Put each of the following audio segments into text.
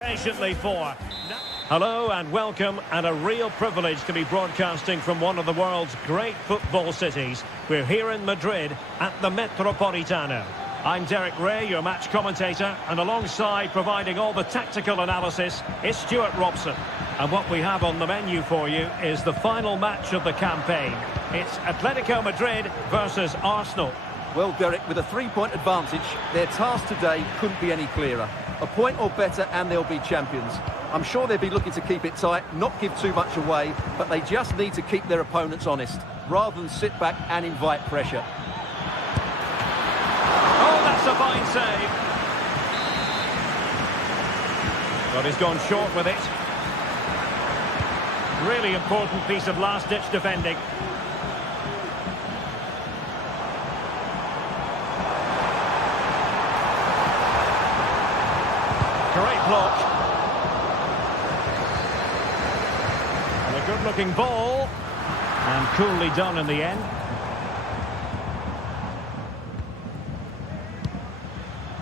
Patiently for. Hello and welcome, and a real privilege to be broadcasting from one of the world's great football cities. We're here in Madrid at the Metropolitano. I'm Derek Ray, your match commentator, and alongside providing all the tactical analysis is Stuart Robson. And what we have on the menu for you is the final match of the campaign. It's Atletico Madrid versus Arsenal. Well, Derek, with a three-point advantage, their task today couldn't be any clearer. A point or better and they'll be champions. I'm sure they'll be looking to keep it tight, not give too much away, but they just need to keep their opponents honest, rather than sit back and invite pressure. Oh, that's a fine save. But he's gone short with it. Really important piece of last-ditch defending. Great block. And a good-looking ball. And coolly done in the end.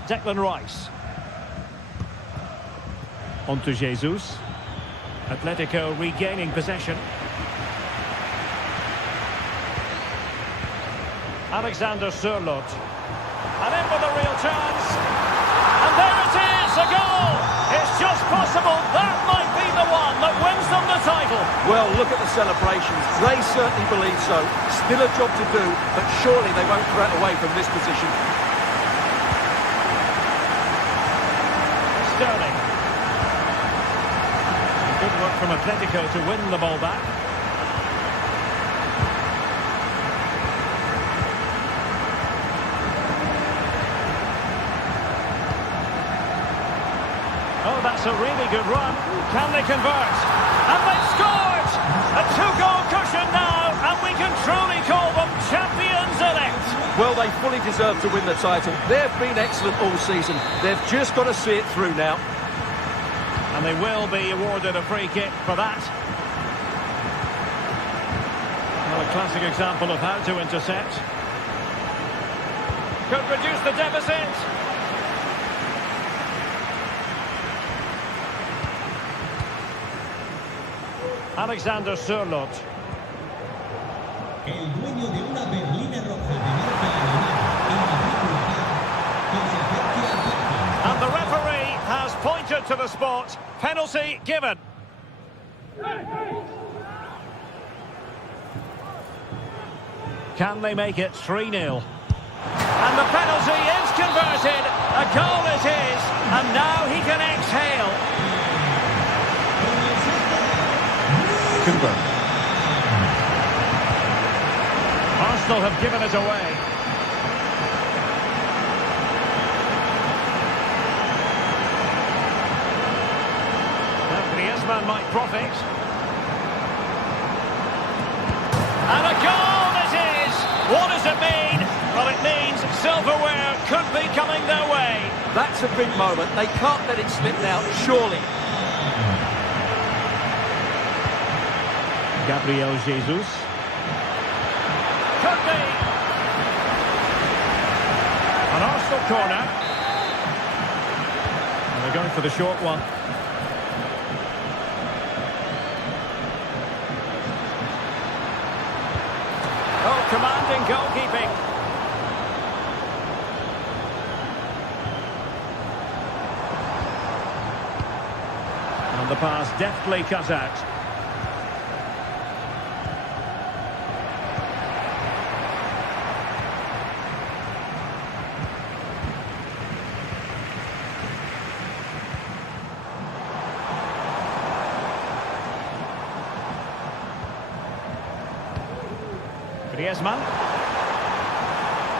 Declan Rice. On to Jesus. Atletico regaining possession. Alexander Sørloth. And in with a real chance. And there it is, a goal! It's just possible that might be the one that wins them the title. Well, look at the celebrations. They certainly believe so. Still a job to do, but surely they won't throw it away from this position. Sterling. Good work from Atletico to win the ball back. Oh, that's a really good run. Can they convert? And they've scored! A two-goal cushion now, and we can truly call them champions-elect. Well, they fully deserve to win the title. They've been excellent all season. They've just got to see it through now. And they will be awarded a free kick for that. Well, a classic example of how to intercept. Could reduce the deficit. Alexander Sørloth. El dueño de una berlina roja de marca alemana en la película And the referee has pointed to the spot. Penalty given. Can they make it 3-0? And the penalty is converted. A goal it is. And now he can exhale. Arsenal have given it away. Griezmann might profit. And a goal it is! What does it mean? Well, it means silverware could be coming their way. That's a big moment. They can't let it slip now, surely. Gabriel Jesus. Could be. An Arsenal corner. And they're going for the short one. Oh, commanding goalkeeping. And the pass deftly cut out. Griezmann.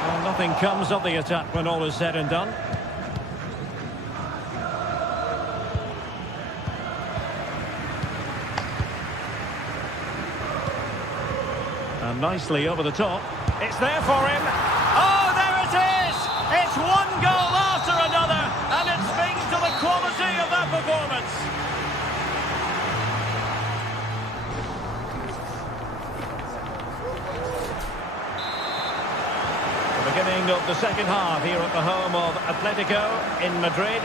Well, nothing comes of the attack when all is said and done. And nicely over the top. It's there for him. Oh, there it is! It's one goal after another, and it speaks to the quality of that performance. Beginning of the second half here at the home of Atletico in Madrid.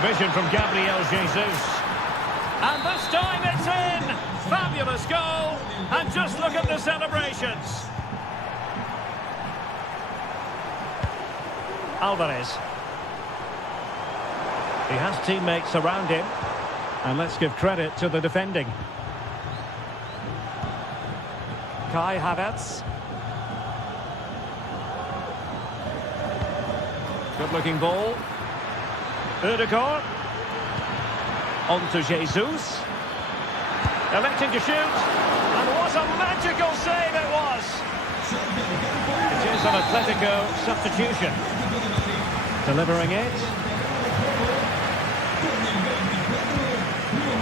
vision from Gabriel Jesus. And this time it's in! Fabulous goal! And just look at the celebrations. Alvarez. He has teammates around him. And let's give credit to the defending. Kai Havertz. Good-looking ball. Ødegaard. On to Jesus. Electing to shoot. And what a magical save it was! It is an Atletico substitution. Delivering it.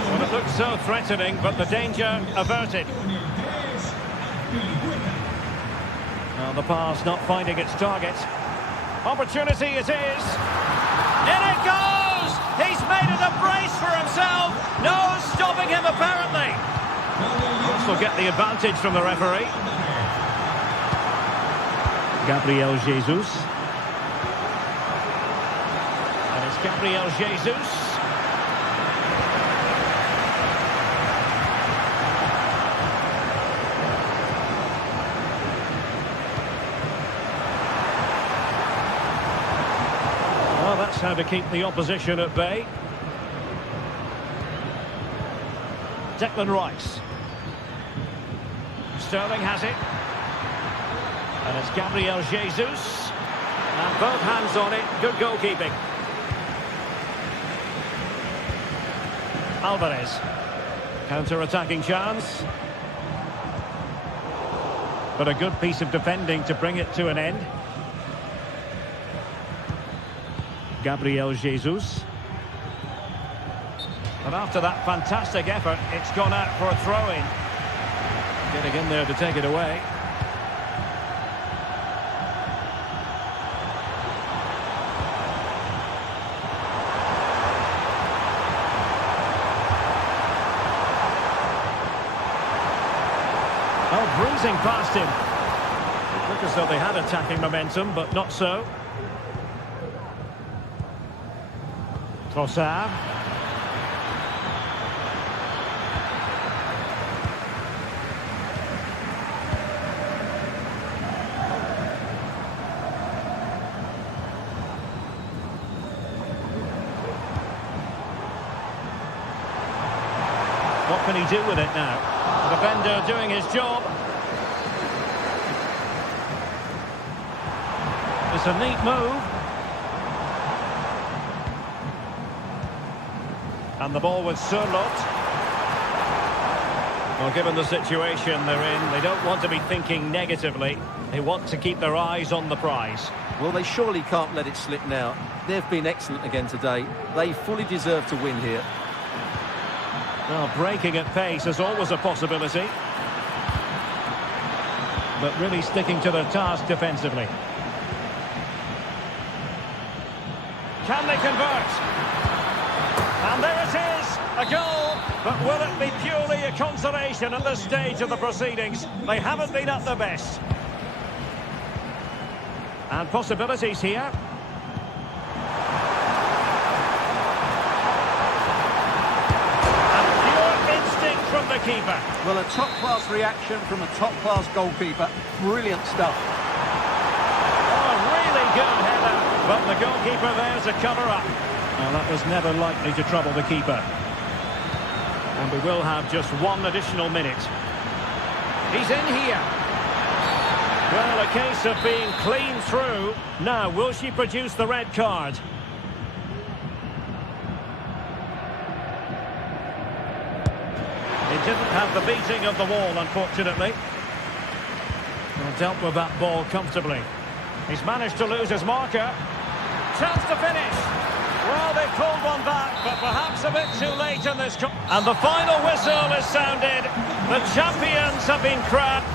Well, it looked so threatening, but the danger averted. Well, the pass not finding its target. Opportunity it is. In it goes! He's made it a brace for himself. No stopping him, apparently. This will get the advantage from the referee. Gabriel Jesus. And it's Gabriel Jesus. Well, that's how to keep the opposition at bay. Declan Rice. Sterling has it. And it's Gabriel Jesus. And both hands on it. Good goalkeeping. Alvarez. Counter-attacking chance. But a good piece of defending to bring it to an end. Gabriel Jesus. And after that fantastic effort, it's gone out for a throw-in. Getting in there to take it away. Oh, breezing past him. It looked as though they had attacking momentum, but not so. Trossard. What can he do with it now? The defender doing his job. It's a neat move. And the ball with Sørloth. Well, given the situation they're in, they don't want to be thinking negatively. They want to keep their eyes on the prize. Well, they surely can't let it slip now. They've been excellent again today. They fully deserve to win here. Well, breaking at pace is always a possibility. But really sticking to their task defensively. Can they convert? And there it is, a goal. But will it be purely a consolation at this stage of the proceedings? They haven't been at their best. And possibilities here. From the keeper. Well, a top-class reaction from a top-class goalkeeper. Brilliant stuff. Oh, a really good header. But the goalkeeper there to cover up. Well, that was never likely to trouble the keeper. And we will have just one additional minute. He's in here. Well, a case of being clean through. Now, will she produce the red card? It didn't have the beating of the wall, unfortunately. Well, dealt with that ball comfortably. He's managed to lose his marker. Chance to finish. Well, they've called one back, but perhaps a bit too late in this. And the final whistle is sounded. The champions have been crowned.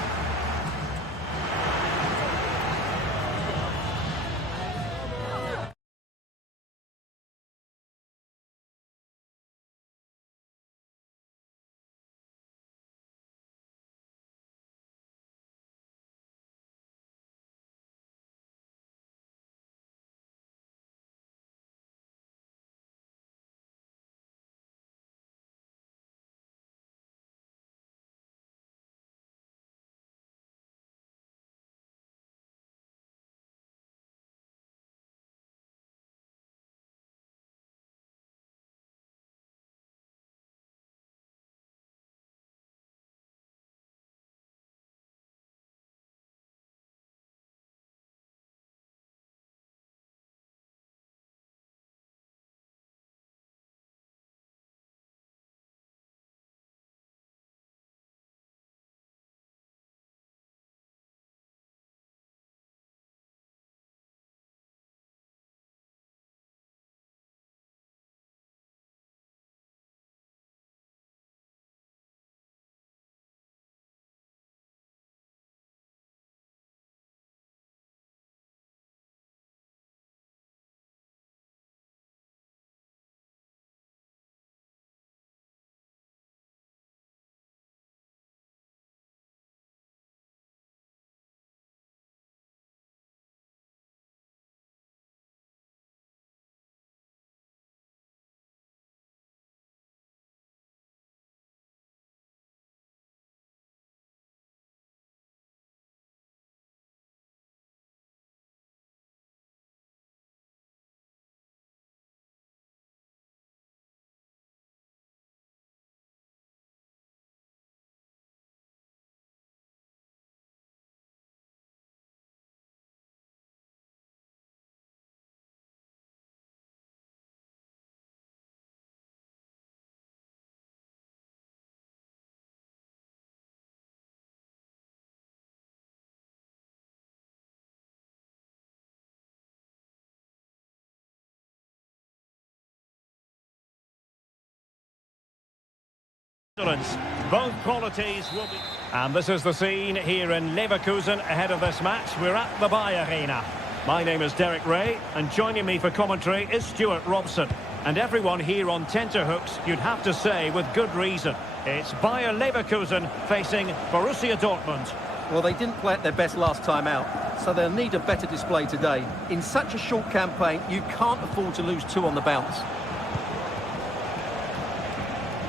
Excellence. Both qualities will be... And this is the scene here in Leverkusen ahead of this match. We're at the Bayer Arena. My name is Derek Ray, and joining me for commentary is Stuart Robson. And everyone here on tenterhooks, you'd have to say with good reason. It's Bayer Leverkusen facing Borussia Dortmund. Well, they didn't play at their best last time out, so they'll need a better display today. In such a short campaign, you can't afford to lose two on the bounce.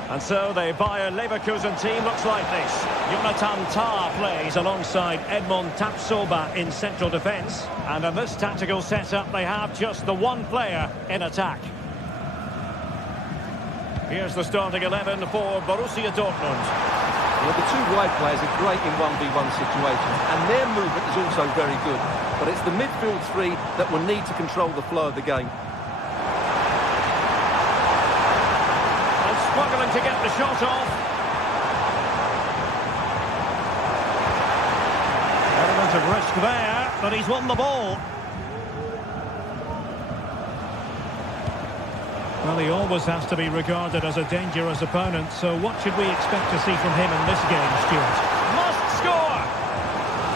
And so the Bayer Leverkusen team looks like this. Jonathan Tah plays alongside Edmond Tapsoba in central defence. And in this tactical setup, they have just the one player in attack. Here's the starting 11 for Borussia Dortmund. Well, the two wide players are great in 1v1 situations, and their movement is also very good. But it's the midfield three that will need to control the flow of the game. Struggling to get the shot off. Element of risk there, but he's won the ball. Well, he always has to be regarded as a dangerous opponent, so what should we expect to see from him in this game, Stuart? Must score!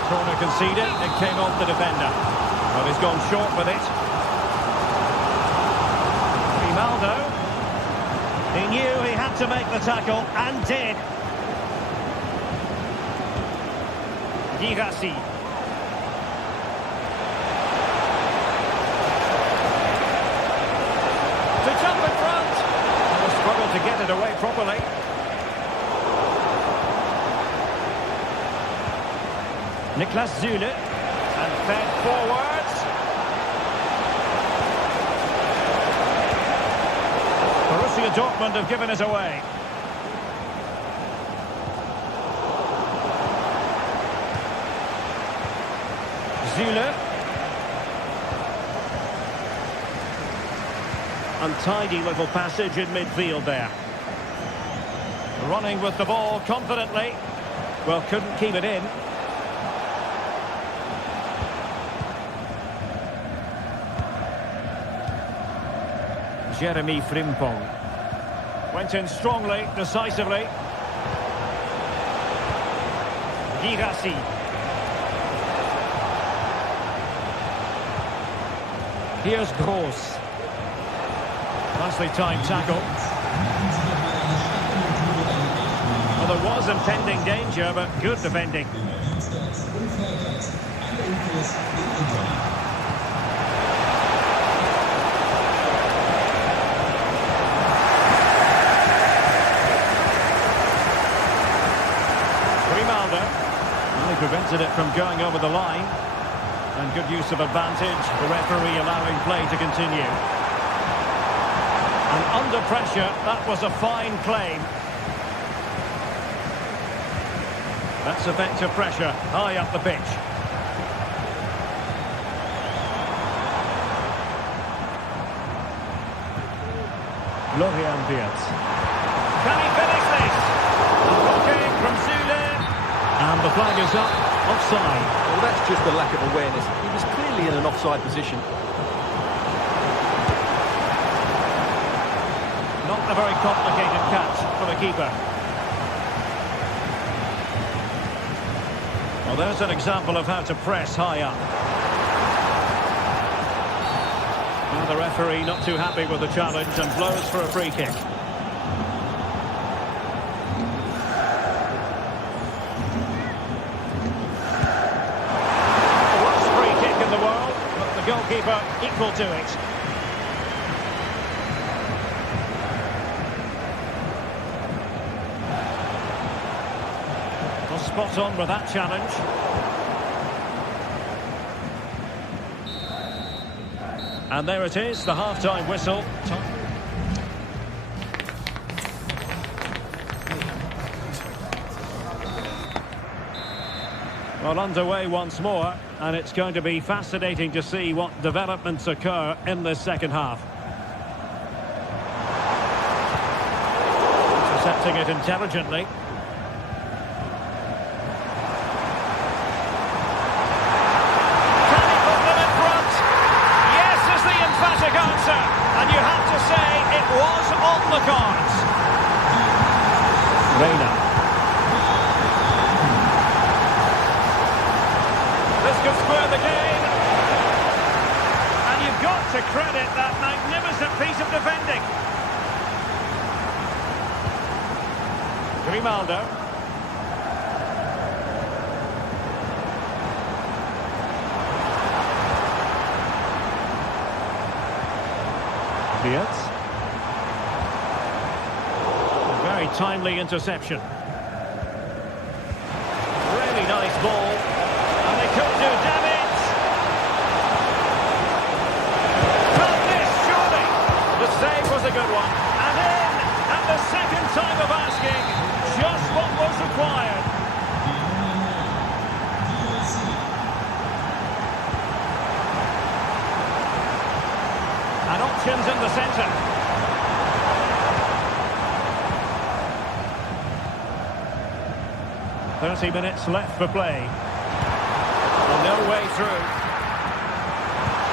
Corner conceded, it came off the defender. Well, he's gone short with it. Grimaldo. He knew he had to make the tackle, and did. Girassi. To jump in front. And struggled to get it away properly. Niklas Süle. And fed forwards. Borussia Dortmund have given it away. Süle. Untidy little passage in midfield there. Running with the ball confidently. Well, couldn't keep it in. Jeremy Frimpong. Went in strongly, decisively. Girassi. Here's Gross. Nicely timed tackle. Well, there was impending danger, but good defending. Well, he prevented it from going over the line. And good use of advantage. The referee allowing play to continue. And under pressure, that was a fine claim. That's effective pressure high up the pitch. Florian Wirtz. Can he finish this? Blocking from Süle. And the flag is up, offside. Well, that's just a lack of awareness. He was clearly in an offside position. Not a very complicated catch for the keeper. Well, there's an example of how to press high up. Well, the referee not too happy with the challenge and blows for a free kick. Goalkeeper equal to it. Well, spot on with that challenge. And there it is, the half-time whistle. Well, underway once more, and it's going to be fascinating to see what developments occur in this second half. Intercepting it intelligently. Can he put them in front? Yes is the emphatic answer, and you have to say it was on the cards. Reina. This could square the game. And you've got to credit that magnificent piece of defending. Grimaldo. Diaz. Very timely interception. Really nice ball. And they could do damage. Not this, surely. The save was a good one. And in, at the second time of asking, just what was required. And options in the centre. 30 minutes left for play. Well, no way through.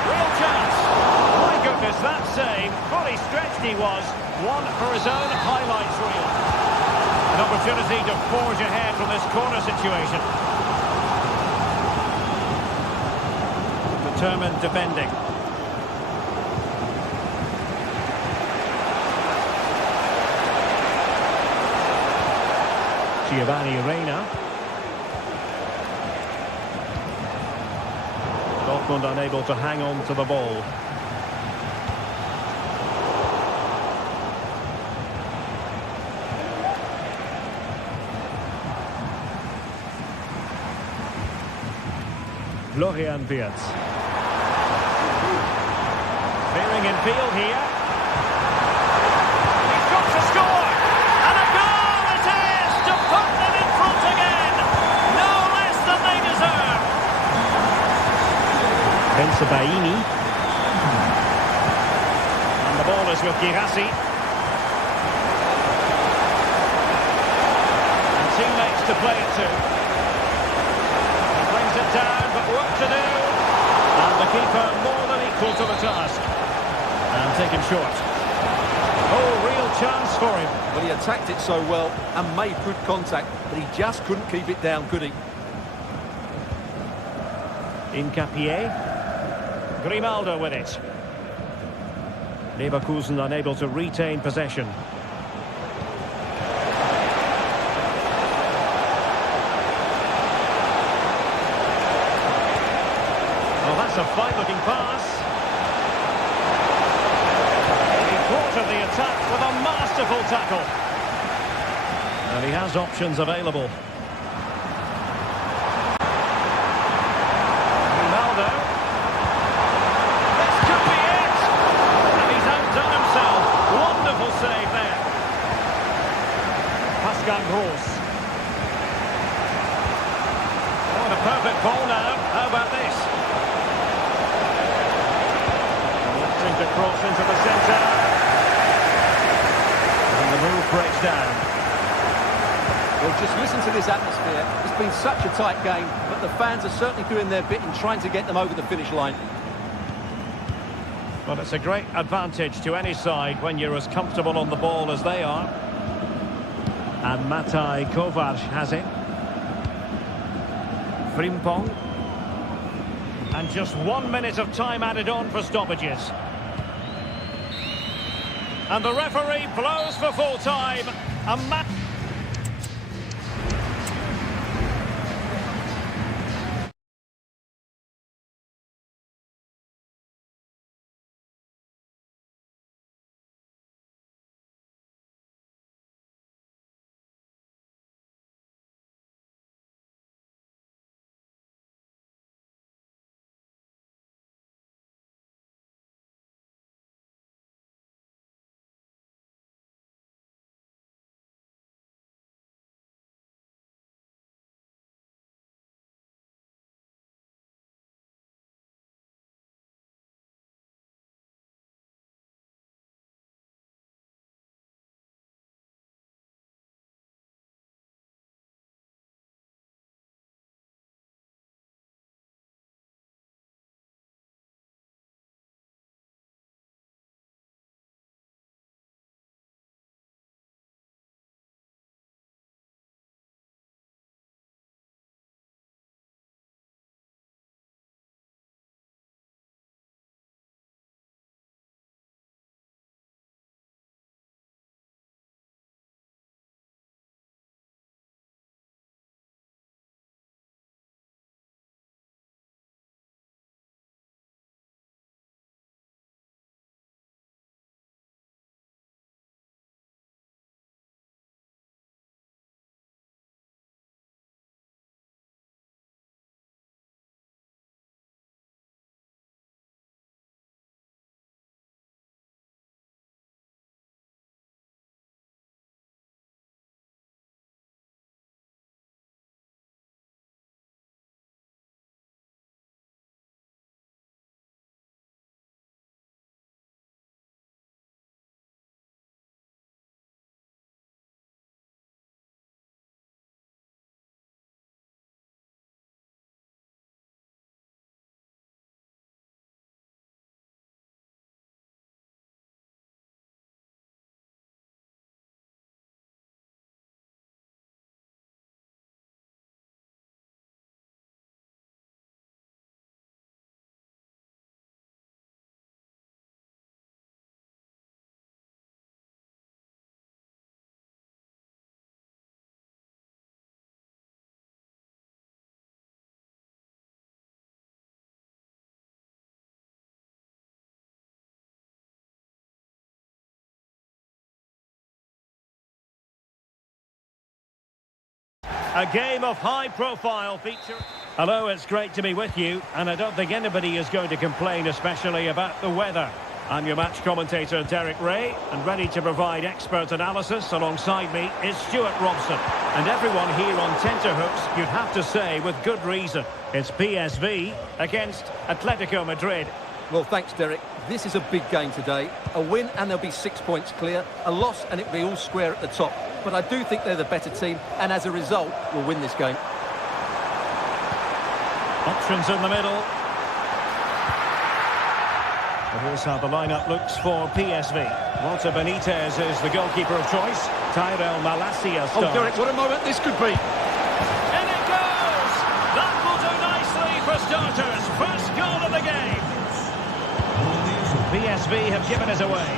Real chance. My goodness, that save. Fully stretched he was. One for his own highlights reel. An opportunity to forge ahead from this corner situation. Determined defending. Giovanni Reina. Dortmund unable to hang on to the ball. Florian Wirtz. Veering in field here. He's got to score! And a goal it is to put them in front again! No less than they deserve! Bensebaini. And the ball is with Girassi. And teammates to play it to. He brings it down, but work to do. And the keeper more than equal to the task. And taken short. Oh, real chance for him. Well, he attacked it so well and made good contact, but he just couldn't keep it down, could he? Incapié. Grimaldo with it. Leverkusen unable to retain possession. Oh, that's a fine-looking pass. He thwarted the attack with a masterful tackle. And he has options available. Grimaldo. This could be it! And he's outdone himself. Wonderful save there. Pascal Gross. Oh, the perfect ball now. How about this? To cross into the centre. And the move breaks down. Well, just listen to this atmosphere. It's been such a tight game, but the fans are certainly doing their bit in trying to get them over the finish line. Well, it's a great advantage to any side when you're as comfortable on the ball as they are. And Mataj Kovac has it. Frimpong. And just 1 minute of time added on for stoppages. And the referee blows for full time. A A game of high-profile feature. Hello, it's great to be with you, and I don't think anybody is going to complain, especially about the weather. I'm your match commentator, Derek Ray, and ready to provide expert analysis. Alongside me is Stuart Robson. And everyone here on tenterhooks, you'd have to say, with good reason. It's PSV against Atletico Madrid. Well, thanks, Derek. This is a big game today. A win and they'll be 6 points clear. A loss and it'll be all square at the top. But I do think they're the better team, and as a result, will win this game. Options in the middle. Here's how the lineup looks for PSV. Walter Benitez is the goalkeeper of choice. Tyrell Malacia starts. Oh, Derek, what a moment this could be. And it goes! That will do nicely for starters. First goal of the game. PSV have given us away.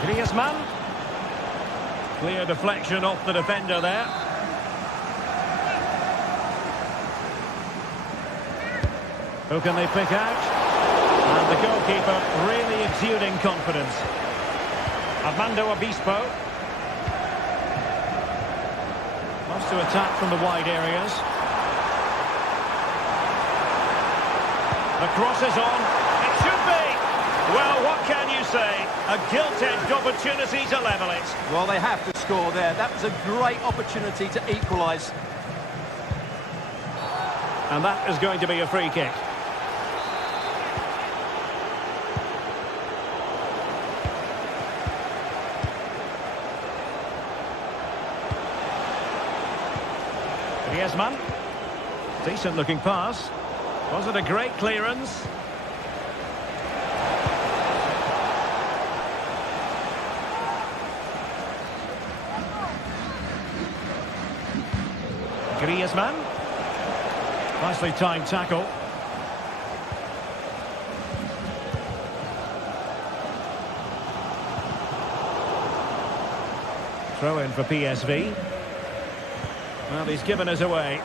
Griezmann. Clear deflection off the defender there. Who can they pick out? And the goalkeeper really exuding confidence. Armando Obispo. Wants to attack from the wide areas. The cross is on. It should be. Well, what can you say? A gilt-edged opportunity to level it. Well, they have to score there. That was a great opportunity to equalise. And that is going to be a free kick. Griezmann. Decent looking pass. Was it a great clearance? Griezmann. Nicely timed tackle. Throw in for PSV. Well, he's given us away.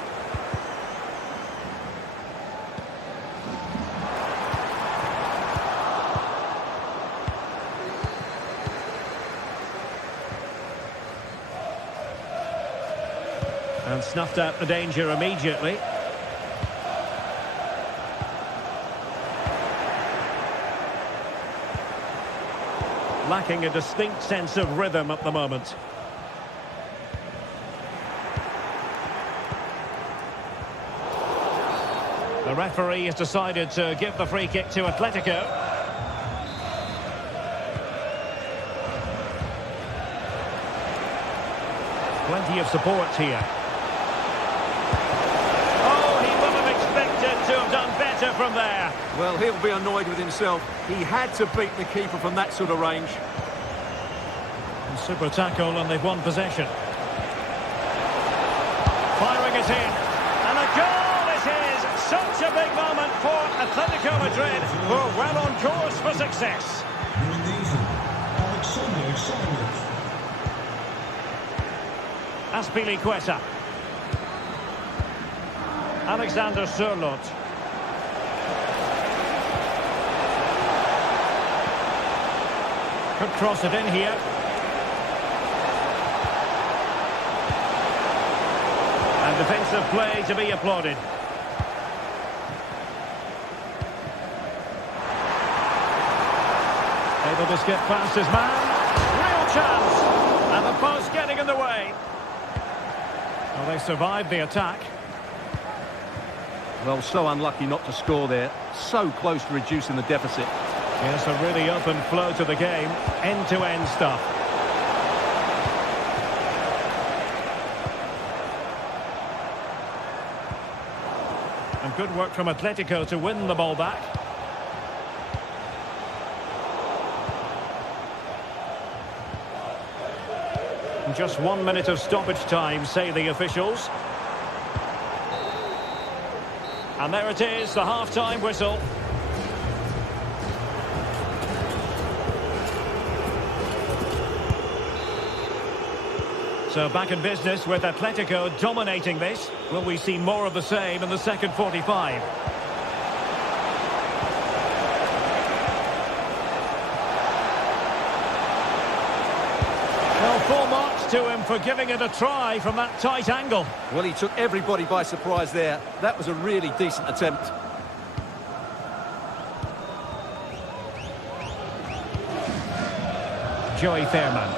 And snuffed out the danger immediately. Lacking a distinct sense of rhythm at the moment. The referee has decided to give the free kick to Atletico. Plenty of support here. Oh, he would have expected to have done better from there. Well, he'll be annoyed with himself. He had to beat the keeper from that sort of range. And super tackle, and they've won possession. Firing it in. And a goal it is! Such a big moment for Atletico Madrid, who are well on course for success. Aspilicueta. Alexander Sørloth. Could cross it in here. And defensive play to be applauded. Able to skip past his man. Real chance. And the post getting in the way. Well, they survived the attack. Well, so unlucky not to score there. So close to reducing the deficit. Yes, a really open flow to the game. End-to-end stuff. And good work from Atletico to win the ball back. Just 1 minute of stoppage time, say the officials. And there it is, the half-time whistle. So back in business with Atletico dominating this. Will we see more of the same in the second 45? to him for giving it a try from that tight angle. Well, he took everybody by surprise there. That was a really decent attempt. Joey Fairman.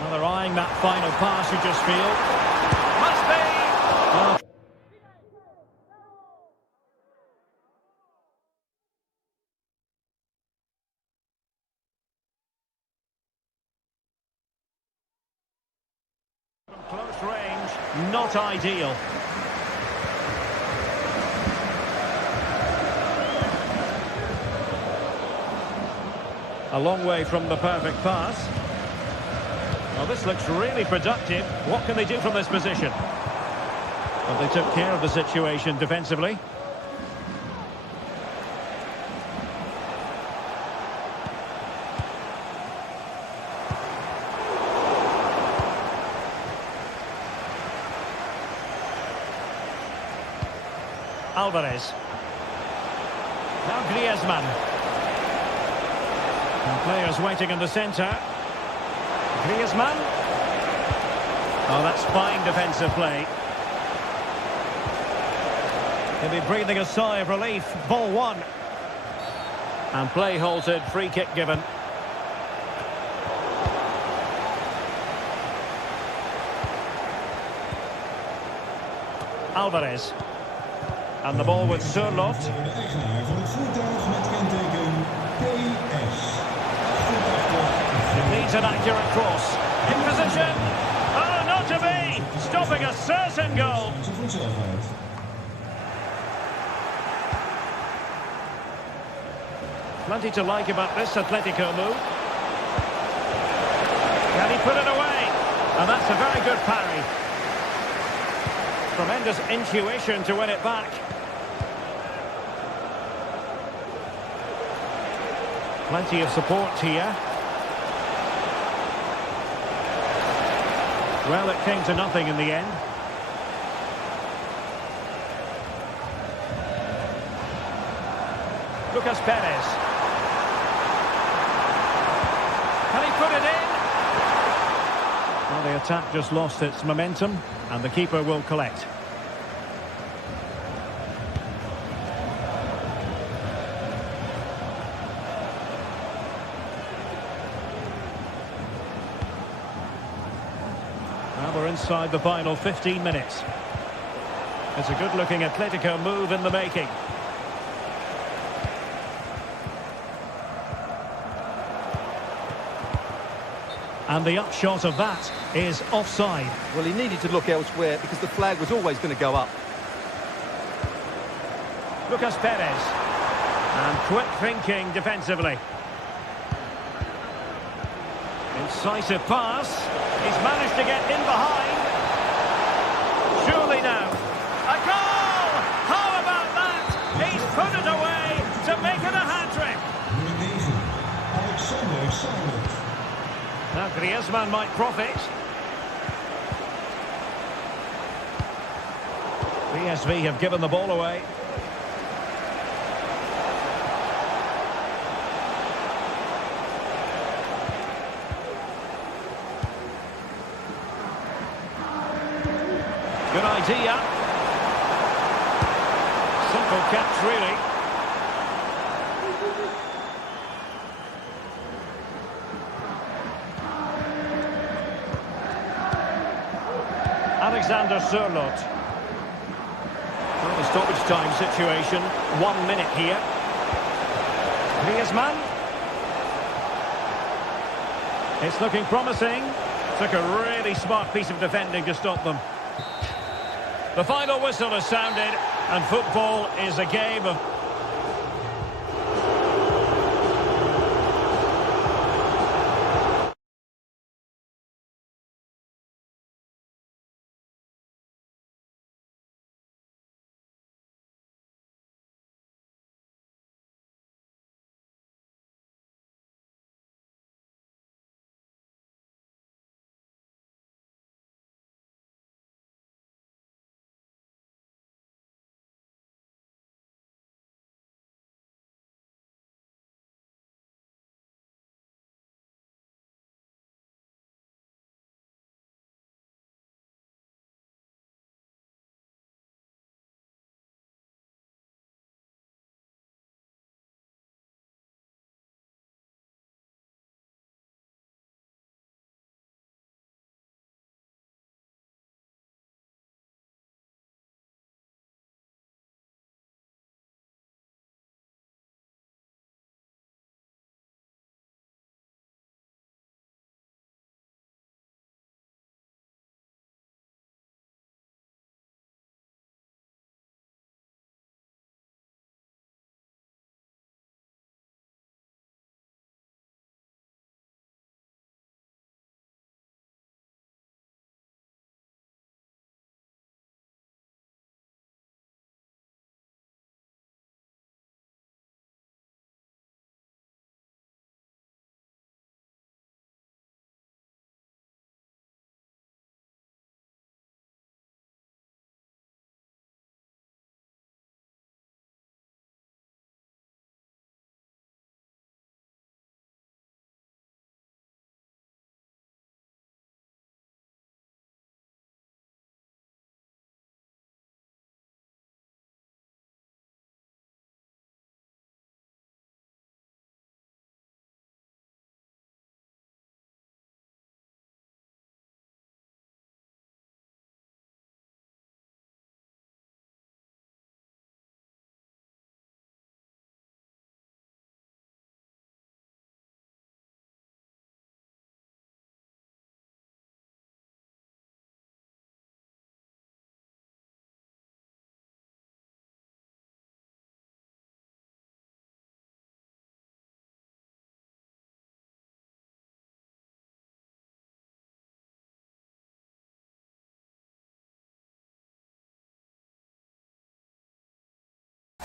Well, they're eyeing that final pass, you just feel. Must be! Oh. From close range, not ideal. A long way from the perfect pass. Well, this looks really productive. What can they do from this position? Well, they took care of the situation defensively. Alvarez. Now Griezmann. And players waiting in the centre. Griezmann. Oh, that's fine defensive play. He'll be breathing a sigh of relief. Ball one. And play halted, free kick given. Alvarez. And the ball with Surlot. Needs an accurate cross. In position. Oh, not to be! Stopping a certain goal. Plenty to like about this Atletico move. Can he put it away? And that's a very good parry. Tremendous intuition to win it back. Plenty of support here. Well, it came to nothing in the end. Lucas Perez. Can he put it in? Well, the attack just lost its momentum, and the keeper will collect. We're inside the final 15 minutes. It's a good-looking Atletico move in the making. And the upshot of that is offside. Well, he needed to look elsewhere because the flag was always going to go up. Lucas Perez. And quick thinking defensively. Incisive pass. He's managed to get in behind. Surely now. A goal! How about that? He's put it away to make it a hat-trick. Now Griezmann might profit. PSV have given the ball away. Good idea. Simple catch, really. Alexander Surlot. Well, the stoppage time situation. 1 minute here. Griezmann. It's looking promising. Took a really smart piece of defending to stop them. The final whistle has sounded, and football is a game of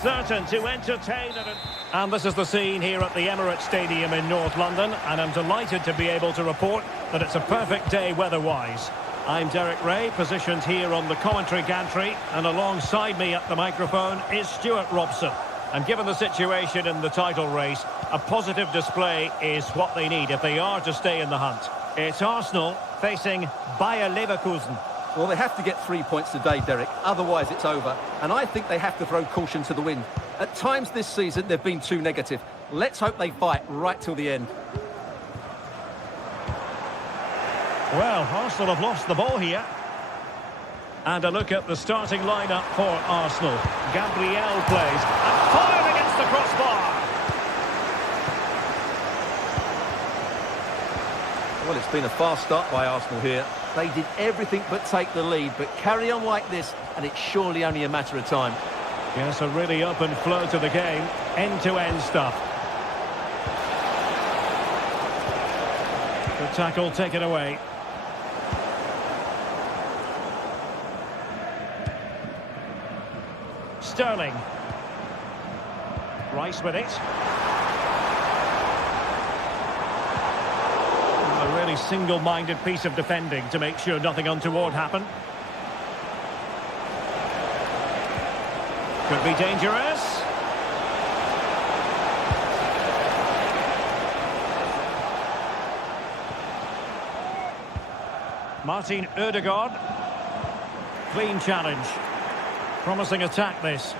Certain to entertain it. And this is the scene here at the Emirates Stadium in North London, and I'm delighted to be able to report that it's a perfect day weather-wise. I'm Derek Ray, positioned here on the commentary gantry, and alongside me at the microphone is Stuart Robson. And given the situation in the title race, a positive display is what they need if they are to stay in the hunt. It's Arsenal facing Bayer Leverkusen. Well, they have to get 3 points today, Derek. Otherwise, it's over. And I think they have to throw caution to the wind. At times this season, they've been too negative. Let's hope they fight right till the end. Well, Arsenal have lost the ball here. And a look at the starting lineup for Arsenal. Gabriel plays and fired against the crossbar. Well, it's been a fast start by Arsenal here. They did everything but take the lead, but carry on like this, and it's surely only a matter of time. Yes, a really open flow to the game. End-to-end stuff. The tackle taken away. Sterling. Rice with it. A really single-minded piece of defending to make sure nothing untoward happened. Could be dangerous. Martin Ødegaard. Clean challenge. Promising attack, this.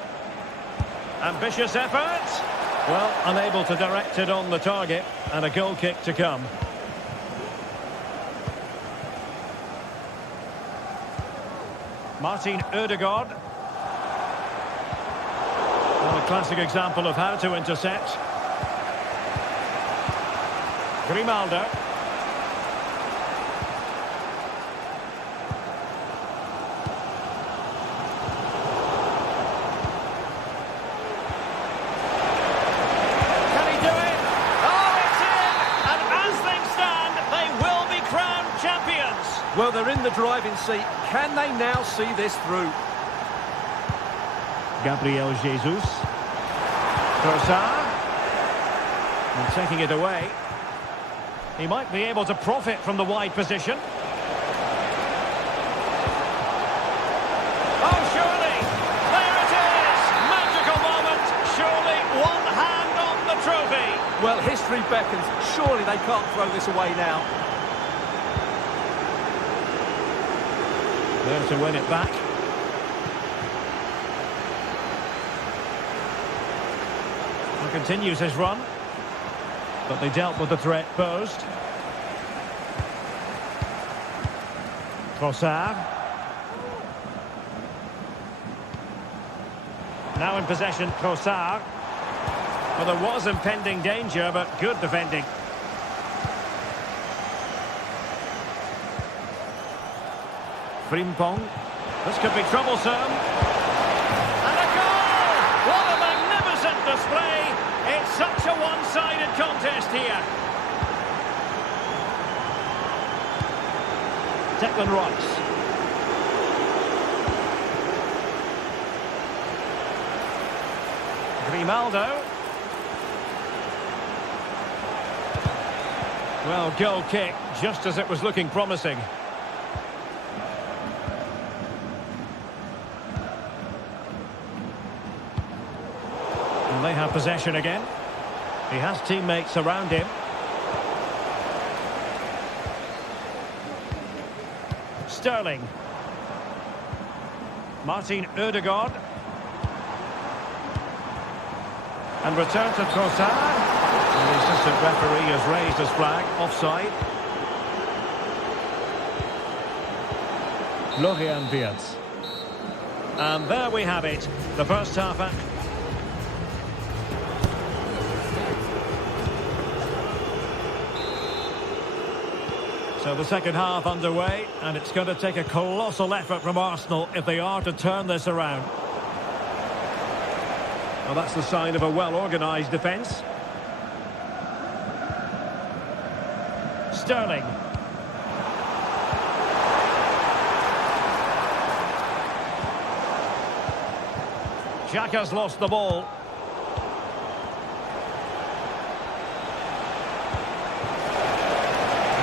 Ambitious effort. Well, unable to direct it on the target, and a goal kick to come. Martin Ødegaard. Well, a classic example of how to intercept. Grimaldo. Well, they're in the driving seat. Can they now see this through? Gabriel Jesus. Trossard. And taking it away. He might be able to profit from the wide position. Oh, surely! There it is! Magical moment! Surely one hand on the trophy! Well, history beckons. Surely they can't throw this away now. There to win it back. He continues his run. But they dealt with the threat posed. Trossard. Now in possession, Trossard. Well, there was impending danger, but good defending. Frimpong. This could be troublesome. And a goal! What a magnificent display! It's such a one-sided contest here. Declan Rice. Grimaldo. Well, goal kick, just as it was looking promising. And they have possession again. He has teammates around him. Sterling. Martin Ødegaard. And return to Trossard. And the assistant referee has raised his flag. Offside. Florian Wirtz. And there we have it. The first half. So the second half underway, and it's going to take a colossal effort from Arsenal if they are to turn this around. Well, that's the sign of a well-organised defence. Sterling. Xhaka's lost the ball.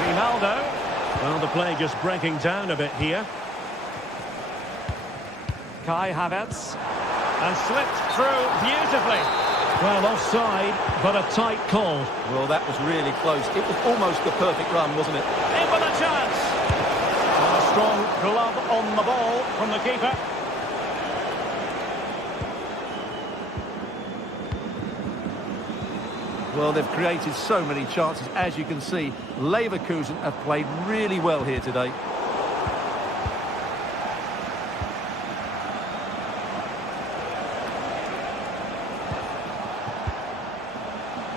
Ronaldo. Well, the play just breaking down a bit here. Kai Havertz. And slipped through beautifully. Well, offside, but a tight call. Well, that was really close. It was almost the perfect run, wasn't it? In with a chance. A strong glove on the ball from the keeper. Well, they've created so many chances, as you can see. Leverkusen have played really well here today.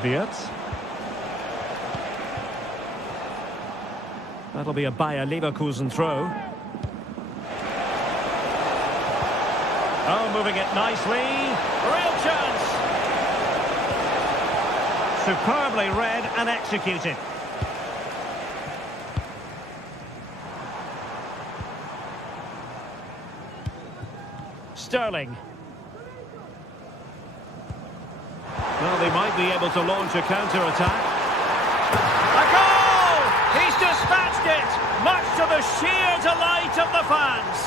Wirtz. That'll be a Bayer Leverkusen throw. Oh, moving it nicely. Real chance. Superbly read and executed. Sterling. Well, they might be able to launch a counter-attack. A goal! He's dispatched it, much to the sheer delight of the fans.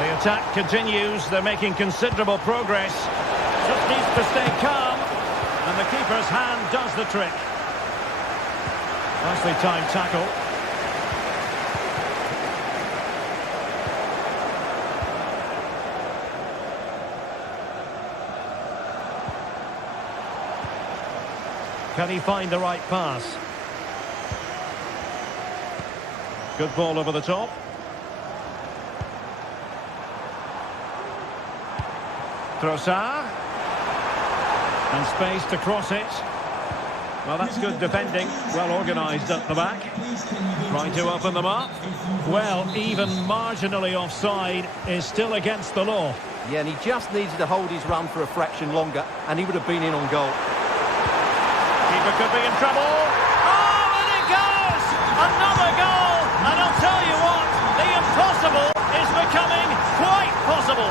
The attack continues. They're making considerable progress. Just needs to stay calm. And the keeper's hand does the trick. Nicely timed tackle. Can he find the right pass? Good ball over the top. Trossard. And space to cross it. Well, that's good defending. Well organised at the back. Trying to open them up. Well, even marginally offside is still against the law. Yeah, and he just needed to hold his run for a fraction longer, and he would have been in on goal. Keeper could be in trouble. Oh, and it goes! Another goal! And I'll tell you what, the impossible is becoming quite possible.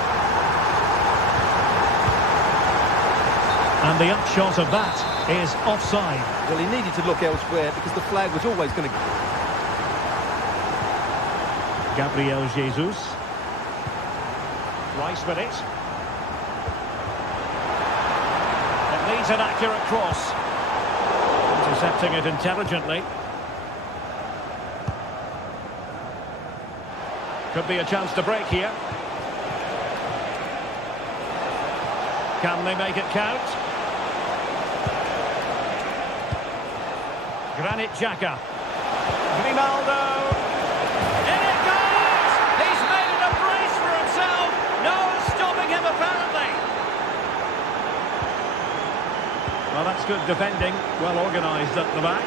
And the upshot of that is offside. Well, he needed to look elsewhere because the flag was always going to... Gabriel Jesus. Rice with it. It needs an accurate cross. Intercepting it intelligently. Could be a chance to break here. Can they make it count? Granit Xhaka. Ronaldo. In it goes! He's made an embrace for himself. No stopping him apparently. Well, that's good defending. Well organised at the back.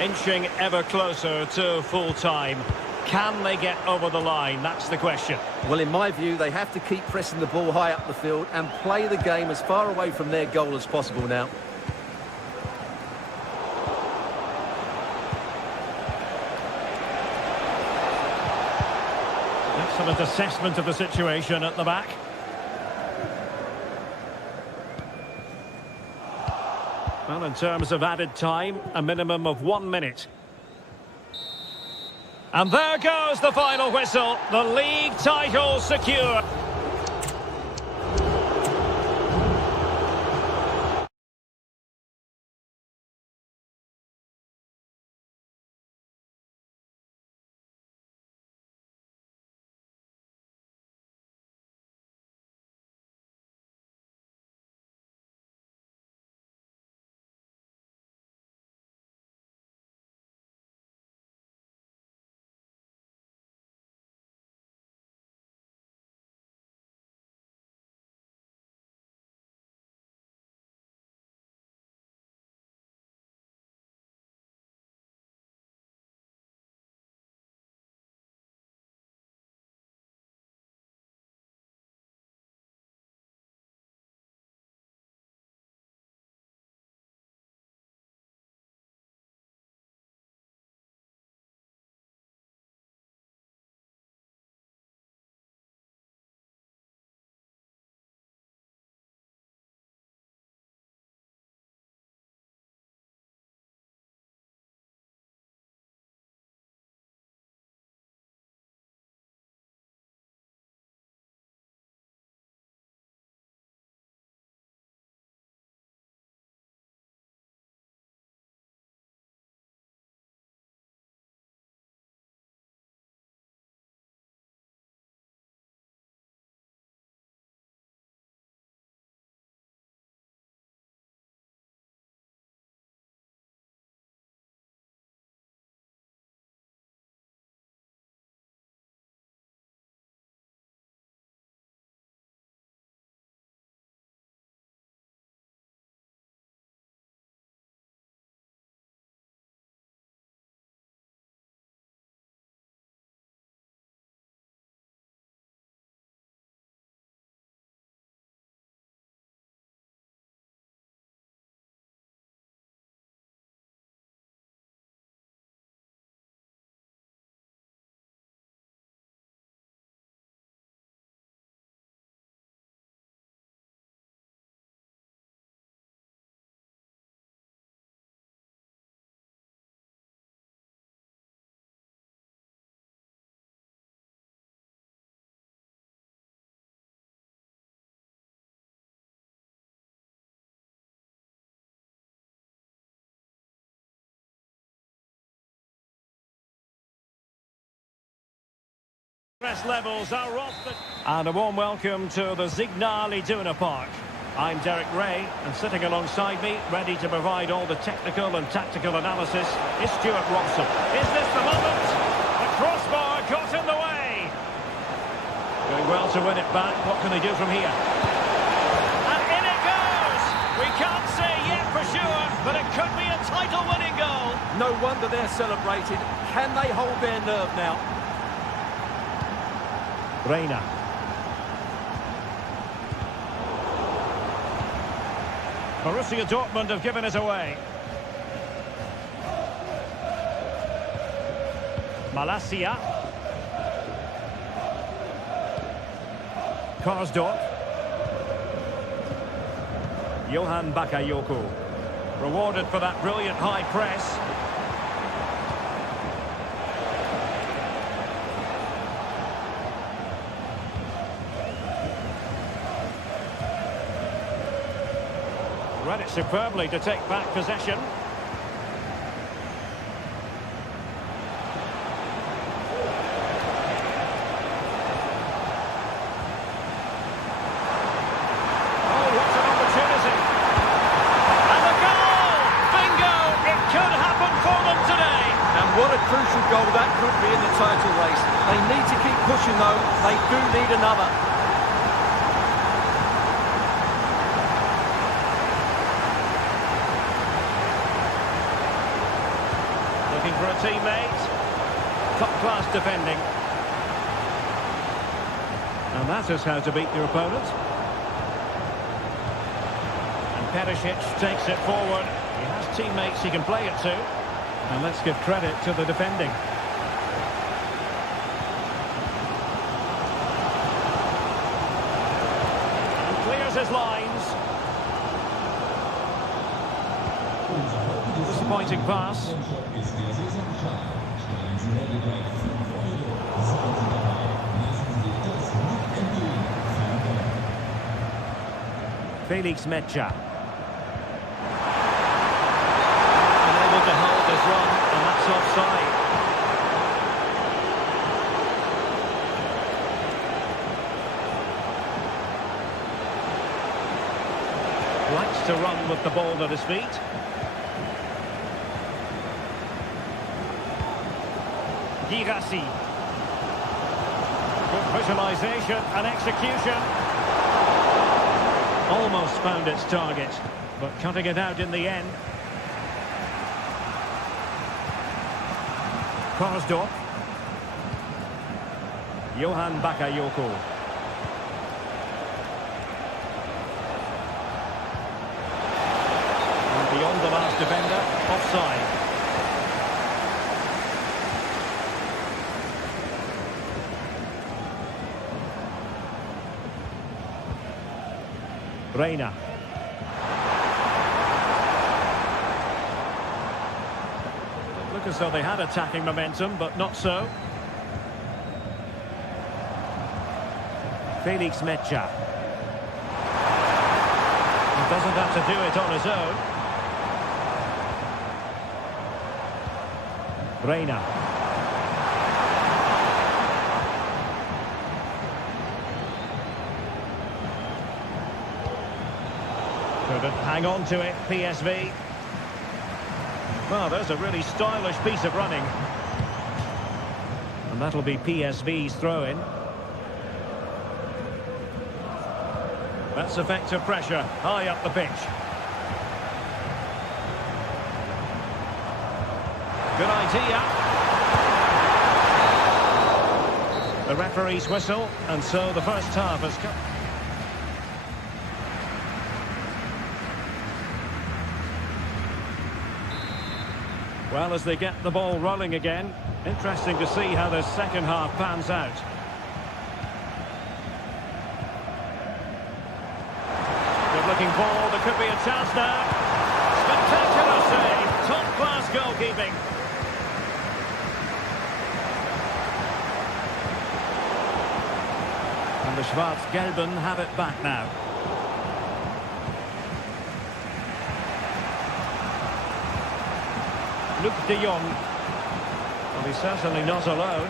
Inching ever closer to full time. Can they get over the line? That's the question. Well, in my view, they have to keep pressing the ball high up the field and play the game as far away from their goal as possible now. Excellent assessment of the situation at the back. Well, in terms of added time, a minimum of 1 minute. And there goes the final whistle. The league title secure. Stress levels are off the... And a warm welcome to the Signal Iduna Park. I'm Derek Ray, and sitting alongside me, ready to provide all the technical and tactical analysis, is Stuart Robson. Is this the moment? The crossbar got in the way. Doing well to win it back. What can they do from here? And in it goes! We can't say yet for sure, but it could be a title-winning goal. No wonder they're celebrating. Can they hold their nerve now? Reina. Borussia Dortmund have given it away. Malacia. Karsdorp. Johan Bakayoko. Rewarded for that brilliant high press. Read it superbly to take back possession. Oh, what an opportunity. And the goal! Bingo! It could happen for them today. And what a crucial goal that could be in the title race. They need to keep pushing though. They do need another. For a teammate. Top-class defending. And that is how to beat your opponent. And Perisic takes it forward. He has teammates he can play it to. And let's give credit to the defending. And clears his lines. Disappointing pass. Felix Mecha. Unable to hold this run, and that's offside. Likes to run with the ball at his feet. Girassi. Good visualisation and execution. Almost found its target, but cutting it out in the end. Karsdorp. Johan Bakayoko. And beyond the last defender, offside. Reina. Look as though they had attacking momentum, but not so. Felix Mecha. He doesn't have to do it on his own. Reina. Couldn't hang on to it, PSV. Well, there's a really stylish piece of running. And that'll be PSV's throw-in. That's effective pressure, high up the pitch. Good idea. The referee's whistle, and so the first half has come. Well, as they get the ball rolling again, interesting to see how the second half pans out. Good-looking ball, there could be a chance now. Spectacular save, top-class goalkeeping. And the Schwarz-Gelben have it back now. Luc de Jong. Well, he's certainly not alone.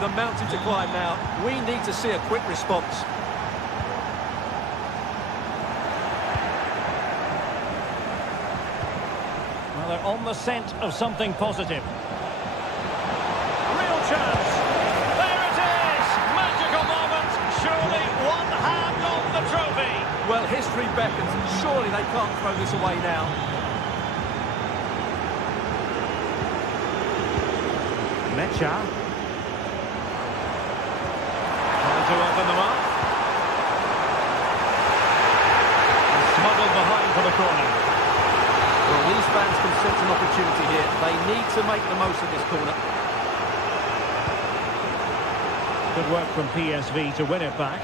with a mountain to climb now. We need to see a quick response. Well, they're on the scent of something positive. Real chance. There it is. Magical moment. Surely one hand on the trophy. Well, history beckons. Surely they can't throw this away now. Mecha. Trying to open them up. And smuggled behind for the corner. Well, these fans can sense an opportunity here. They need to make the most of this corner. Good work from PSV to win it back.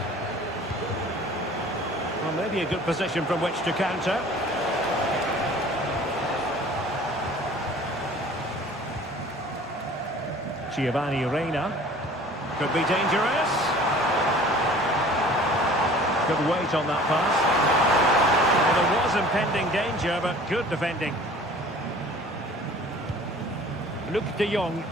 Well, maybe a good position from which to counter. Giovanni Reina. Could be dangerous. Good weight on that pass. Well, there was impending danger, but good defending. Luc de Jong.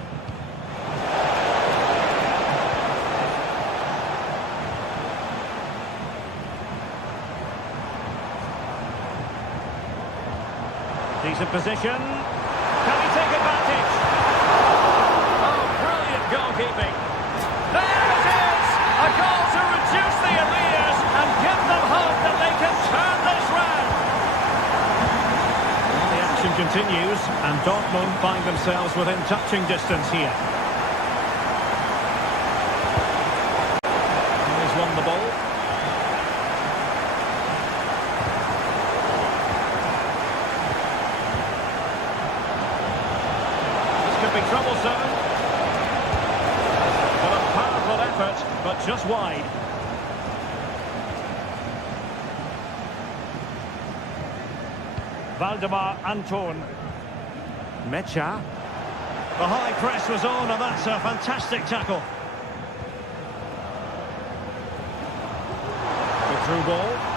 Decent position. Can he take advantage? Oh, brilliant goalkeeping. There it is! A goal to reduce the arrears and give them hope that they can turn this round. Well, the action continues, and Dortmund find themselves within touching distance here. He's won the ball. Be troublesome. But a powerful effort, but just wide. Valdemar Anton. Mecha. The high press was on, and that's a fantastic tackle. The through ball.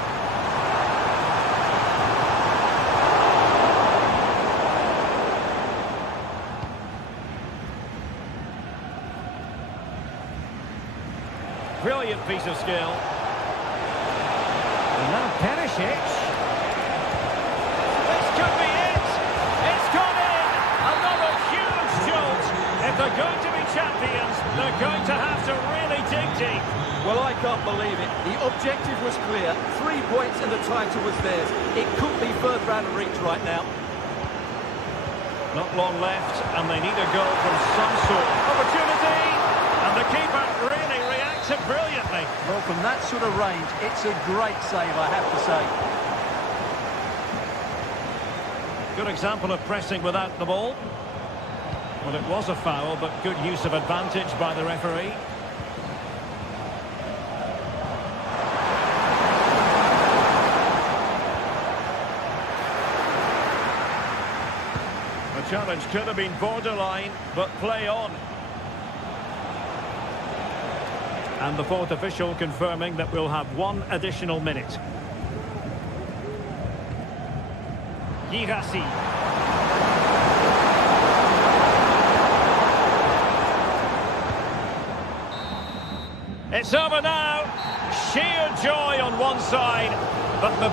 Brilliant piece of skill. And now Perisic. This could be it. It's gone in. Another huge jolt. If they're going to be champions, they're going to have to really dig deep. Well, I can't believe it. The objective was clear. 3 points and the title was theirs. It could be further out of reach right now. Not long left, and they need a goal from some sort. Opportunity. And the keeper really reacted brilliantly. Well, from that sort of range, it's a great save, I have to say. Good example of pressing without the ball. Well, it was a foul, but good use of advantage by the referee. The challenge could have been borderline, but play on. And the fourth official confirming that we'll have one additional minute. Girassi. It's over now. Sheer joy on one side, but the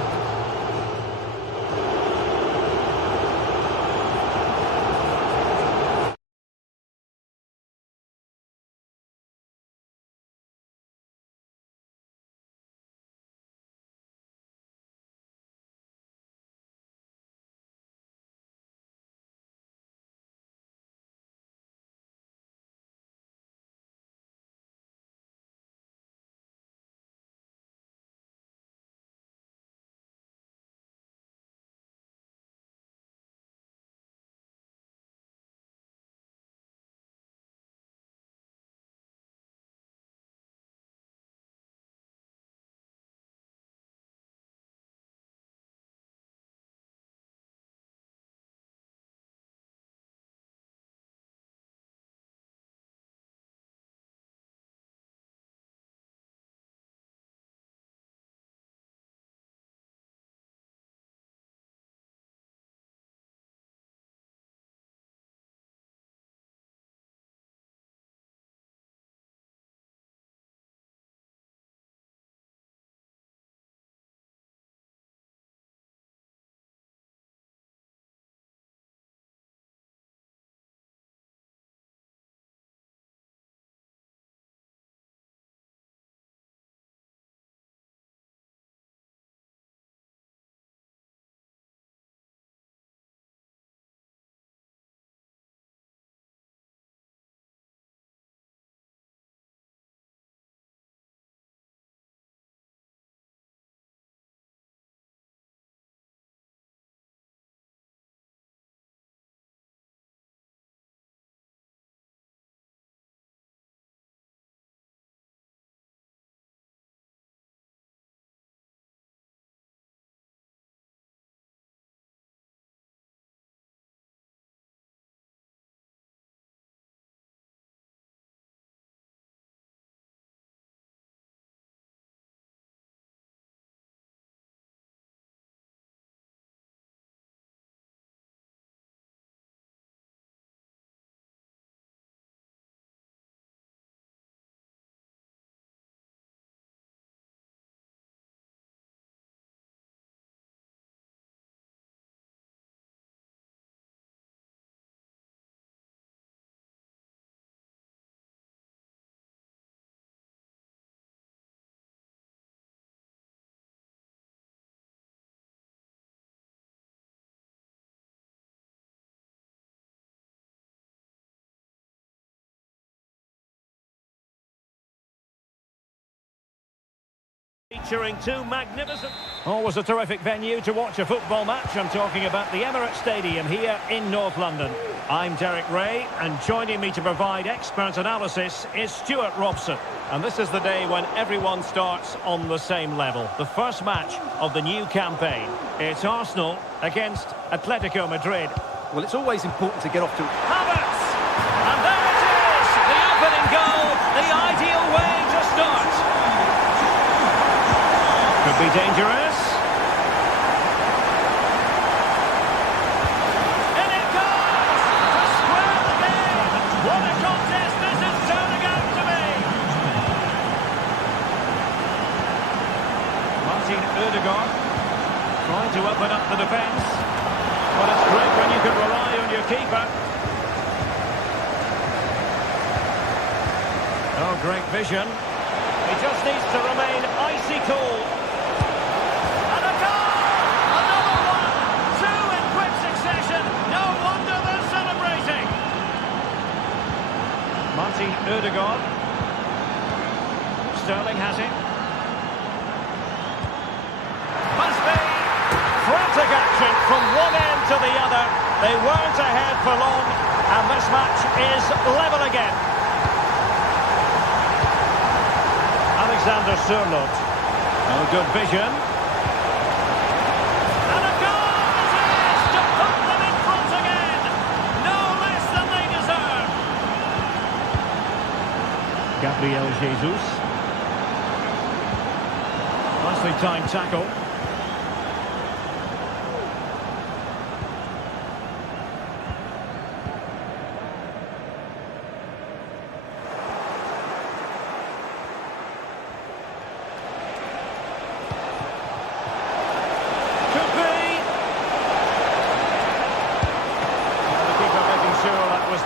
featuring two magnificent... Always a terrific venue to watch a football match. I'm talking about the Emirates Stadium here in North London. I'm Derek Ray, and joining me to provide expert analysis is Stuart Robson. And this is the day when everyone starts on the same level. The first match of the new campaign. It's Arsenal against Atletico Madrid. Well, it's always important to get off to... Havertz! And there it is! The opening goal! The ideal way to start! Could be dangerous. And it goes! To square the game! What a contest this is turning out to be! Martin Ødegaard trying to open up the defence. But it's great when you can rely on your keeper. Oh, great vision. He just needs to remain icy cool. And a goal! Another one! Two in quick succession. No wonder they're celebrating. Martin Ødegaard. Sterling has it. Must be. Frantic action from one end to the other. They weren't ahead for long, and this match is level again. Alexander Sørloth. Oh, good vision. And a goal it is to put them in front again. No less than they deserve. Gabriel Jesus. Nicely timed tackle.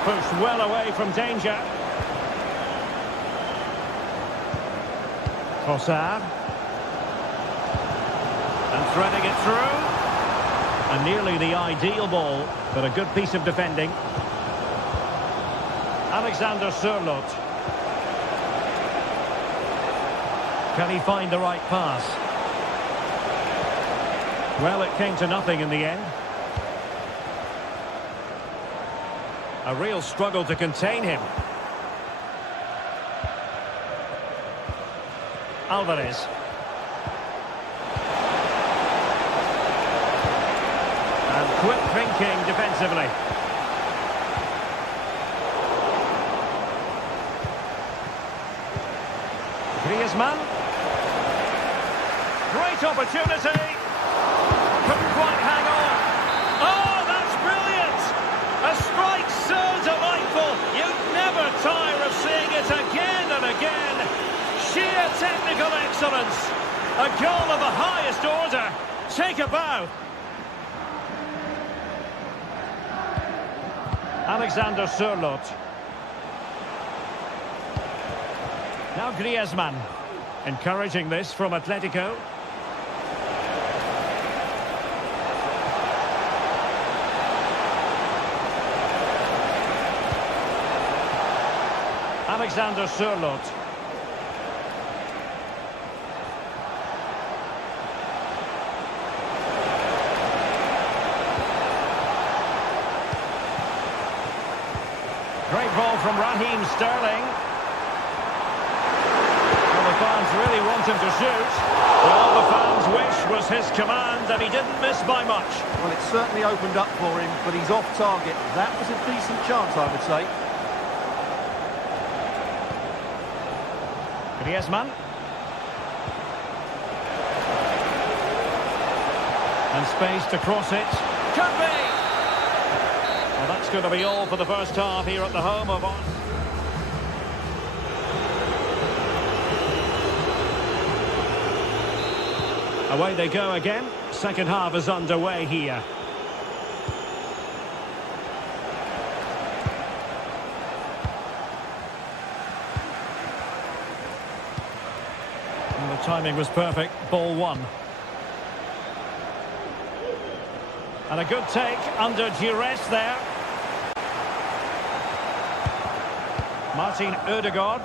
Pushed well away from danger. Trossard. And threading it through. And nearly the ideal ball, but a good piece of defending. Alexander Sørloth. Can he find the right pass? Well, it came to nothing in the end. A real struggle to contain him. Alvarez. And quick thinking defensively. Griezmann. Great opportunity. Couldn't quite hang on. Oh, that's brilliant! A strike so delightful, you'd never tire of seeing it again and again. Sheer technical excellence. A goal of the highest order. Take a bow. Alexander Sørloth. Now Griezmann. Encouraging this from Atletico. Alexander Sørloth. Great ball from Raheem Sterling. Well, the fans really want him to shoot. Well, the fans' wish was his command, and he didn't miss by much. Well, it certainly opened up for him, but he's off target. That was a decent chance, I would say. Griezmann. And space to cross it. Could be! Well, that's going to be all for the first half here at the home of Arsenal. Away they go again. Second half is underway here. And the timing was perfect. Ball one. And a good take under duress there. Martin Ødegaard.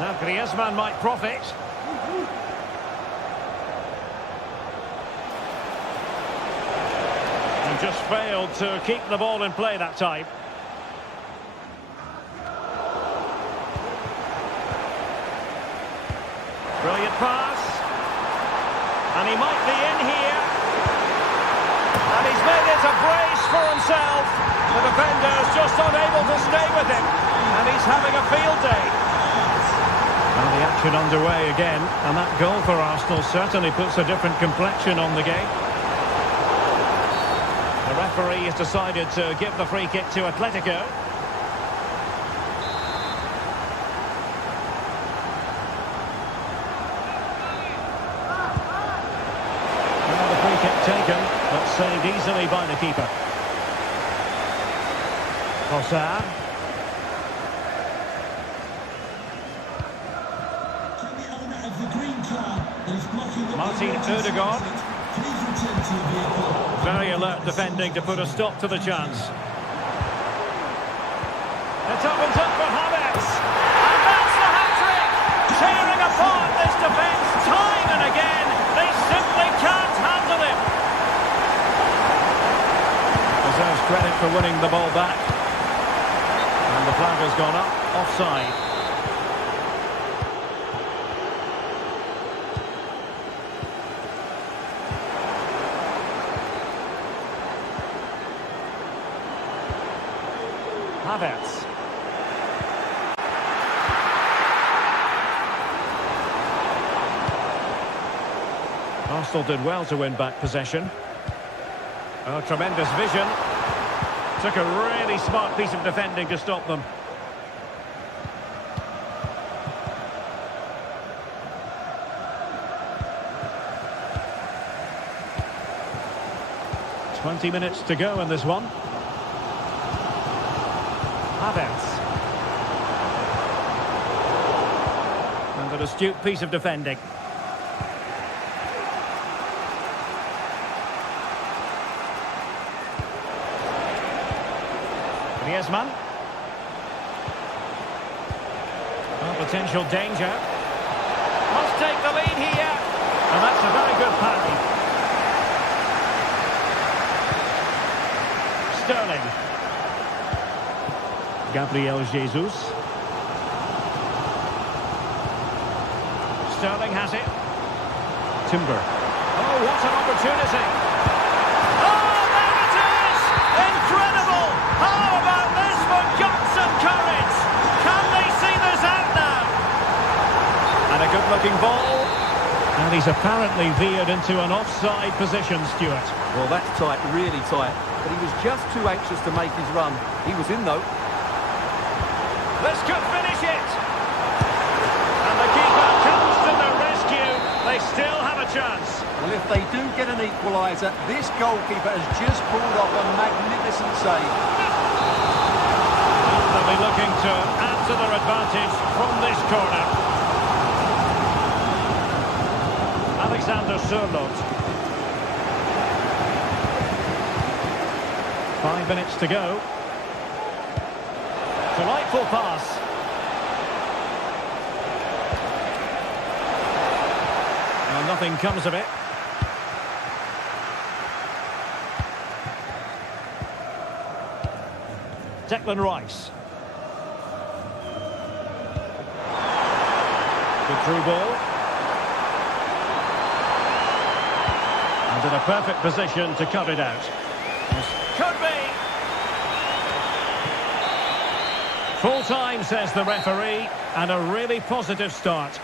Now Griezmann might profit. just failed to keep the ball in play that time. Brilliant pass. And he might be in here. And he's made it a brace for himself. The defender's just unable to stay with him. And he's having a field day. And the action underway again. And that goal for Arsenal certainly puts a different complexion on the game. The referee has decided to give the free kick to Atletico. Now the free kick taken, but saved easily by the keeper. Trossard. Can the owner of the green car that is blocking the Martin road Ødegaard. please return to your vehicle? Very alert defending to put a stop to the chance. It's up and top for Havertz. And that's the hat-trick! Tearing apart this defence time and again. They simply can't handle him. Deserves credit for winning the ball back. And the flag has gone up, offside. Havertz. Arsenal did well to win back possession. Oh, tremendous vision. Took a really smart piece of defending to stop them. "20 minutes to go in this one. Havertz. And an astute piece of defending. Griezmann. Oh, potential danger. Must take the lead here. And that's a very good parry. Sterling. Gabriel Jesus. Sterling has it. Timber. Oh, what an opportunity. Oh, there it is! Incredible! How about this for guts and courage? Can they see this out now? And a good-looking ball. And he's apparently veered into an offside position, Stuart. Well, that's tight, really tight. But he was just too anxious to make his run. He was in, though. This could finish it. And the keeper comes to the rescue. They still have a chance. Well, if they do get an equaliser, this goalkeeper has just pulled off a magnificent save. They'll be looking to add to their advantage from this corner. Alexander Sørloth. 5 minutes to go. Delightful pass. Well, nothing comes of it. Declan Rice. Good through ball. And in a perfect position to cut it out. Could be. Full time, says the referee, and a really positive start.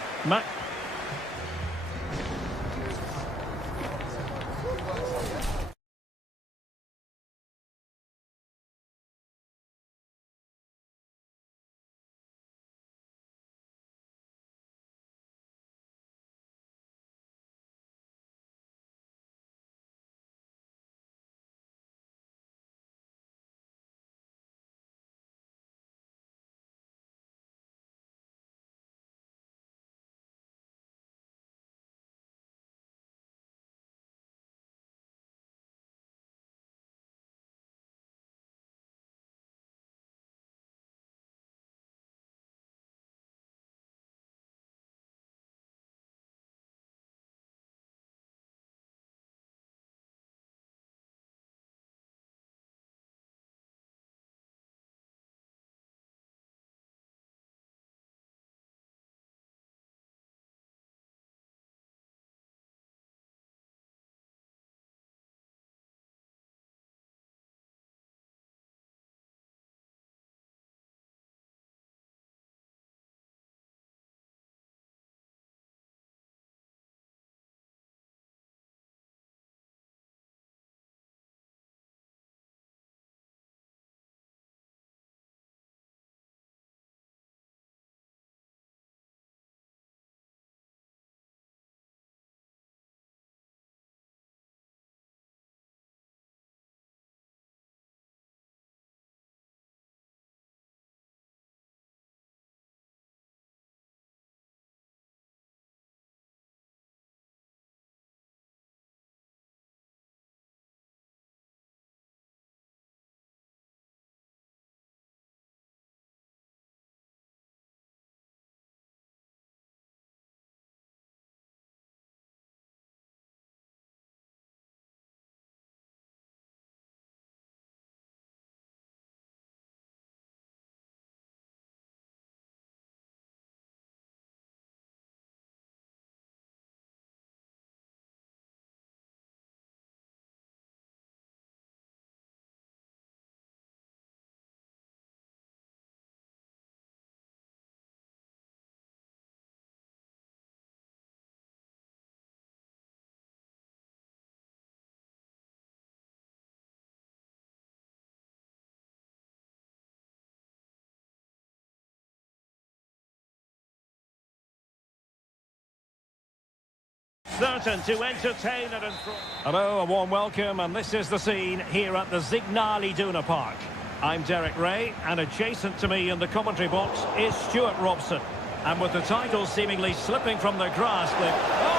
certain to entertain and enthrall. Hello, a warm welcome, and this is the scene here at the Signal Iduna Park. I'm Derek Ray, and adjacent to me in the commentary box is Stuart Robson. And with the title seemingly slipping from their grasp, oh,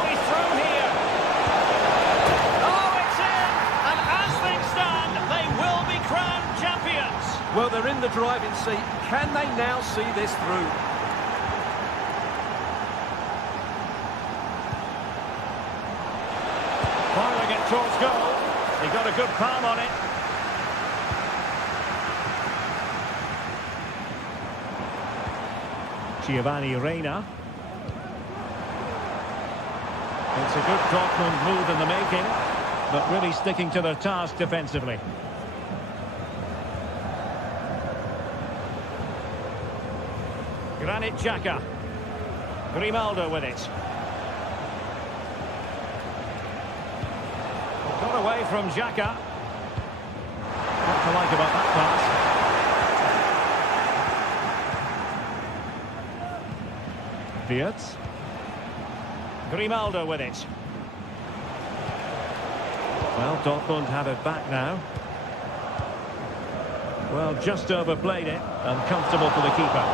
he's through here! Oh, it's in! And as things stand, they will be crowned champions! Well, they're in the driving seat. Can they now see this through? Firing it towards goal. He got a good palm on it. Giovanni Reina. It's a good Dortmund move in the making, but really sticking to their task defensively. Granit Xhaka. Grimaldo with it. Got away from Xhaka. What to like about that pass? Wirtz. Grimaldo with it. Well, Dortmund have it back now. Well, just overplayed it, and comfortable for the keeper.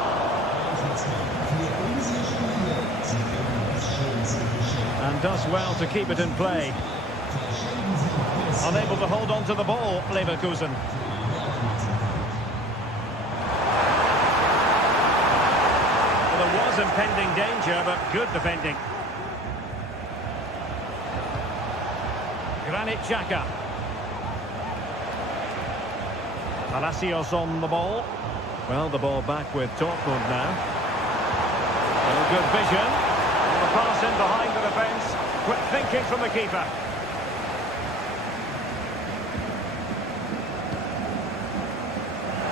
And does well to keep it in play. Unable to hold on to the ball, Leverkusen. Well, there was impending danger, but good defending. Granit Xhaka. Palacios on the ball. Well, the ball back with Dortmund now. Well, good vision. The pass in behind the defence. Quick thinking from the keeper.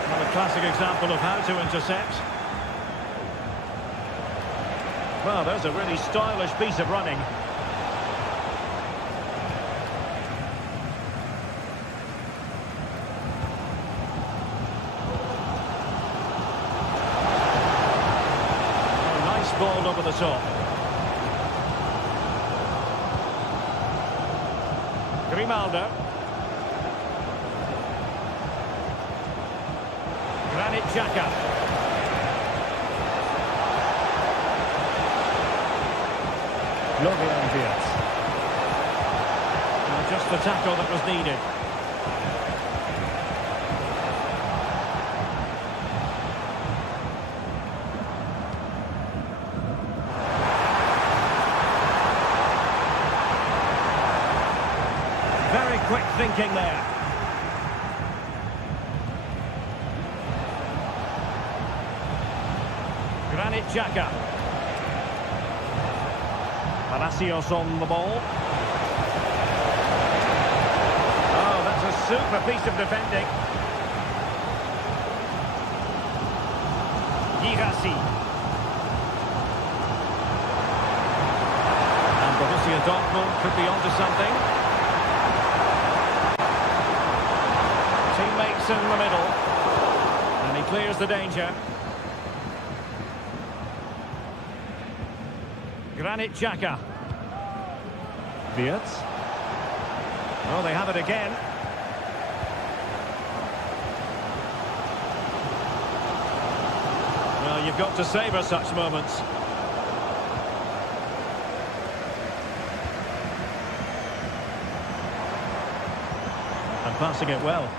Well, a classic example of how to intercept. Well, there's a really stylish piece of running. Ball over the top. Grimaldo. Granit Xhaka. Florian Wirtz. Just the tackle that was needed. Very quick thinking there. Granit Xhaka. Palacios on the ball. Oh, that's a super piece of defending. Girassi. And Borussia Dortmund could be onto something. Teammates in the middle, and he clears the danger. Granit Xhaka. Wirtz. Oh, they have it again. Well, you've got to savour such moments. And passing it well.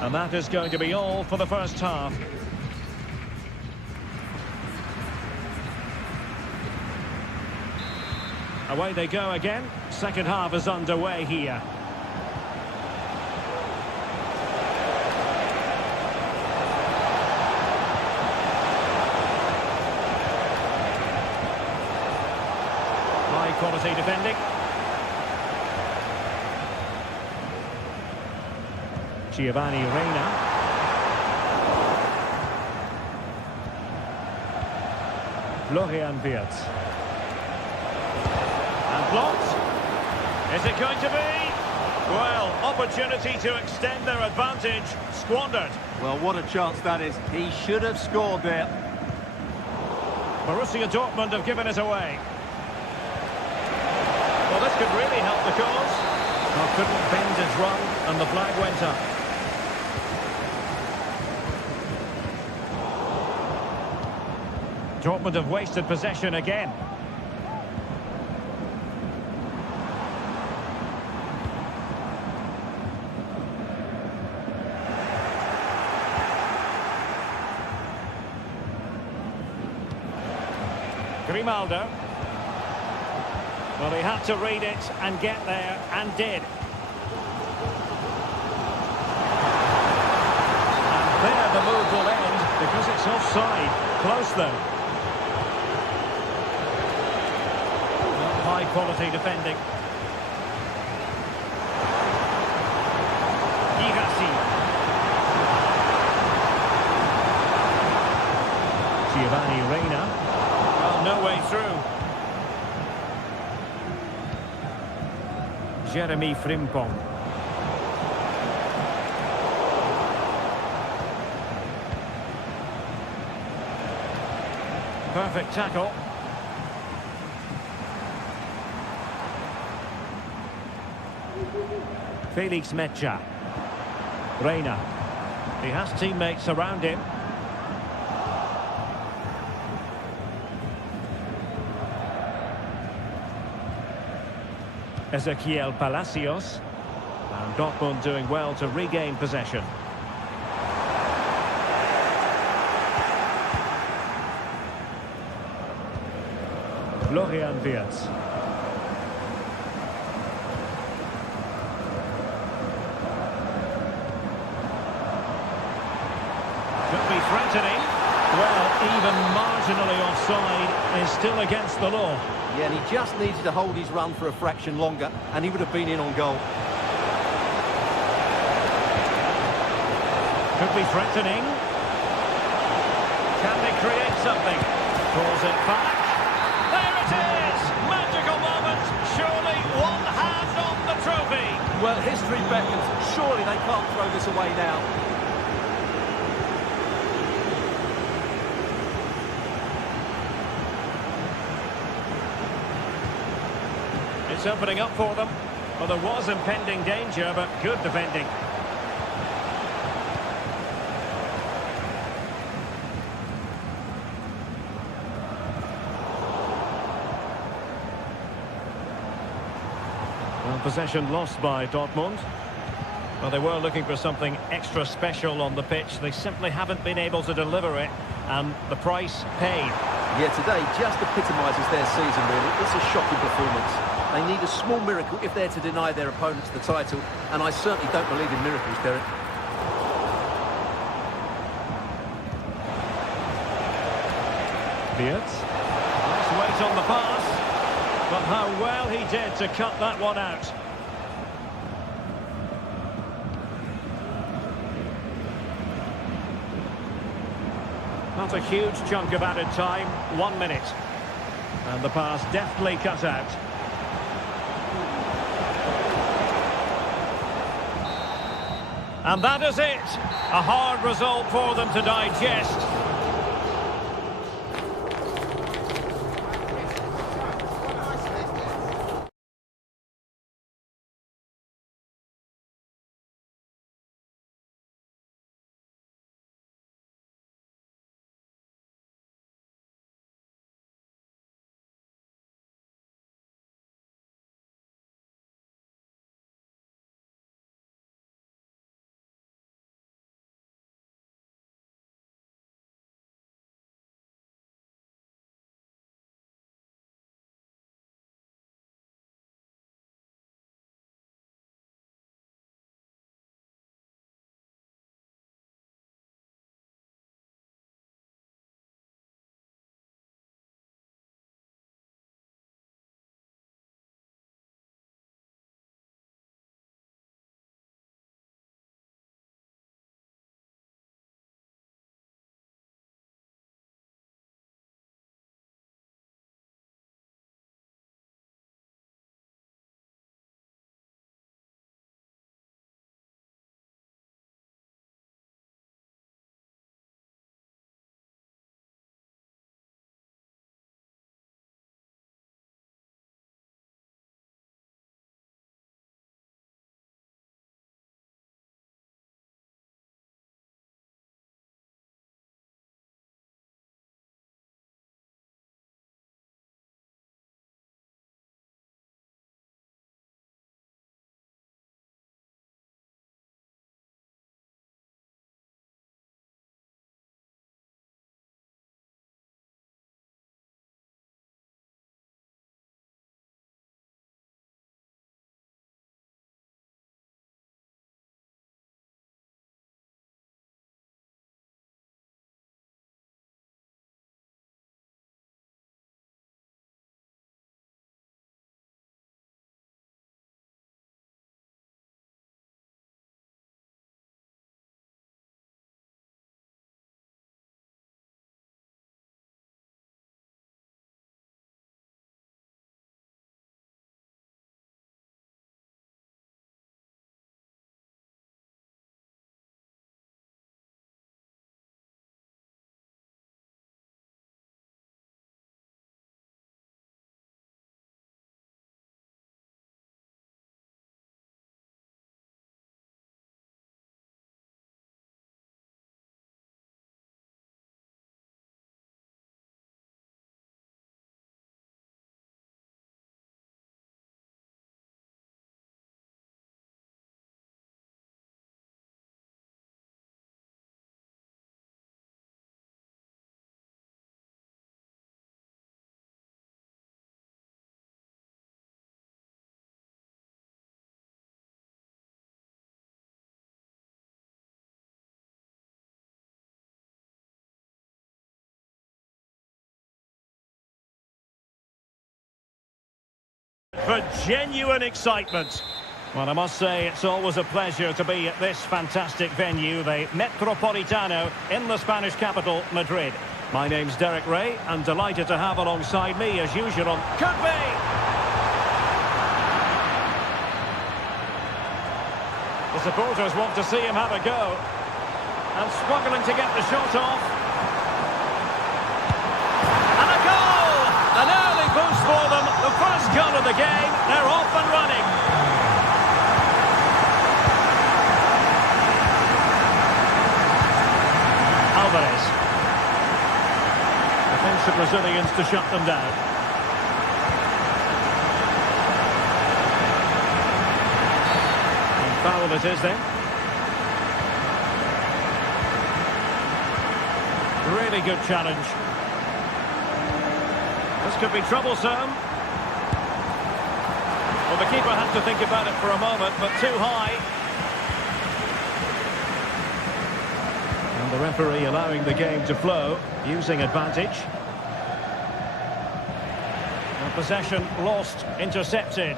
And that is going to be all for the first half. Away they go again. Second half is underway here. High quality defending. Giovanni Reina. Florian Wirtz. And blocked. Is it going to be? Well, opportunity to extend their advantage. Squandered. Well, what a chance that is. He should have scored there. Borussia Dortmund have given it away. could really help the cause. Well, couldn't bend his run, and the flag went up. Dortmund have wasted possession again. Grimaldo. Well, he had to read it and get there, and did. And there the move will end, because it's offside. Close, though. Well, high-quality defending. Giovanni Reina. Well, no way through. Jeremy Frimpong. Perfect tackle. Felix Mecha. Reina. He has teammates around him. Ezequiel Palacios. And Dortmund doing well to regain possession. Florian Wirtz. Could be threatening. Well, even marginally offside is still against the law. Yeah, and he just needed to hold his run for a fraction longer, and he would have been in on goal. Could be threatening. Can they create something? Pulls it back. There it is! Magical moment. Surely one hand on the trophy. Well, history beckons. Surely they can't throw this away now. It's opening up for them. Well, there was impending danger, but good defending. Well, possession lost by Dortmund. Well, they were looking for something extra special on the pitch. They simply haven't been able to deliver it, and the price paid. Yeah, today just epitomises their season, really. It's a shocking performance. They need a small miracle if they're to deny their opponents the title, and I certainly don't believe in miracles, Derek. Wirtz. Nice weight on the pass, but how well he did to cut that one out. Not a huge chunk of added time, 1 minute. And the pass deftly cut out. And that is it. A hard result for them to digest. For genuine excitement. Well, I must say it's always a pleasure to be at this fantastic venue, the Metropolitano in the Spanish capital, Madrid. My name's Derek Ray, and delighted to have alongside me, as usual, could be! The supporters want to see him have a go. And struggling to get the shot off. And a goal! An early boost for them. The first goal of the game. They're off and running. Alvarez. Defensive Brazilians to shut them down. And foul it is then. Really good challenge. This could be troublesome. Well, the keeper had to think about it for a moment, but too high. And the referee allowing the game to flow, using advantage. And possession lost, intercepted.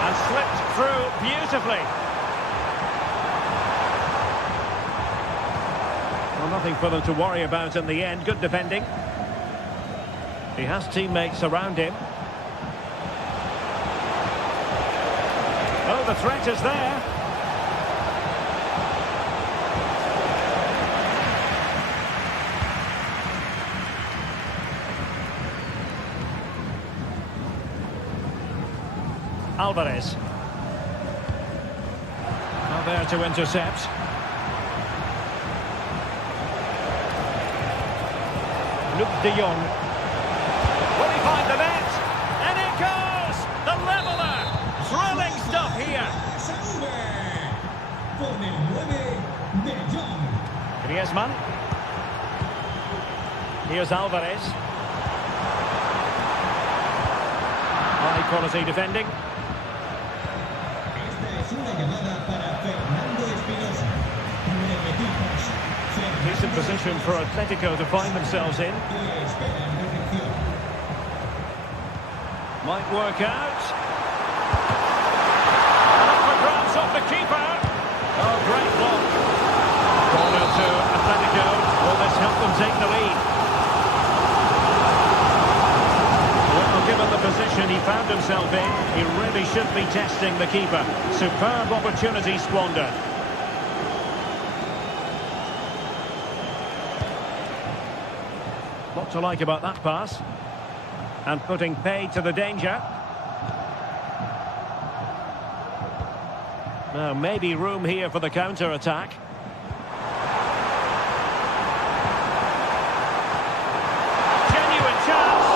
And slipped through beautifully. Well, nothing for them to worry about in the end. Good defending. He has teammates around him. Oh, the threat is there. Alvarez. Now there to intercept. Luke de Jong. Will he find the net? And it goes! The leveller! Thrilling stuff here. Griezmann. Here's Alvarez. High quality defending. Decent position for Atletico to find themselves in. Might work out. And up for grabs off the keeper. Oh, great block. Corner to Atletico. Will this help them take the lead? Well, given the position he found himself in, he really should be testing the keeper. Superb opportunity squandered. What to like about that pass. And putting paid to the danger. Now, maybe room here for the counter-attack. Genuine chance.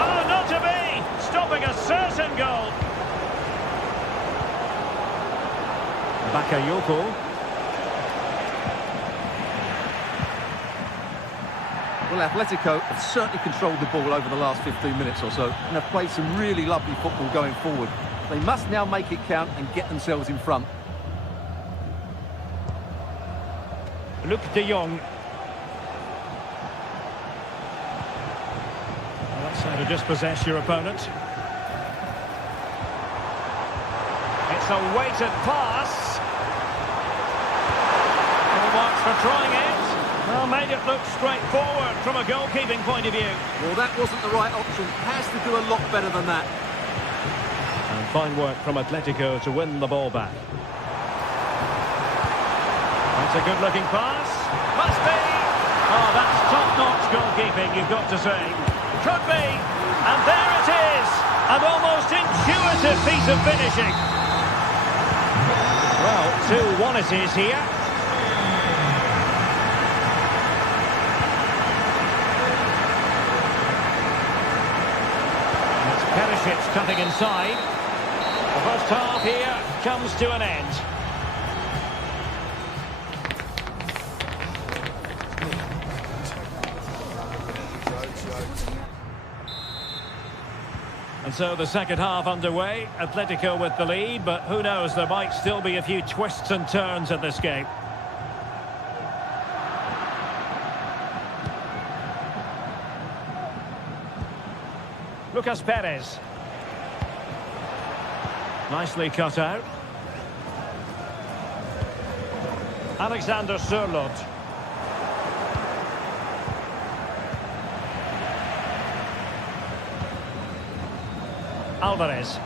Oh, not to be. Stopping a certain goal. Bakayoko. Well, Atletico have certainly controlled the ball over the last 15 minutes or so and have played some really lovely football going forward. They must now make it count and get themselves in front. Luke de Jong. That's how to dispossess your opponent. It's a weighted pass. Full marks for trying it. Well, made it look straightforward from a goalkeeping point of view. Well, that wasn't the right option. Has to do a lot better than that. And fine work from Atletico to win the ball back. That's a good-looking pass. Must be. Oh, that's top-notch goalkeeping, you've got to say. Could be. And there it is. An almost intuitive piece of finishing. Well, 2-1 it is here. It's cutting inside. The first half here comes to an end. And so the second half underway. Atletico with the lead, but who knows, there might still be a few twists and turns in this game. Lucas Perez. Nicely cut out. Alexander Sørloth. Alvarez.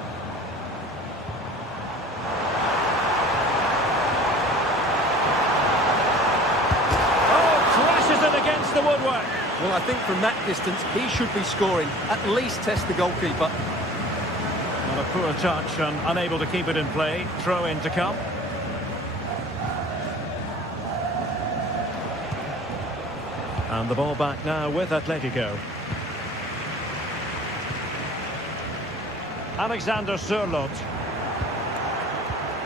Crashes it against the woodwork. Well, I think from that distance, he should be scoring. At least test the goalkeeper. Well, a poor touch and unable to keep it in play. Throw in to come. And the ball back now with Atletico. Alexander Sørloth.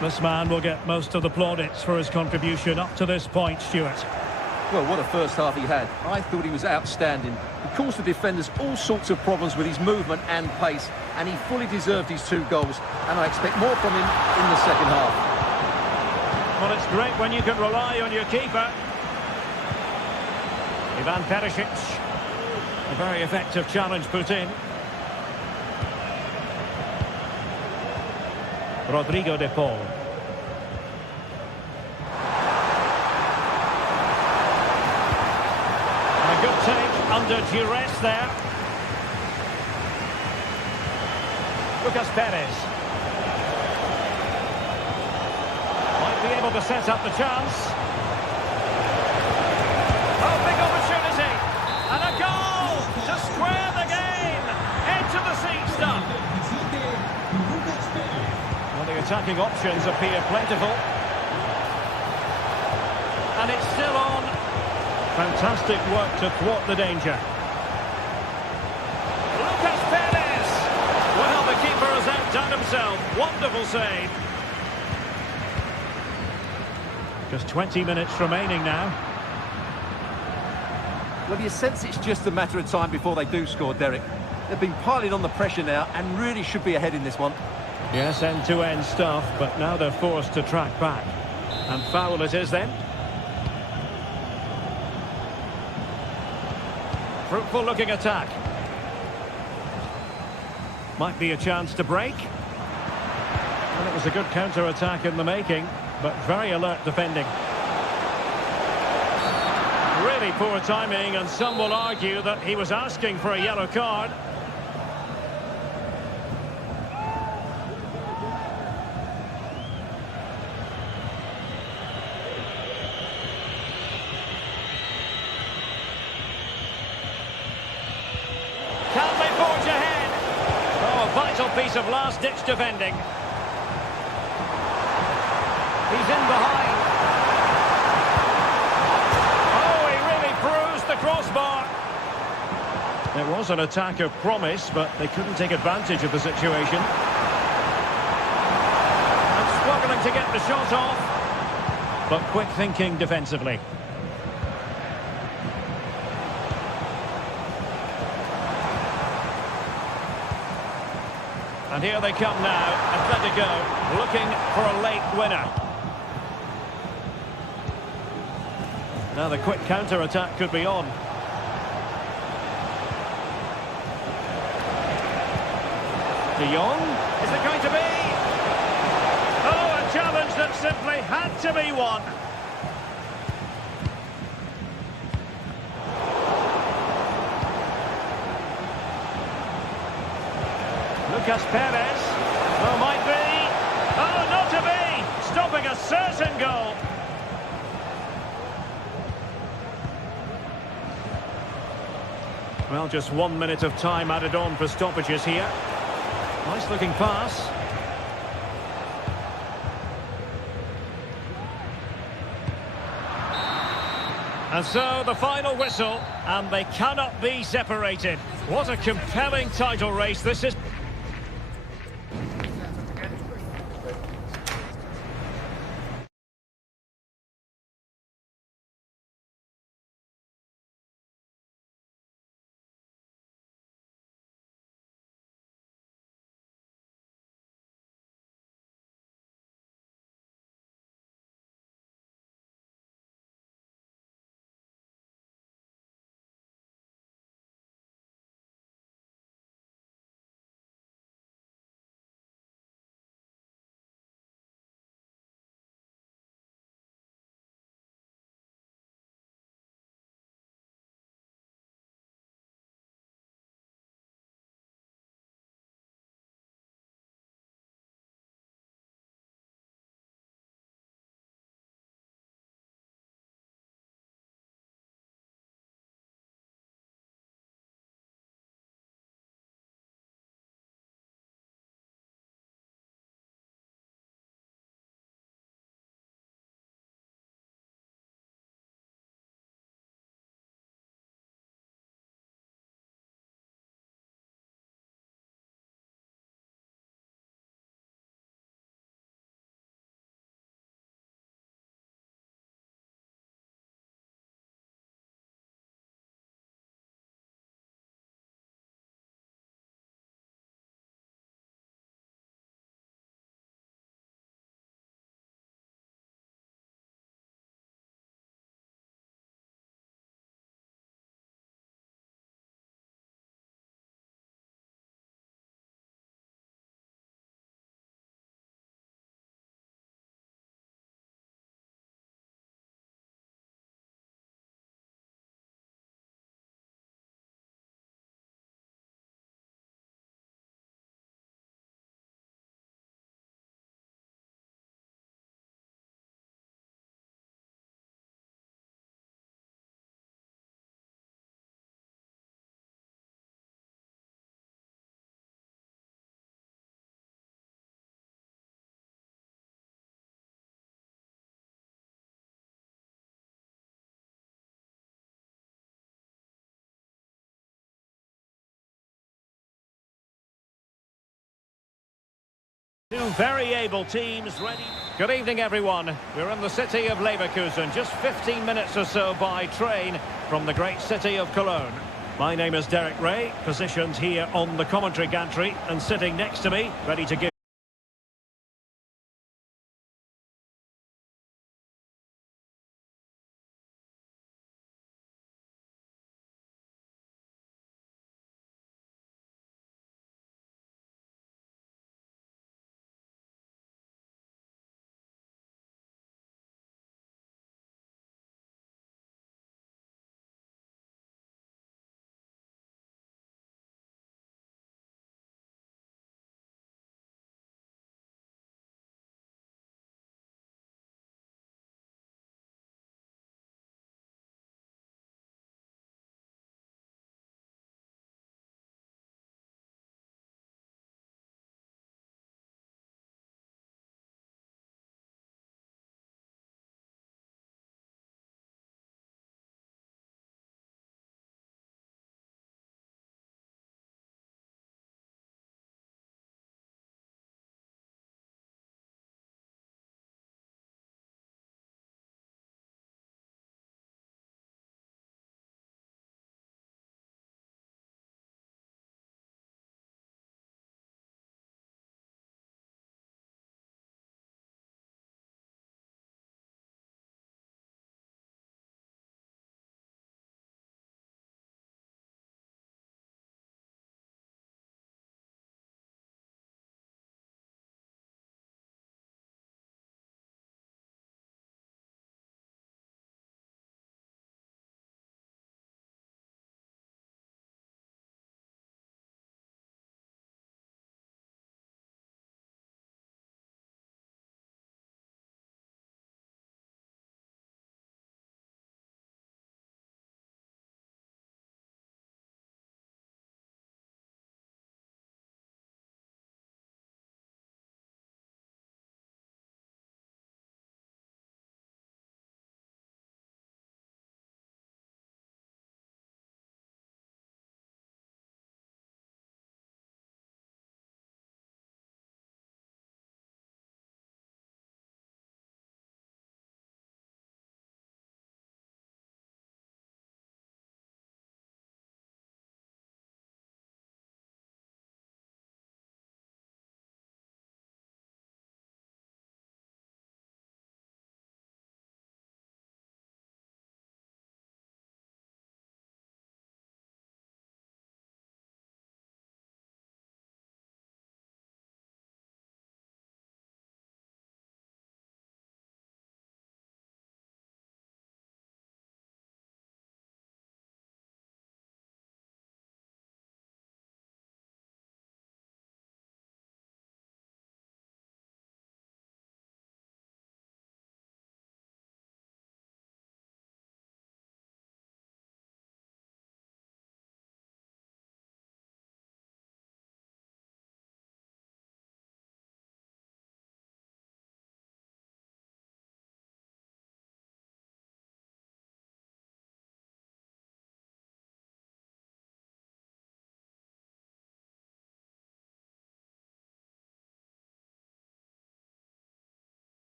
This man will get most of the plaudits for his contribution up to this point, Stuart. Well, what a first half he had. I thought he was outstanding. He caused the defenders all sorts of problems with his movement and pace, and he fully deserved his 2 goals, and I expect more from him in the second half. Well, it's great when you can rely on your keeper. Ivan Perisic. A very effective challenge put in. Rodrigo de Paul. A good take under duress there. Lucas Perez. Might be able to set up the chance. Oh, big opportunity. And a goal to square the game. Into the seat stuff. Well, the attacking options appear plentiful. And it's still on. Fantastic work to thwart the danger. Lucas Perez! Well, the keeper has outdone himself. Wonderful save. Just 20 minutes remaining now. Well, you sense it's just a matter of time before they do score, Derek. They've been piling on the pressure now and really should be ahead in this one. Yes, end-to-end stuff, but now they're forced to track back. And foul it is then. Fruitful looking attack. Might be a chance to break. And it was a good counter-attack in the making, but very alert defending. Really poor timing, and some will argue that he was asking for a yellow card. Can they forge ahead? Oh, a vital piece of last-ditch defending. He's in behind. Oh, he really bruised the crossbar. It was an attack of promise, but they couldn't take advantage of the situation. And struggling to get the shot off, but quick thinking defensively. And here they come now, Atletico looking for a late winner. Now the quick counter-attack could be on. De Jong, is it going to be? Oh, a challenge that simply had to be won. Lucas Perez. Oh, might be. Oh, not to be. Stopping a certain goal. Well, just 1 minute of time added on for stoppages here. Nice looking pass. And so the final whistle, and they cannot be separated. What a compelling title race this is. Two very able teams ready. Good evening, everyone. We're in the city of Leverkusen, just 15 minutes or so by train from the great city of Cologne. My name is Derek Ray, positioned here on the commentary gantry, and sitting next to me, ready to give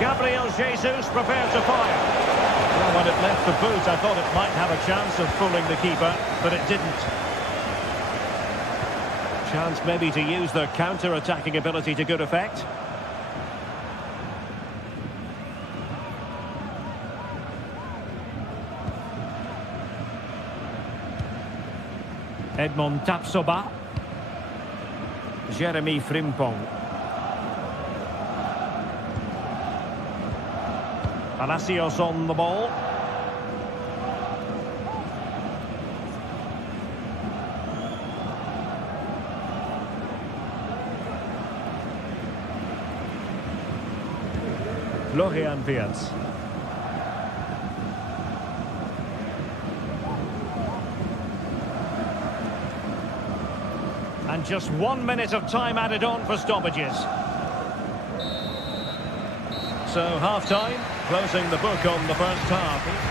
Gabriel Jesus prepared to fire. Well, when it left the boot, I thought it might have a chance of fooling the keeper, but it didn't. Chance maybe to use their counter-attacking ability to good effect. Edmond Tapsoba. Jeremy Frimpong. Palacios on the ball. Florian Wirtz. And just 1 minute of time added on for stoppages. So half-time, closing the book on the first half.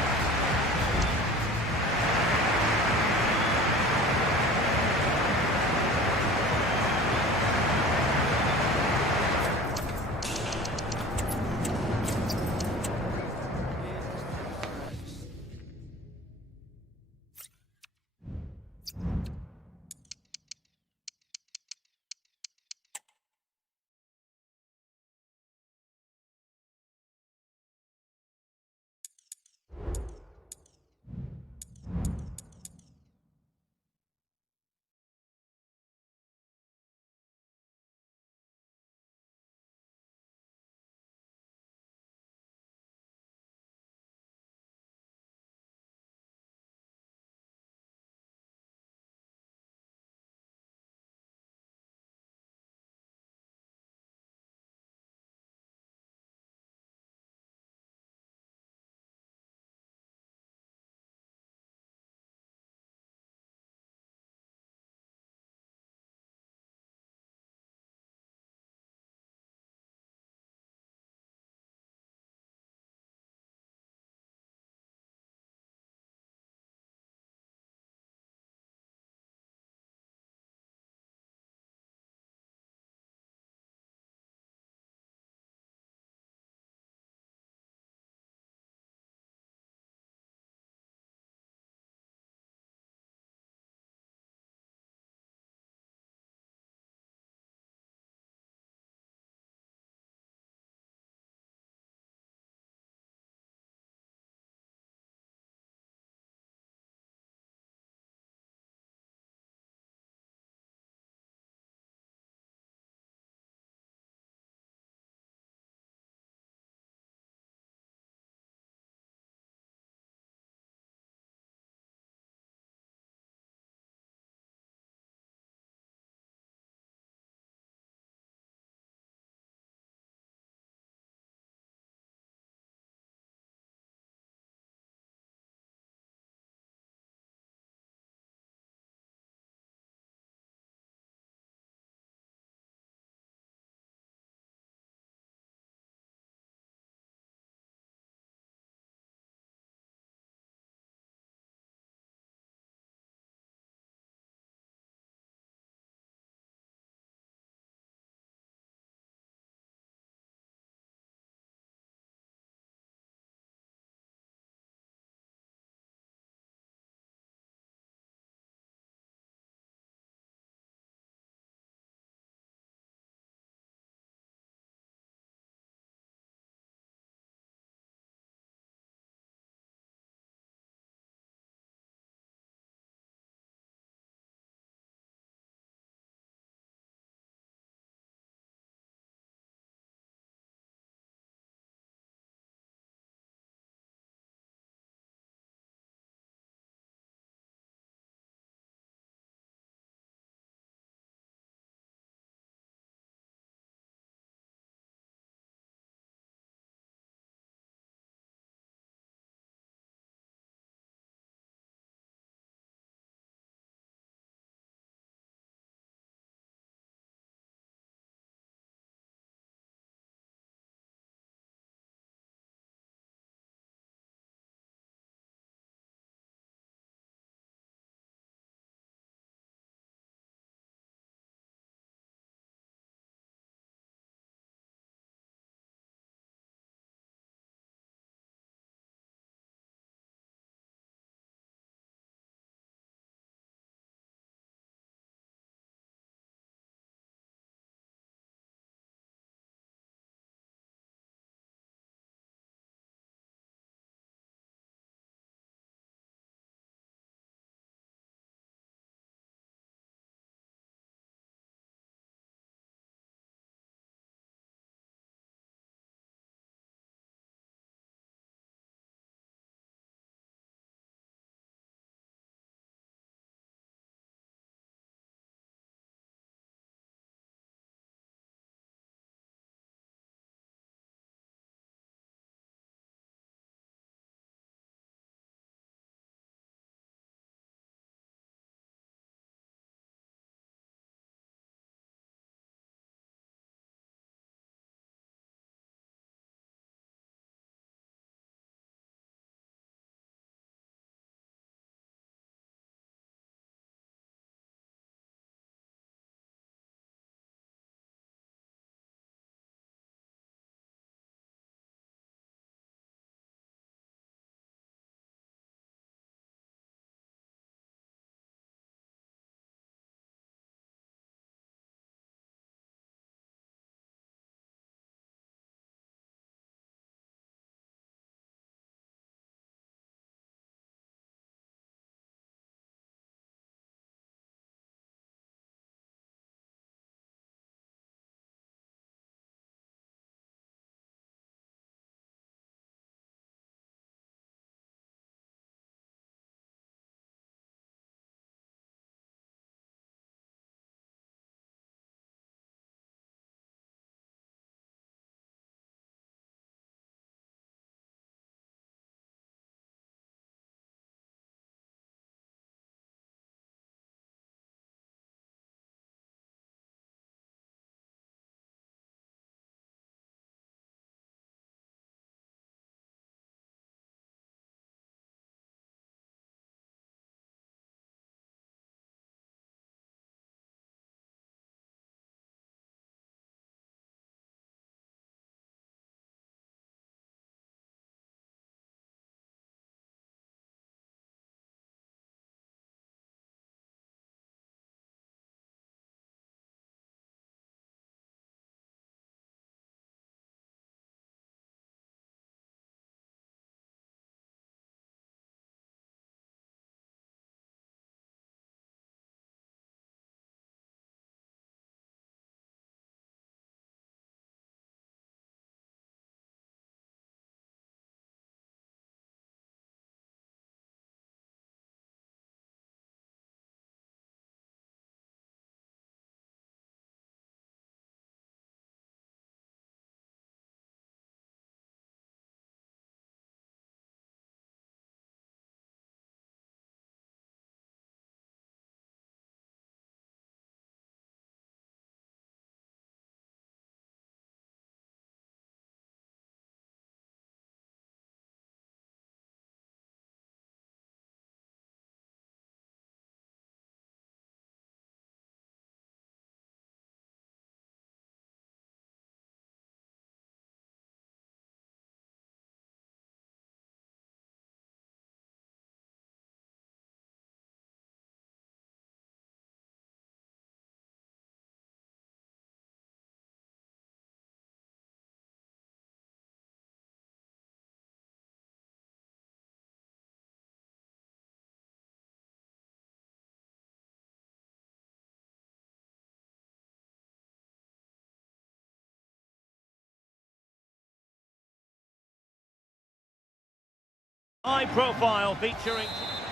High profile featuring...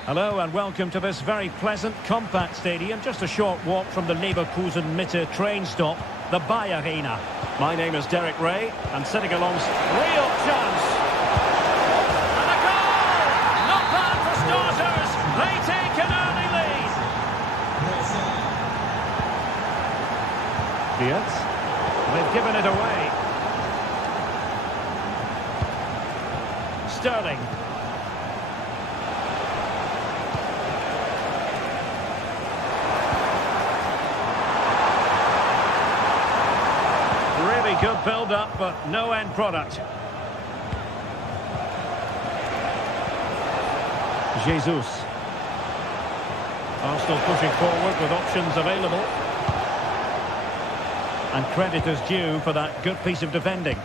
Hello and welcome to this very pleasant, compact stadium, just a short walk from the Leverkusen-Mitte train stop, the Bay Arena. My name is Derek Ray, and sitting alongside... Real chance! And a goal! Not bad for starters! They take an early lead! Diaz. They've given it away. Sterling. Really good build-up, but no end product. Jesus. Arsenal pushing forward with options available. And credit is due for that good piece of defending.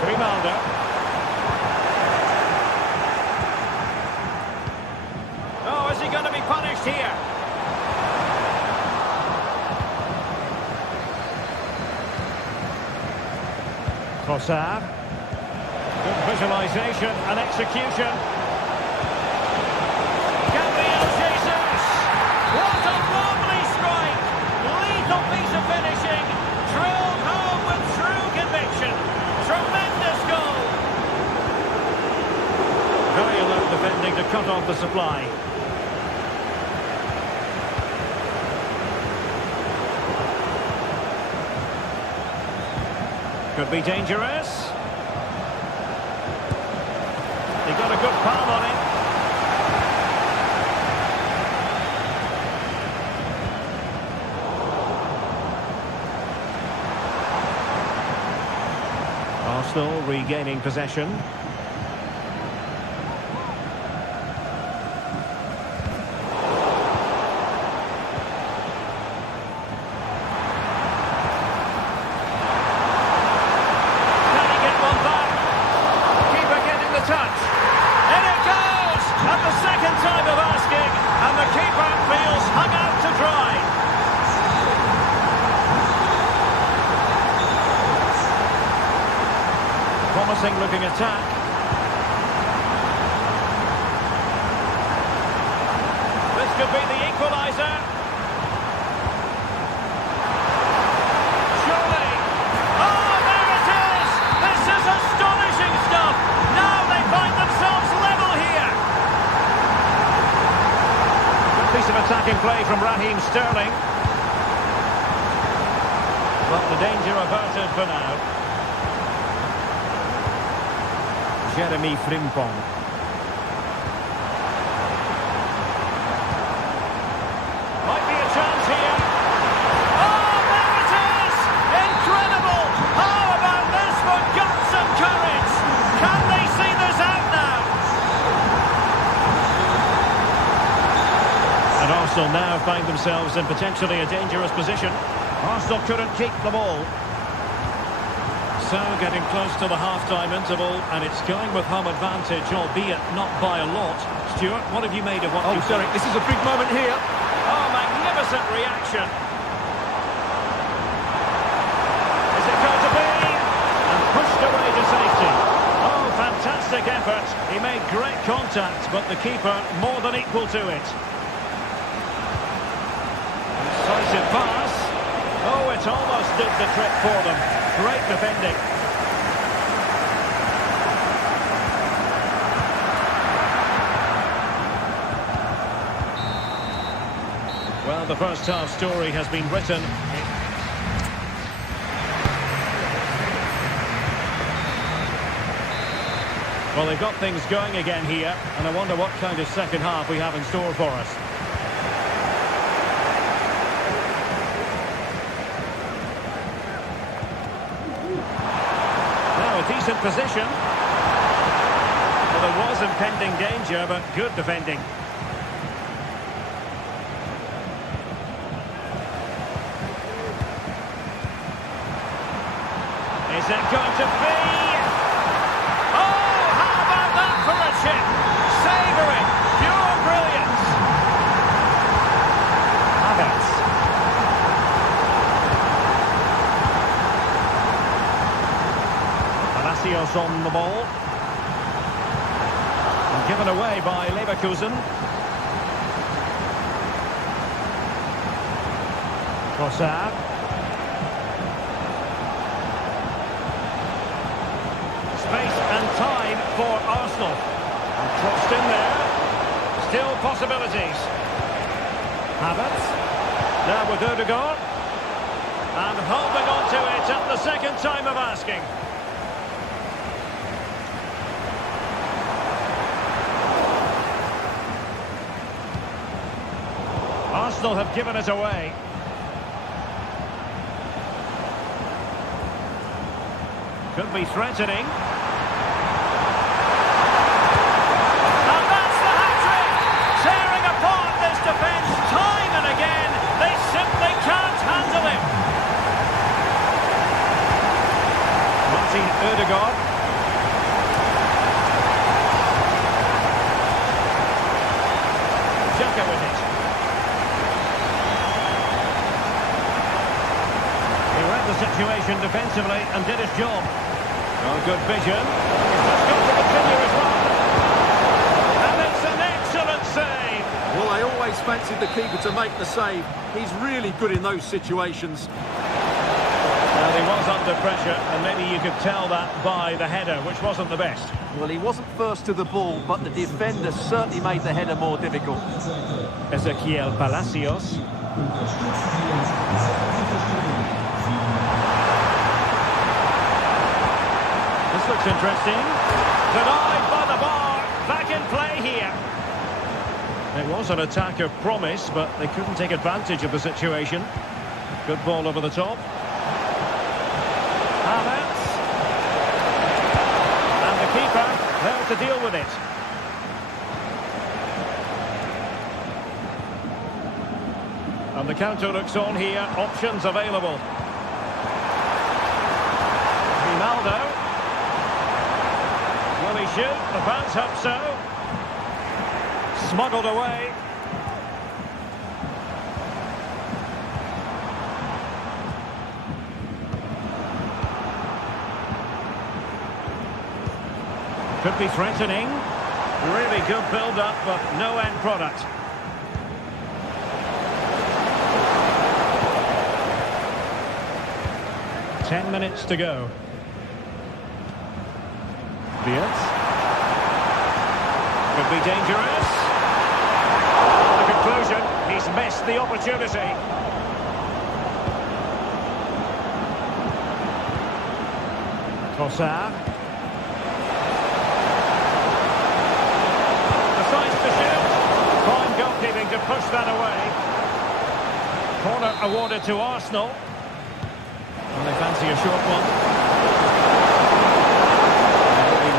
Grimaldo. Oh, is he going to be punished here? Trossard. Good visualisation and execution. Gabriel Jesus! What a lovely strike! Lethal piece of finishing. Drilled home with true conviction. Tremendous goal! Very alert defending to cut off the supply. Could be dangerous. He got a good palm on it. Arsenal regaining possession. Can he get one back? Keeper getting the touch. The second time of asking, and the keeper feels hung out to dry. Promising looking attack. This could be the equaliser. Surely. Oh, there it is! This is astonishing stuff! Now they find themselves level here. Piece of attacking play from Raheem Sterling. But the danger averted for now. Jeremy Frimpong. Might be a chance here. Oh, there it is! Incredible! How about this for guts and courage? Can they see this out now? And Arsenal now find themselves in potentially a dangerous position. Arsenal couldn't keep the ball. So getting close to the half-time interval, and it's going with home advantage, albeit not by a lot. Stuart, what have you made of what you've seen? This is a big moment here. Oh, magnificent reaction. Is it going to be? And pushed away to safety. Oh, fantastic effort. He made great contact, but the keeper more than equal to it. Decisive pass. Oh, it almost did the trick for them. Great defending. Well, the first half story has been written. Well, they've got things going again here, and I wonder what kind of second half we have in store for us. Decent position. Well, there was impending danger, but good defending. Is it going to be? Oh, how about that for a chip? Savouring, pure brilliance. Havertz. Palacios on the ball. And given away by Leverkusen. Trossard. Space and time for Arsenal. And crossed in there. Still possibilities. Havertz. Now with Ødegaard. And holding on to it at the second time of asking. Arsenal have given it away. Could be threatening. And that's the hat-trick! Tearing apart this defence time and again. They simply can't handle him. Martin Ødegaard. Xhaka with it. He read the situation defensively and did his job. Oh, good vision. He's just got to continue his run. And it's an excellent save. Well, I always fancied the keeper to make the save. He's really good in those situations. Well, he was under pressure, and maybe you could tell that by the header, which wasn't the best. Well, he wasn't first to the ball, but the defender certainly made the header more difficult. Ezequiel Palacios. This looks interesting. Denied by the bar. Back in play here. It was an attack of promise, but they couldn't take advantage of the situation. Good ball over the top. Havertz. And the keeper there to deal with it. And the counter looks on here. Options available. Ronaldo. Will he shoot? The fans hope so. Smuggled away. Could be threatening. Really good build-up, but no end product. Ten minutes to go. Beard. Could be dangerous. The conclusion, he's missed the opportunity. Trossard. Decides to shoot. Fine goalkeeping to push that away. Corner awarded to Arsenal. And they fancy a short one.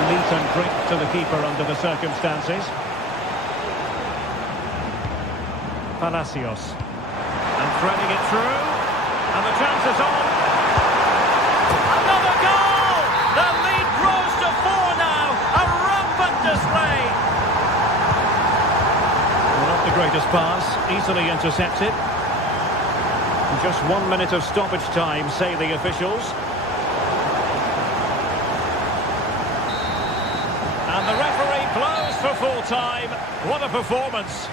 Neat and quick to the keeper under the circumstances. Palacios. And threading it through. And the chance is on. Another goal! The lead grows to 4 now. A rampant display. Well, not the greatest pass. Easily intercepted. And just 1 minute of stoppage time, say the officials. And the referee blows for full time. What a performance.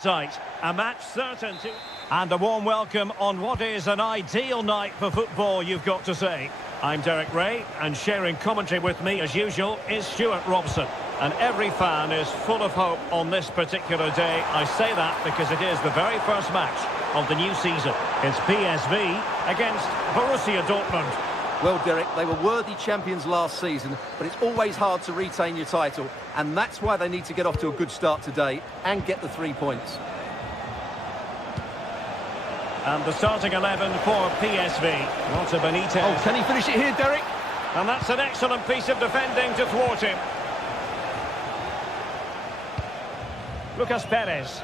Tight. A match certain to... And a warm welcome on what is an ideal night for football, you've got to say. I'm Derek Ray, and sharing commentary with me, as usual, is Stuart Robson. And every fan is full of hope on this particular day. I say that because it is the very first match of the new season. It's PSV against Borussia Dortmund. Well, Derek, they were worthy champions last season, but it's always hard to retain your title, and that's why they need to get off to a good start today and get the 3 points. And the starting 11 for PSV. What a Benitez. Oh, can he finish it here, Derek? And that's an excellent piece of defending to thwart him. Lucas Perez.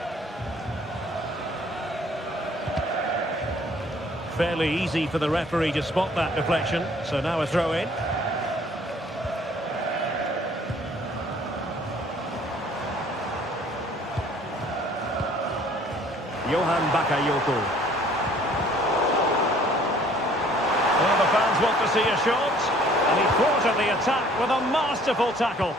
Fairly easy for the referee to spot that deflection. So now a throw in. Johan Bakayoko. Well, the fans want to see a shot. And he thwarted the attack with a masterful tackle.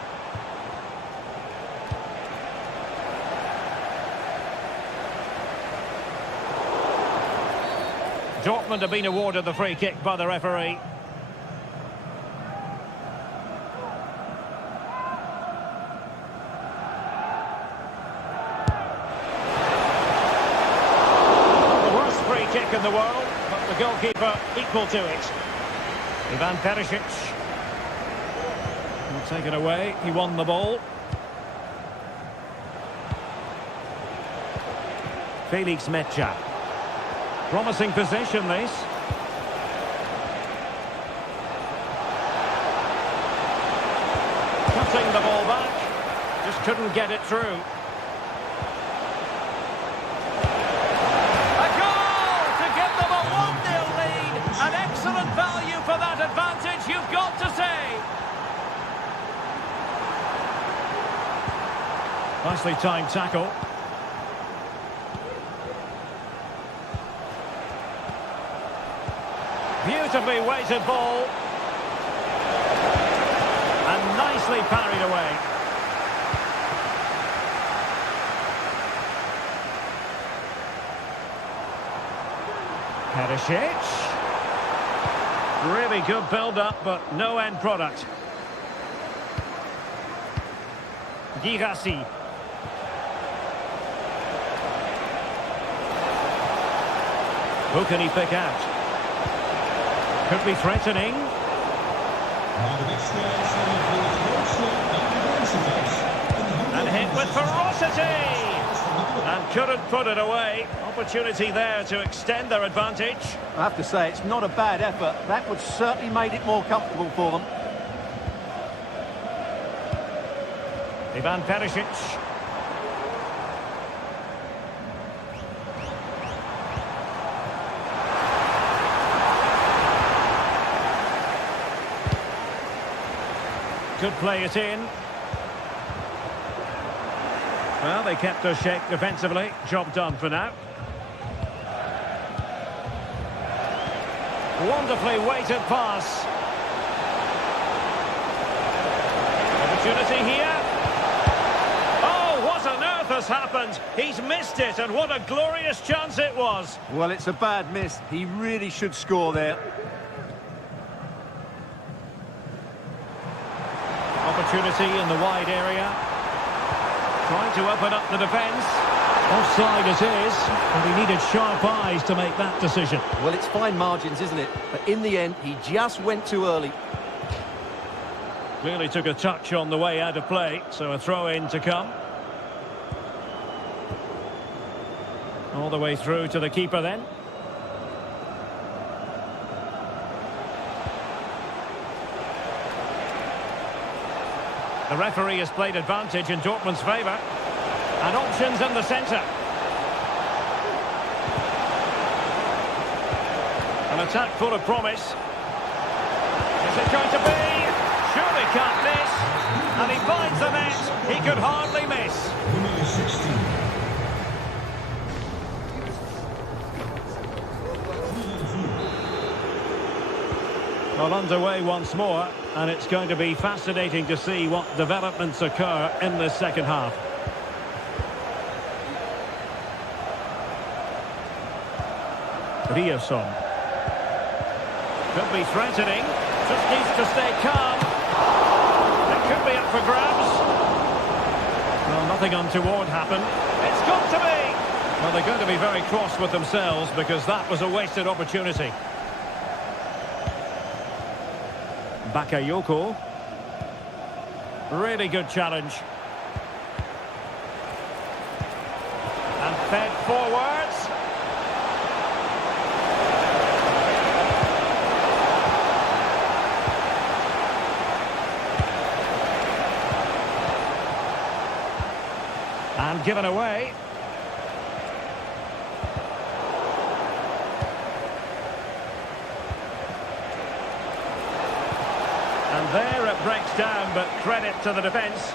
Dortmund have been awarded the free kick by the referee. The worst free kick in the world, but the goalkeeper equal to it. Ivan Perisic. He'll take it away. He won the ball. Felix Mecha. Promising possession, this. Cutting the ball back. Just couldn't get it through. A goal to give them a 1-0 lead. An excellent value for that advantage, you've got to say. Nicely timed tackle. Beautifully weighted ball. And nicely parried away. Perisic. Really good build-up, but no end product. Girassi. Who can he pick out? Could be threatening. And hit with ferocity. And couldn't put it away. Opportunity there to extend their advantage. I have to say, it's not a bad effort. That would certainly made it more comfortable for them. Ivan Perisic. Could play it in. Well, they kept us shape defensively. Job done for now. Wonderfully weighted pass. Opportunity here. Oh, what on earth has happened? He's missed it, and what a glorious chance it was. Well, it's a bad miss. He really should score there. Opportunity in the wide area. Trying to open up the defence. Offside it is, but he needed sharp eyes to make that decision. Well, it's fine margins, isn't it? But in the end, he just went too early. Clearly took a touch on the way out of play, so a throw-in to come. All the way through to the keeper then. The referee has played advantage in Dortmund's favour. And options in the centre. An attack full of promise. Is it going to be? Surely can't miss. And he finds the net. He could hardly miss. Nummer 16. Well, underway once more, and it's going to be fascinating to see what developments occur in the second half. Riasson. Could be threatening. Just needs to stay calm. It could be up for grabs. Well, nothing untoward happened. It's got to be! Well, they're going to be very cross with themselves because that was a wasted opportunity. Bakayoko. Really good challenge. And fed forwards. given away. And there it breaks down, but credit to the defence.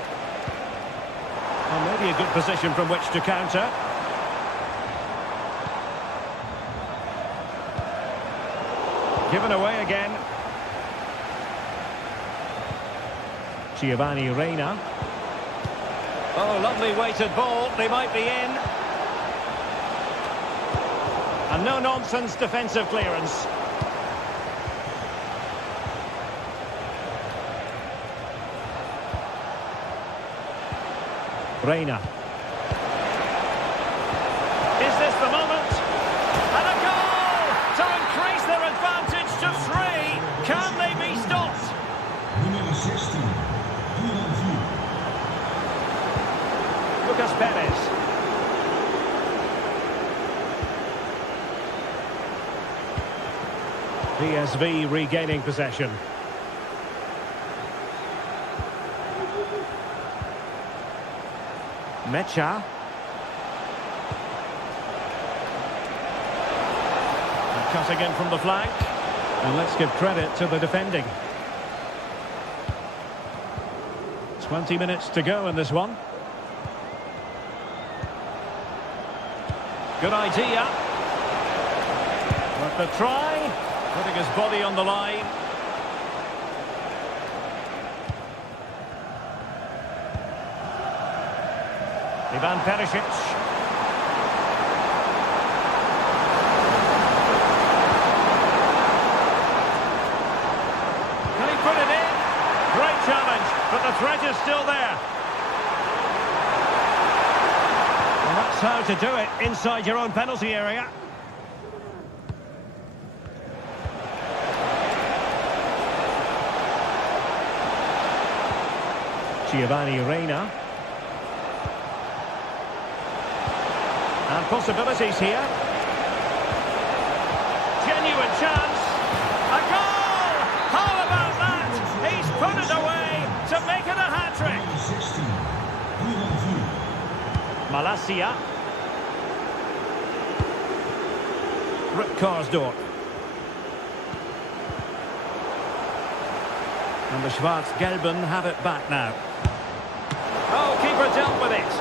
Well, maybe a good position from which to counter. Given away again. Giovanni Reina. Oh, lovely weighted ball. They might be in. And no-nonsense defensive clearance. Reina. Is this the moment? And a goal to increase their advantage to 3. Can they be stopped? Nummer 16, Lucas Perez. PSV regaining possession. Mecha. And cutting in from the flank. And let's give credit to the defending. 20 minutes to go in this one. Good idea. Worth the try. Putting his body on the line. Ivan Perisic. Can he put it in? Great challenge, but the threat is still there. And that's how to do it inside your own penalty area. Giovanni Reina. And possibilities here. Genuine chance. A goal! How about that? He's put it away to make it a hat-trick. nummer 16, Malacia. Rip Karsdorp. And the Schwarz-Gelben have it back now. Oh, keeper dealt with it.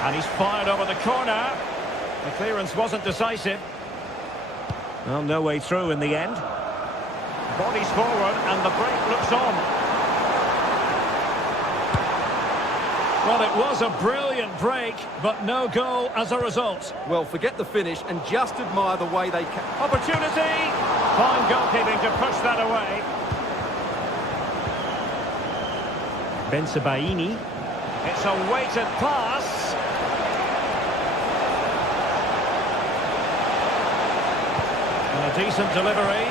And he's fired over the corner. The clearance wasn't decisive. Well, no way through in the end. Bodies forward and the break looks on. Well, it was a brilliant break, but no goal as a result. Well, forget the finish and just admire the way they... Opportunity! Fine goalkeeping to push that away. Bensebaini. It's a weighted pass. And a decent delivery.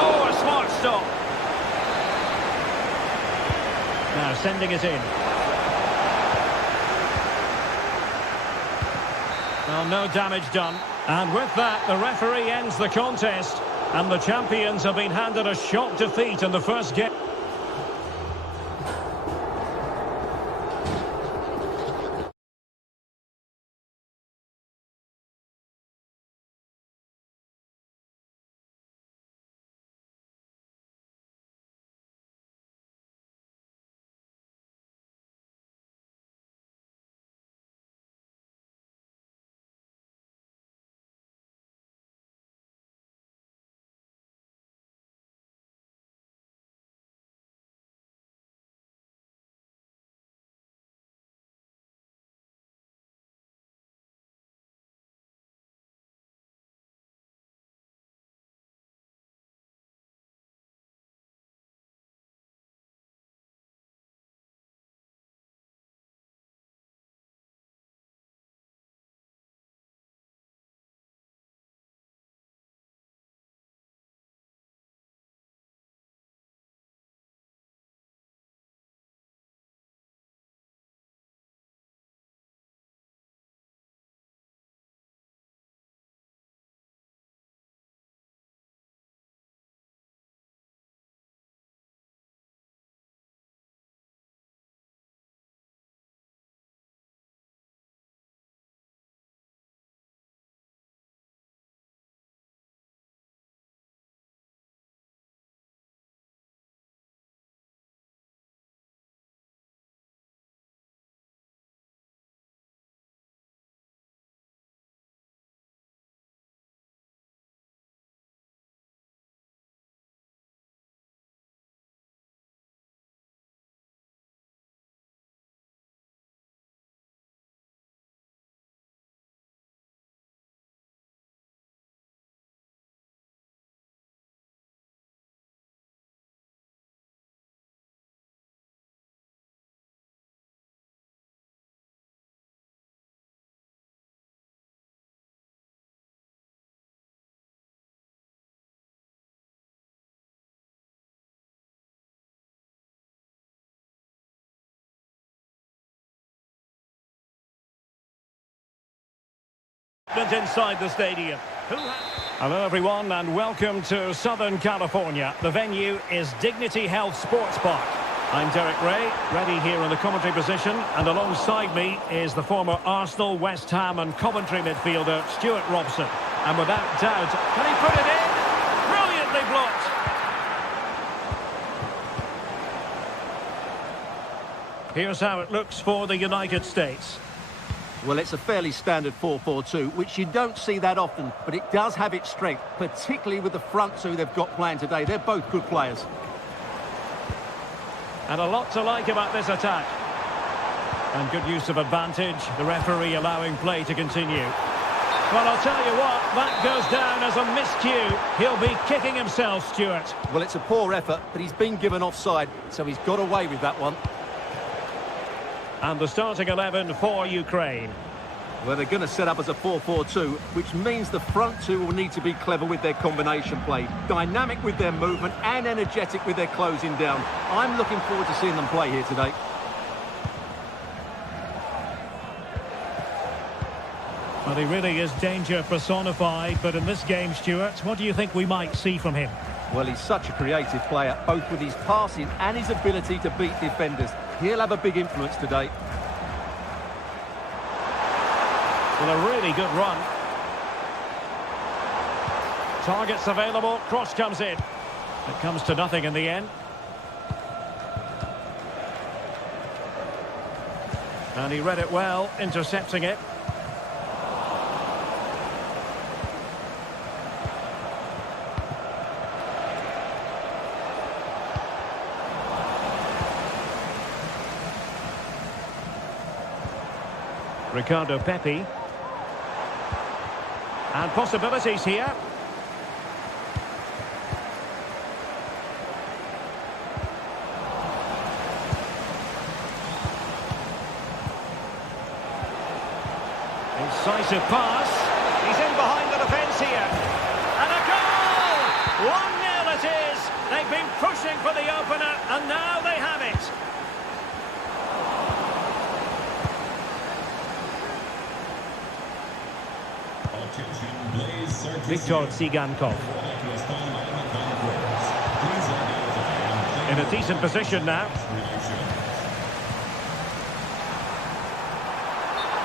Oh, a smart stop. Now sending it in. Well, no damage done. And with that, the referee ends the contest. And the champions have been handed a shock defeat in the first game. Inside the stadium. Hello everyone and welcome to Southern California. The venue is Dignity Health Sports Park. I'm Derek Ray, ready here in the commentary position, and alongside me is the former Arsenal, West Ham and Coventry midfielder Stuart Robson. And without doubt, can he put it in? Brilliantly blocked. Here's how it looks for the United States. Well, it's a fairly standard 4-4-2, which you don't see that often, but it does have its strength, particularly with the front two they've got playing today. They're both good players. And a lot to like about this attack. And good use of advantage, the referee allowing play to continue. Well, I'll tell you what, that goes down as a miscue. He'll be kicking himself, Stuart. Well, it's a poor effort, but he's been given offside, so he's got away with that one. And the starting 11 for Ukraine. Well, they're going to set up as a 4-4-2, which means the front two will need to be clever with their combination play, dynamic with their movement and energetic with their closing down. I'm looking forward to seeing them play here today. Well, he really is danger personified, but in this game, Stuart, what do you think we might see from him? Well, he's such a creative player, both with his passing and his ability to beat defenders. He'll have a big influence today. Well, a really good run. Targets available, cross comes in. It comes to nothing in the end. And he read it well, intercepting it. Ricardo Pepi. And possibilities here. Incisive pass. He's in behind the defence here. And a goal! 1-0 it is. They've been pushing for the opener, and now they have it. Viktor Tsigankov. In a decent position now.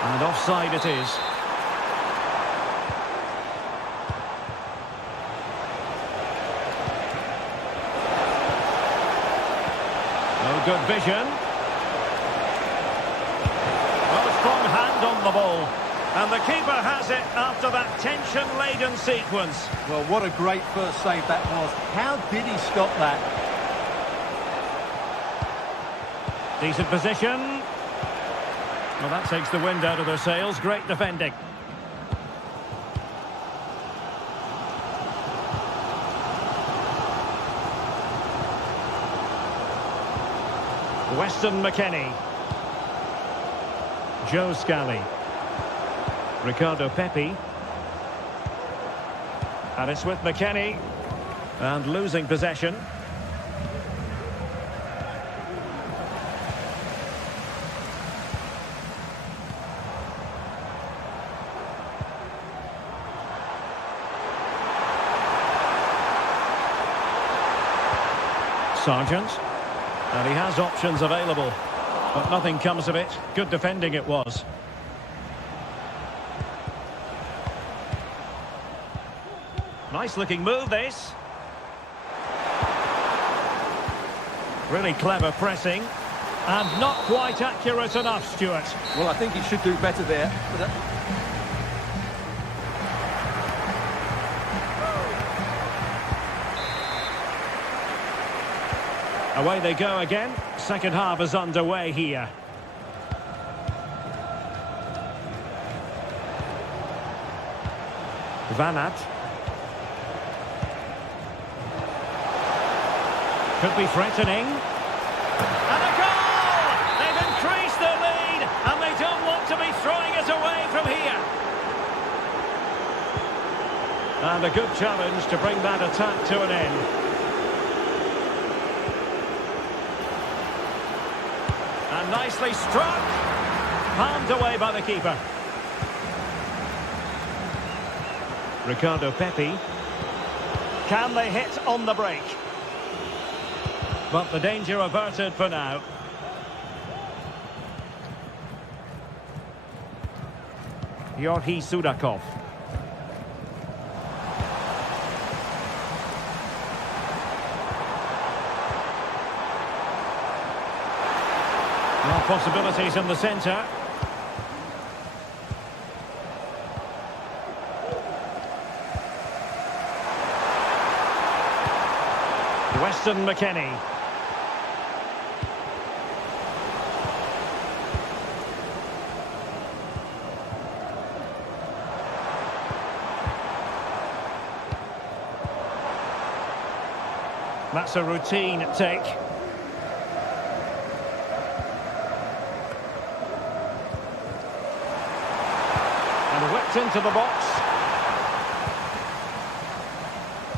And offside it is. No good vision. Well, a strong hand on the ball. And the keeper has it after that tension-laden sequence. Well, what a great first save that was. How did he stop that? Decent position. Well, that takes the wind out of their sails. Great defending. Weston McKennie. Joe Scally. Ricardo Pepi. And it's with McKennie. And losing possession. Sargent. And he has options available. But nothing comes of it. Good defending it was. Nice looking move, this. Really clever pressing. And not quite accurate enough, Stuart. Well, I think he should do better there. But away they go again. Second half is underway here. Van Aert. Could be threatening. And a goal! They've increased their lead, and they don't want to be throwing it away from here. And a good challenge to bring that attack to an end. And nicely struck. Palmed away by the keeper. Ricardo Pepi. Can they hit on the break? But the danger averted for now. Georgi Sudakov. More possibilities in the centre. Weston McKennie. That's a routine take. And whipped into the box.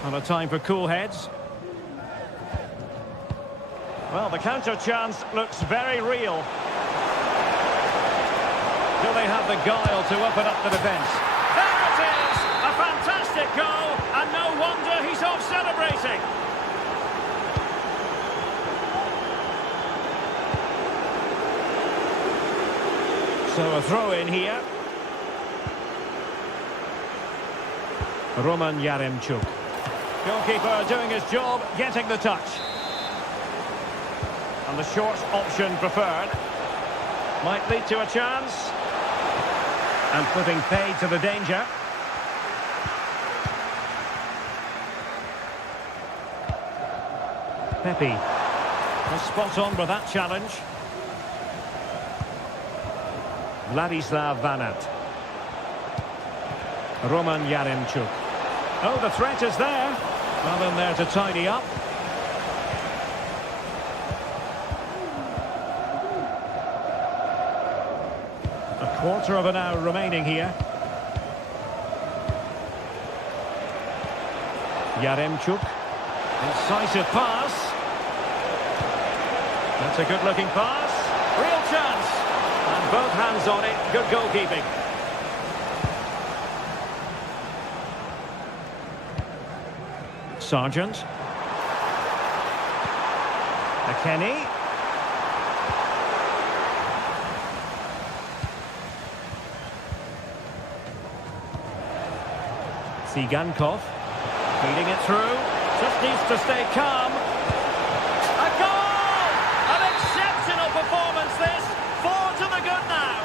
And a time for cool heads. Well, the counter chance looks very real. Do they have the guile to open up the defence? There it is! A fantastic goal, and no wonder he's off celebrating. So a throw in here. Roman Yaremchuk. Goalkeeper doing his job, getting the touch. And the short option preferred. Might lead to a chance. And putting paid to the danger. Pepi. Was spot on with that challenge. Vladislav Vanat. Roman Yaremchuk. Oh, the threat is there. Well in there to tidy up. A quarter of an hour remaining here. Yaremchuk. Incisive pass. That's a good-looking pass. Real chance. And both hands on it. Good goalkeeping. Sargent. McKennie. Tsigankov. Feeding it through. Just needs to stay calm. A goal! An exceptional performance this. 4 to the good now.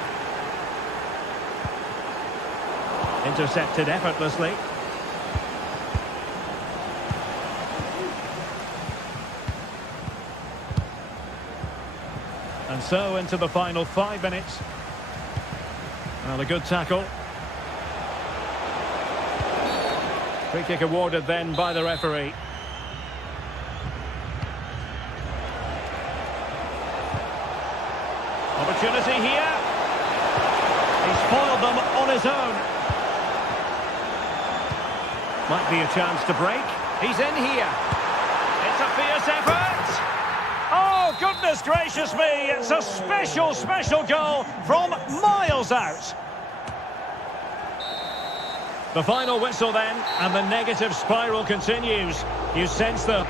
Intercepted effortlessly. And so into the final 5 minutes. Well, a good tackle. Free kick awarded then by the referee. Opportunity here. He's foiled them on his own. Might be a chance to break. He's in here. It's a fierce effort. Oh, goodness gracious me. It's a special, special goal from miles out. The final whistle then, and the negative spiral continues. You sense the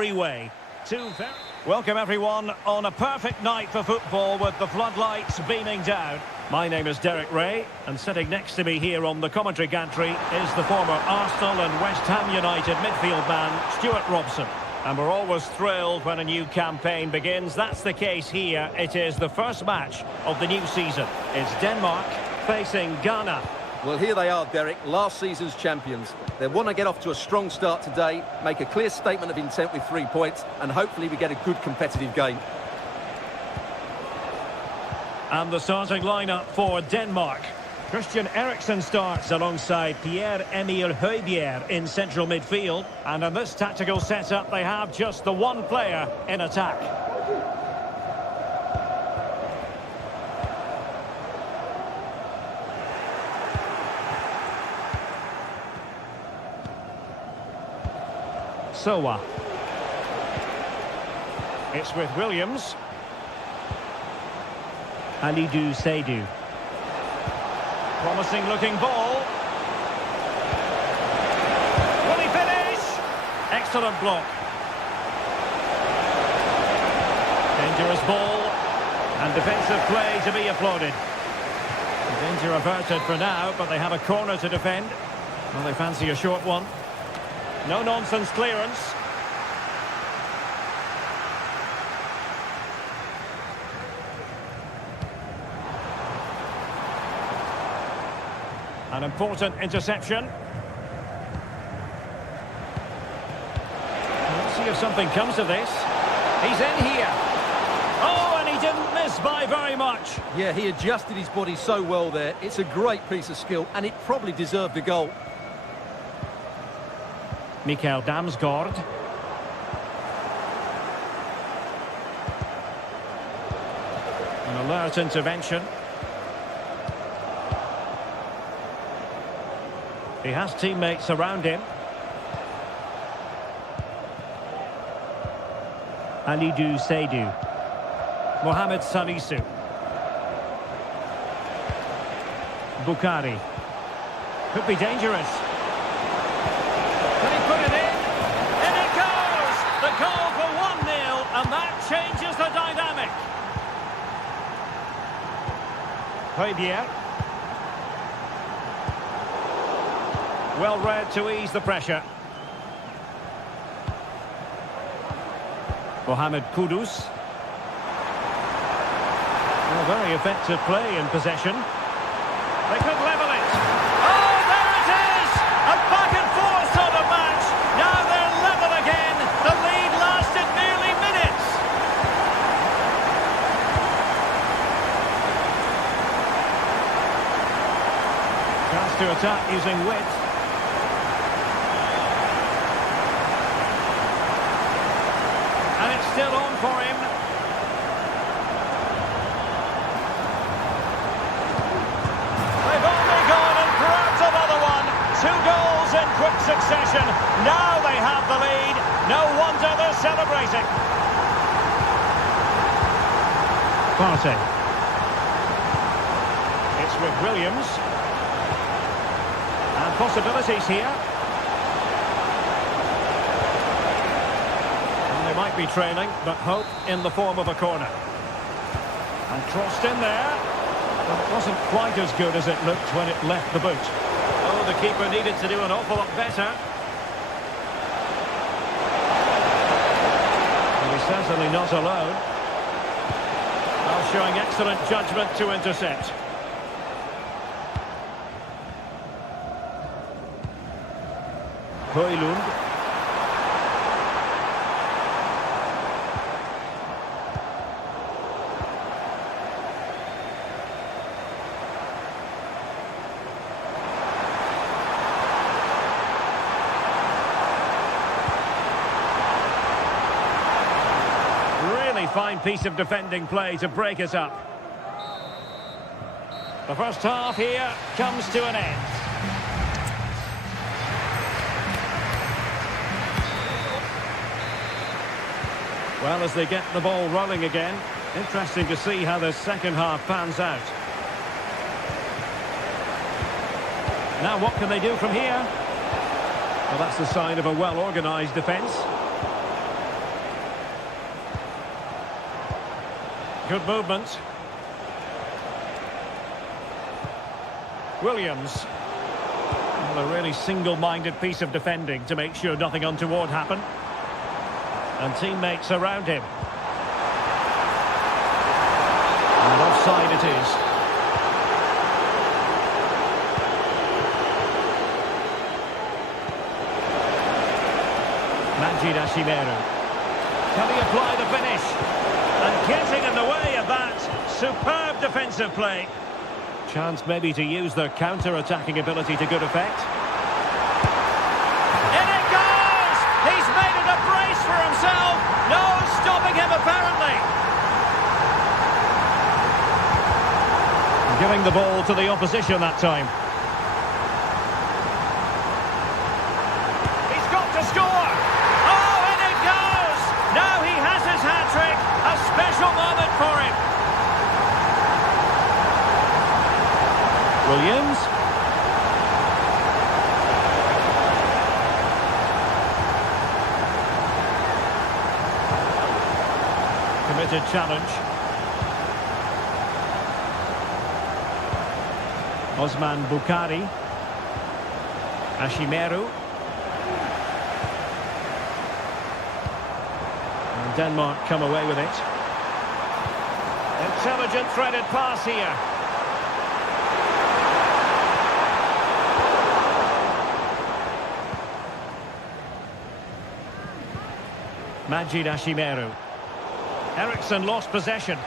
every way. Welcome everyone on a perfect night for football with the floodlights beaming down. My name is Derek Ray, and sitting next to me here on the commentary gantry is the former Arsenal and West Ham United midfield man, Stuart Robson. And we're always thrilled when a new campaign begins. That's the case here. It is the first match of the new season. It's Denmark facing Ghana. Well, here they are, Derek, last season's champions. They want to get off to a strong start today, make a clear statement of intent with 3 points, and hopefully we get a good competitive game. And the starting lineup for Denmark. Christian Eriksen starts alongside Pierre-Emile Højbjerg in central midfield. And in this tactical setup, they have just the one player in attack. Sowa. It's with Williams. Alidou Seydou. Promising looking ball. Will he finish? Excellent block. Dangerous ball. And defensive play to be applauded. Danger averted for now, but they have a corner to defend. Well, they fancy a short one. No-nonsense clearance. An important interception. Let's see if something comes of this. He's in here. Oh, and he didn't miss by very much. Yeah, he adjusted his body so well there. It's a great piece of skill, and it probably deserved the goal. Mikael Damsgaard. An alert intervention. He has teammates around him. Alidou Seydou. Mohamed Salisu. Bukhari. Could be dangerous. Can he put it in? In it goes! The goal for 1-0, and that changes the dynamic. Højbjerg. Well read to ease the pressure. Mohamed Kudus. Well, very effective play in possession. They could level it. Oh, there it is! A back and forth sort of match. Now they're level again. The lead lasted merely minutes. Chance to attack using width. And it's still on for him. They've only gone and grabbed another one. 2 goals in quick succession. Now they have the lead. No wonder they're celebrating. Partey. It's with Williams. And possibilities here. And they might be trailing, but hope in the form of a corner. And crossed in there. But it wasn't quite as good as it looked when it left the boot. Oh, the keeper needed to do an awful lot better. And he's certainly not alone. Well, showing excellent judgment to intercept. Højlund. Really fine piece of defending play to break us up. The first half here comes to an end. Well, as they get the ball rolling again, interesting to see how the second half pans out. Now what can they do from here? Well, that's the sign of a well-organised defence. Good movement. Williams. Well, a really single-minded piece of defending to make sure nothing untoward happened. And teammates around him. And offside it is. Majid Ashimeru. Can he apply the finish? And getting in the way of that. Superb defensive play. Chance maybe to use their counter-attacking ability to good effect. In it goes! He's made it a brace for himself. No stopping him apparently. Giving the ball to the opposition that time. He's got to score! Oh, in it goes! Now he has his hat-trick. A special moment for him. Williams. Committed challenge. Osman Bukhari. Ashimeru. And Denmark come away with it. Intelligent threaded pass here. Majid Ashimeru. Eriksson lost possession.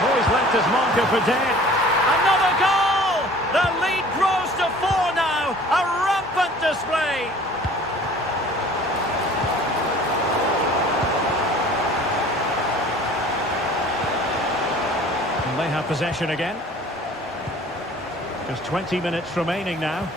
Oh, he's left his marker for dead. Another goal! The lead grows to 4 now. A rampant display. And they have possession again. Just 20 minutes remaining now.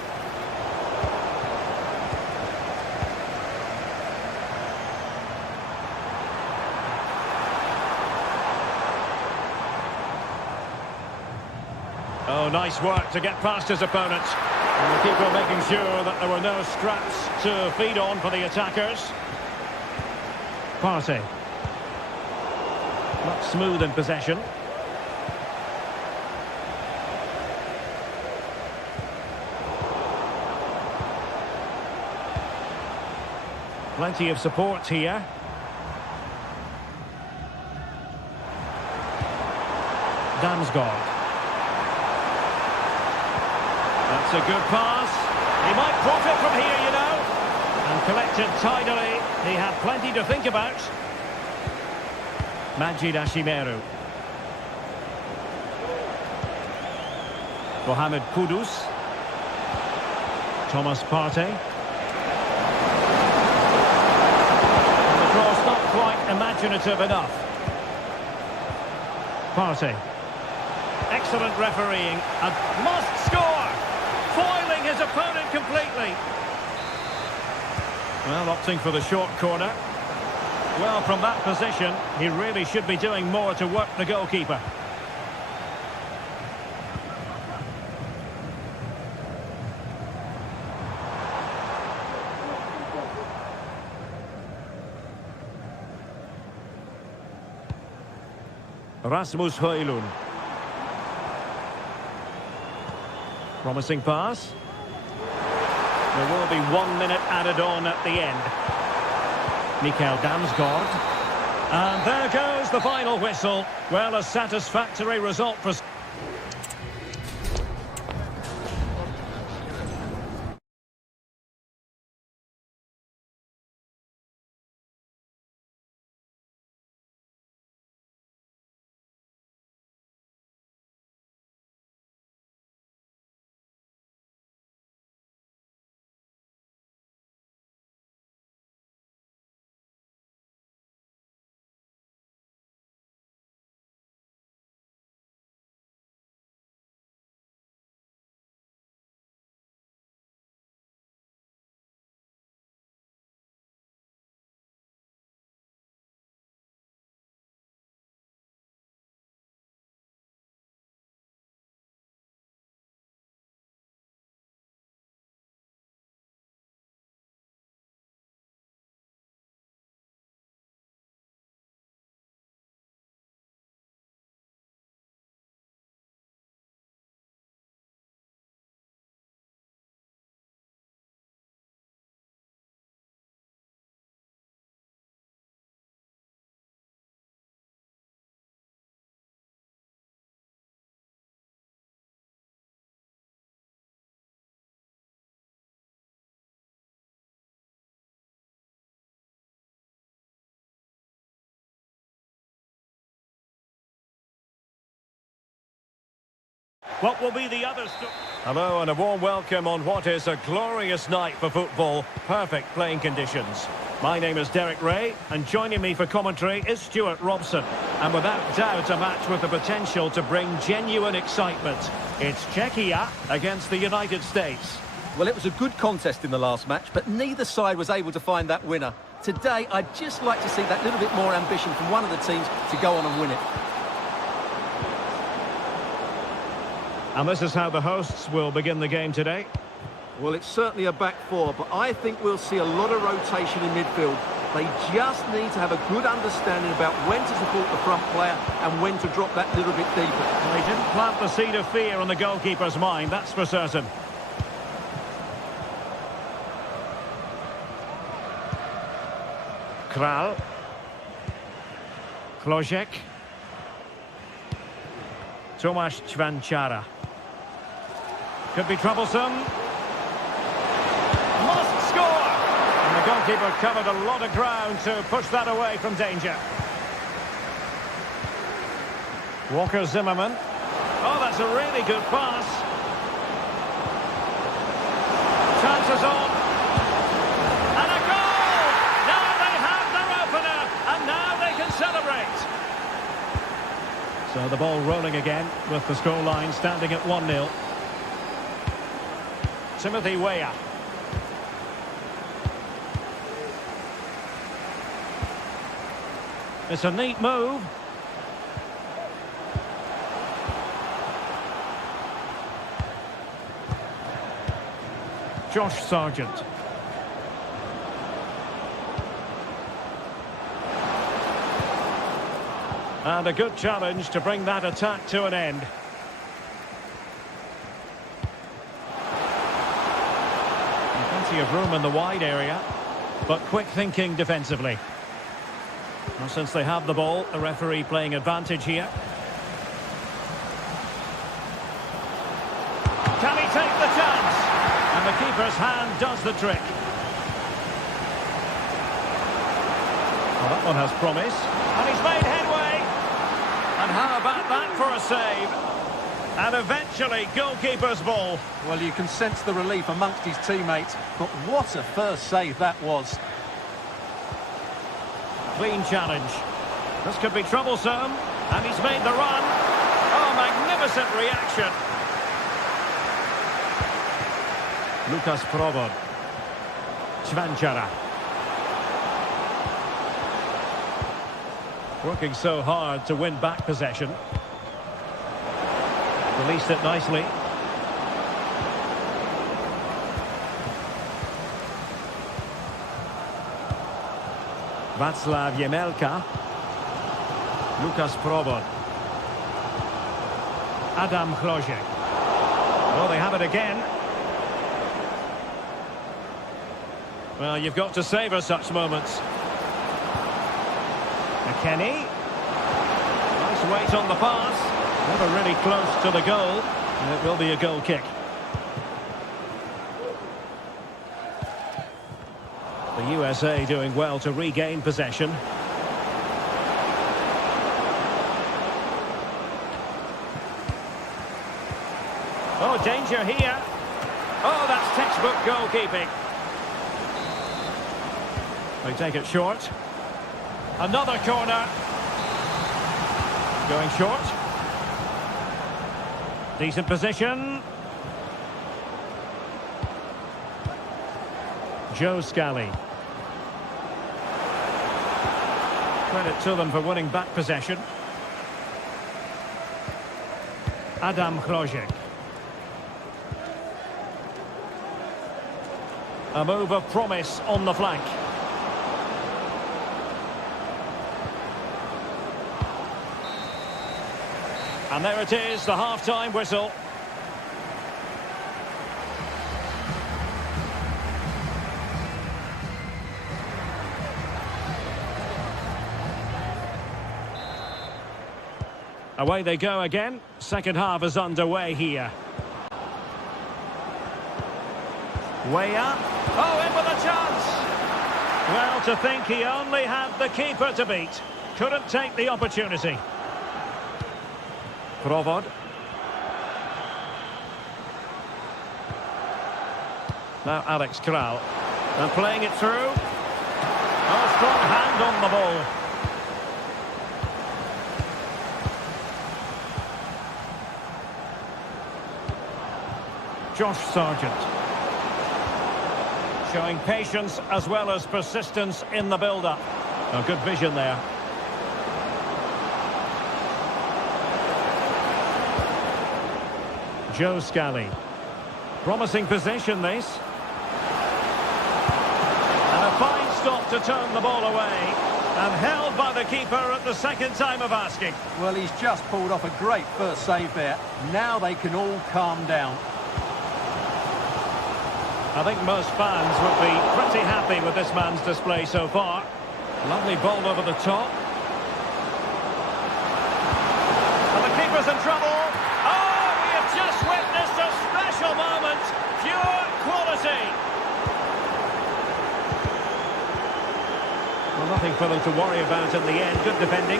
Oh, nice work to get past his opponent. And the keeper making sure that there were no scraps to feed on for the attackers. Partey. Not smooth in possession. Plenty of support here. Damsgaard. That's a good pass. He might profit from here, you know. And collected tidily. He had plenty to think about. Majid Ashimeru. Mohamed Kudus. Thomas Partey. And the cross not quite imaginative enough. Partey. Excellent refereeing. And must score! Foiling his opponent completely. Well, opting for the short corner. Well, from that position, he really should be doing more to work the goalkeeper. Rasmus Højlund. Promising pass. There will be 1 minute added on at the end. Mikael Damsgaard. And there goes the final whistle. Well, a satisfactory result for... What will be the other story? Hello and a warm welcome on what is a glorious night for football. Perfect playing conditions. My name is Derek Ray, and joining me for commentary is Stuart Robson. And without doubt, a match with the potential to bring genuine excitement. It's Czechia against the United States. Well, it was a good contest in the last match, but neither side was able to find that winner. Today, I'd just like to see that little bit more ambition from one of the teams to go on and win it. And this is how the hosts will begin the game today. Well, it's certainly a back four, but I think we'll see a lot of rotation in midfield. They just need to have a good understanding about when to support the front player and when to drop that little bit deeper. They didn't plant the seed of fear on the goalkeeper's mind, that's for certain. Kral. Klozek. Tomasz Ćvančara. Could be troublesome. Must score! And the goalkeeper covered a lot of ground to push that away from danger. Walker Zimmerman. Oh, that's a really good pass. Chances on. And a goal! Now they have their opener, and now they can celebrate. So the ball rolling again with the scoreline standing at 1-0. Timothy Weah. It's a neat move. Josh Sargent. And a good challenge to bring that attack to an end. Plenty of room in the wide area, but quick thinking defensively. Well, since they have the ball, the referee playing advantage here. Can he take the chance? And the keeper's hand does the trick. Well, that one has promise. And he's made headway. And how about that for a save? And eventually, goalkeeper's ball. Well, you can sense the relief amongst his teammates, but what a first save that was. Clean challenge. This could be troublesome. And he's made the run. Oh, magnificent reaction. Lukas Provod. Ćvančara. Working so hard to win back possession. Released it nicely. Václav Jemelka. Lukas Provod. Adam Klozek. Oh, they have it again. Well, you've got to savour such moments. McKennie. Nice weight on the pass. Never really close to the goal. And it will be a goal kick. The USA doing well to regain possession. Oh, danger here. Oh, that's textbook goalkeeping. They take it short. Another corner. Going short. Decent position. Joe Scally. Credit to them for winning back possession. Adam Klozek. A move of promise on the flank. And there it is, the half-time whistle. Away they go again. Second half is underway here. Weah. Oh, in with a chance. Well, to think he only had the keeper to beat. Couldn't take the opportunity. Provod. Now Alex Kral. And playing it through. Oh, strong hand on the ball. Josh Sargent. Showing patience as well as persistence in the build-up. Oh, good vision there. Joe Scally. Promising possession, this. And a fine stop to turn the ball away. And held by the keeper at the second time of asking. Well, he's just pulled off a great first save there. Now they can all calm down. I think most fans would be pretty happy with this man's display so far. Lovely ball over the top. And the keeper's in trouble. Oh, we have just witnessed a special moment. Pure quality. Well, nothing for them to worry about in the end. Good defending.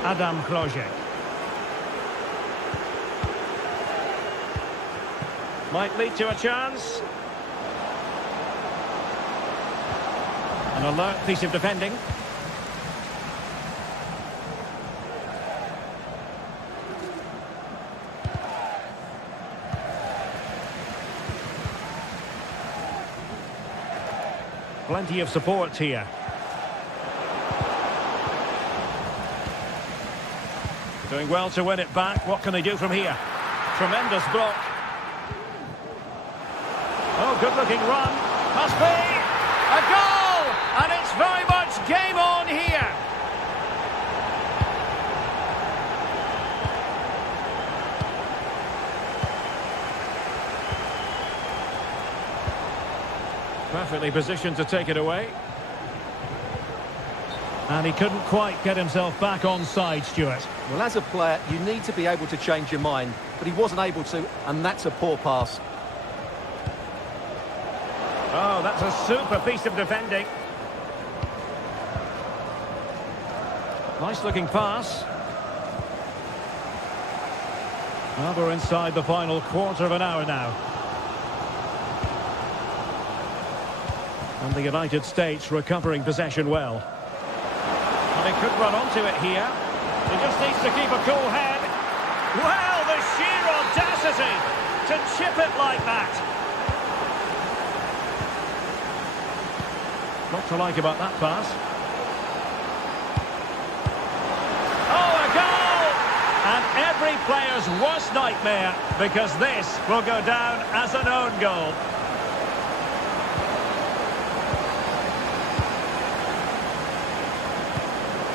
Adam Krojek. Might lead to a chance. An alert piece of defending. Plenty of support here. Doing well to win it back. What can they do from here? Tremendous block. Oh, good-looking run. Must be a goal! And it's very much game on here. Perfectly positioned to take it away. And he couldn't quite get himself back on side, Stuart. Well, as a player, you need to be able to change your mind, but he wasn't able to, and that's a poor pass. Oh, that's a super piece of defending. Nice looking pass. Well, we're inside the final quarter of an hour now. And the United States recovering possession well. And he could run onto it here. He just needs to keep a cool head. Well, the sheer audacity to chip it like that. What to like about that pass? Oh, a goal! And every player's worst nightmare, because this will go down as an own goal.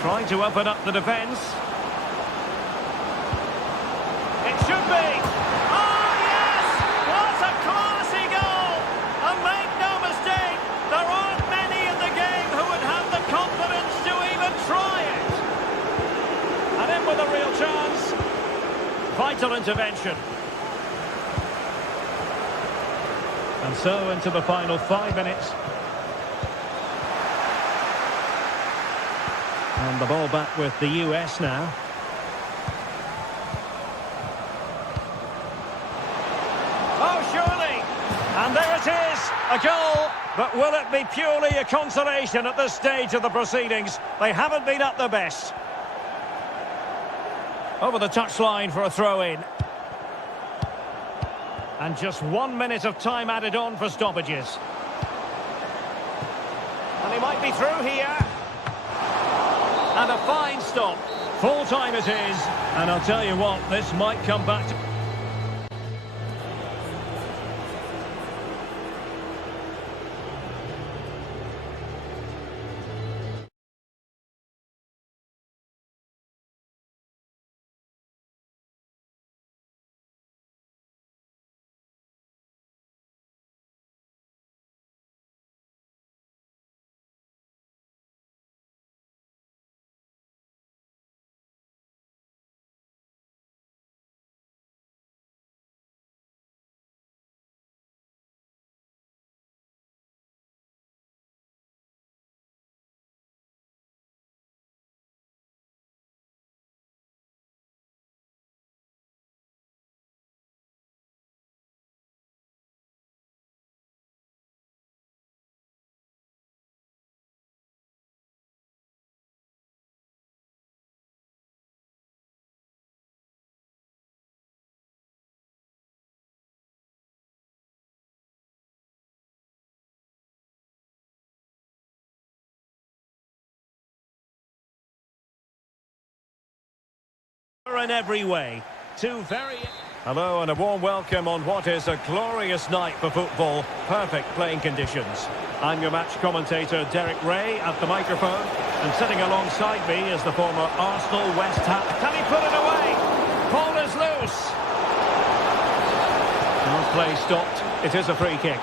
Trying to open up the defence. It should be! Oh, yes! What a classy goal! And make no mistake, there aren't many in the game who would have the confidence to even try it. And in with a real chance. Vital intervention. And so into the final 5 minutes. And the ball back with the US now. Oh, surely! And there it is, a goal. But will it be purely a consolation at this stage of the proceedings? They haven't been at their best. Over the touchline for a throw-in. And just 1 minute of time added on for stoppages. And he might be through here. And a fine stop. Full time it is. And I'll tell you what, this might come back to... In every way. Two very... Hello and a warm welcome on what is a glorious night for football. Perfect playing conditions. I'm your match commentator Derek Ray at the microphone, and sitting alongside me is the former Arsenal West Ham. Can he put it away? Ball is loose. No play stopped. It is a free kick.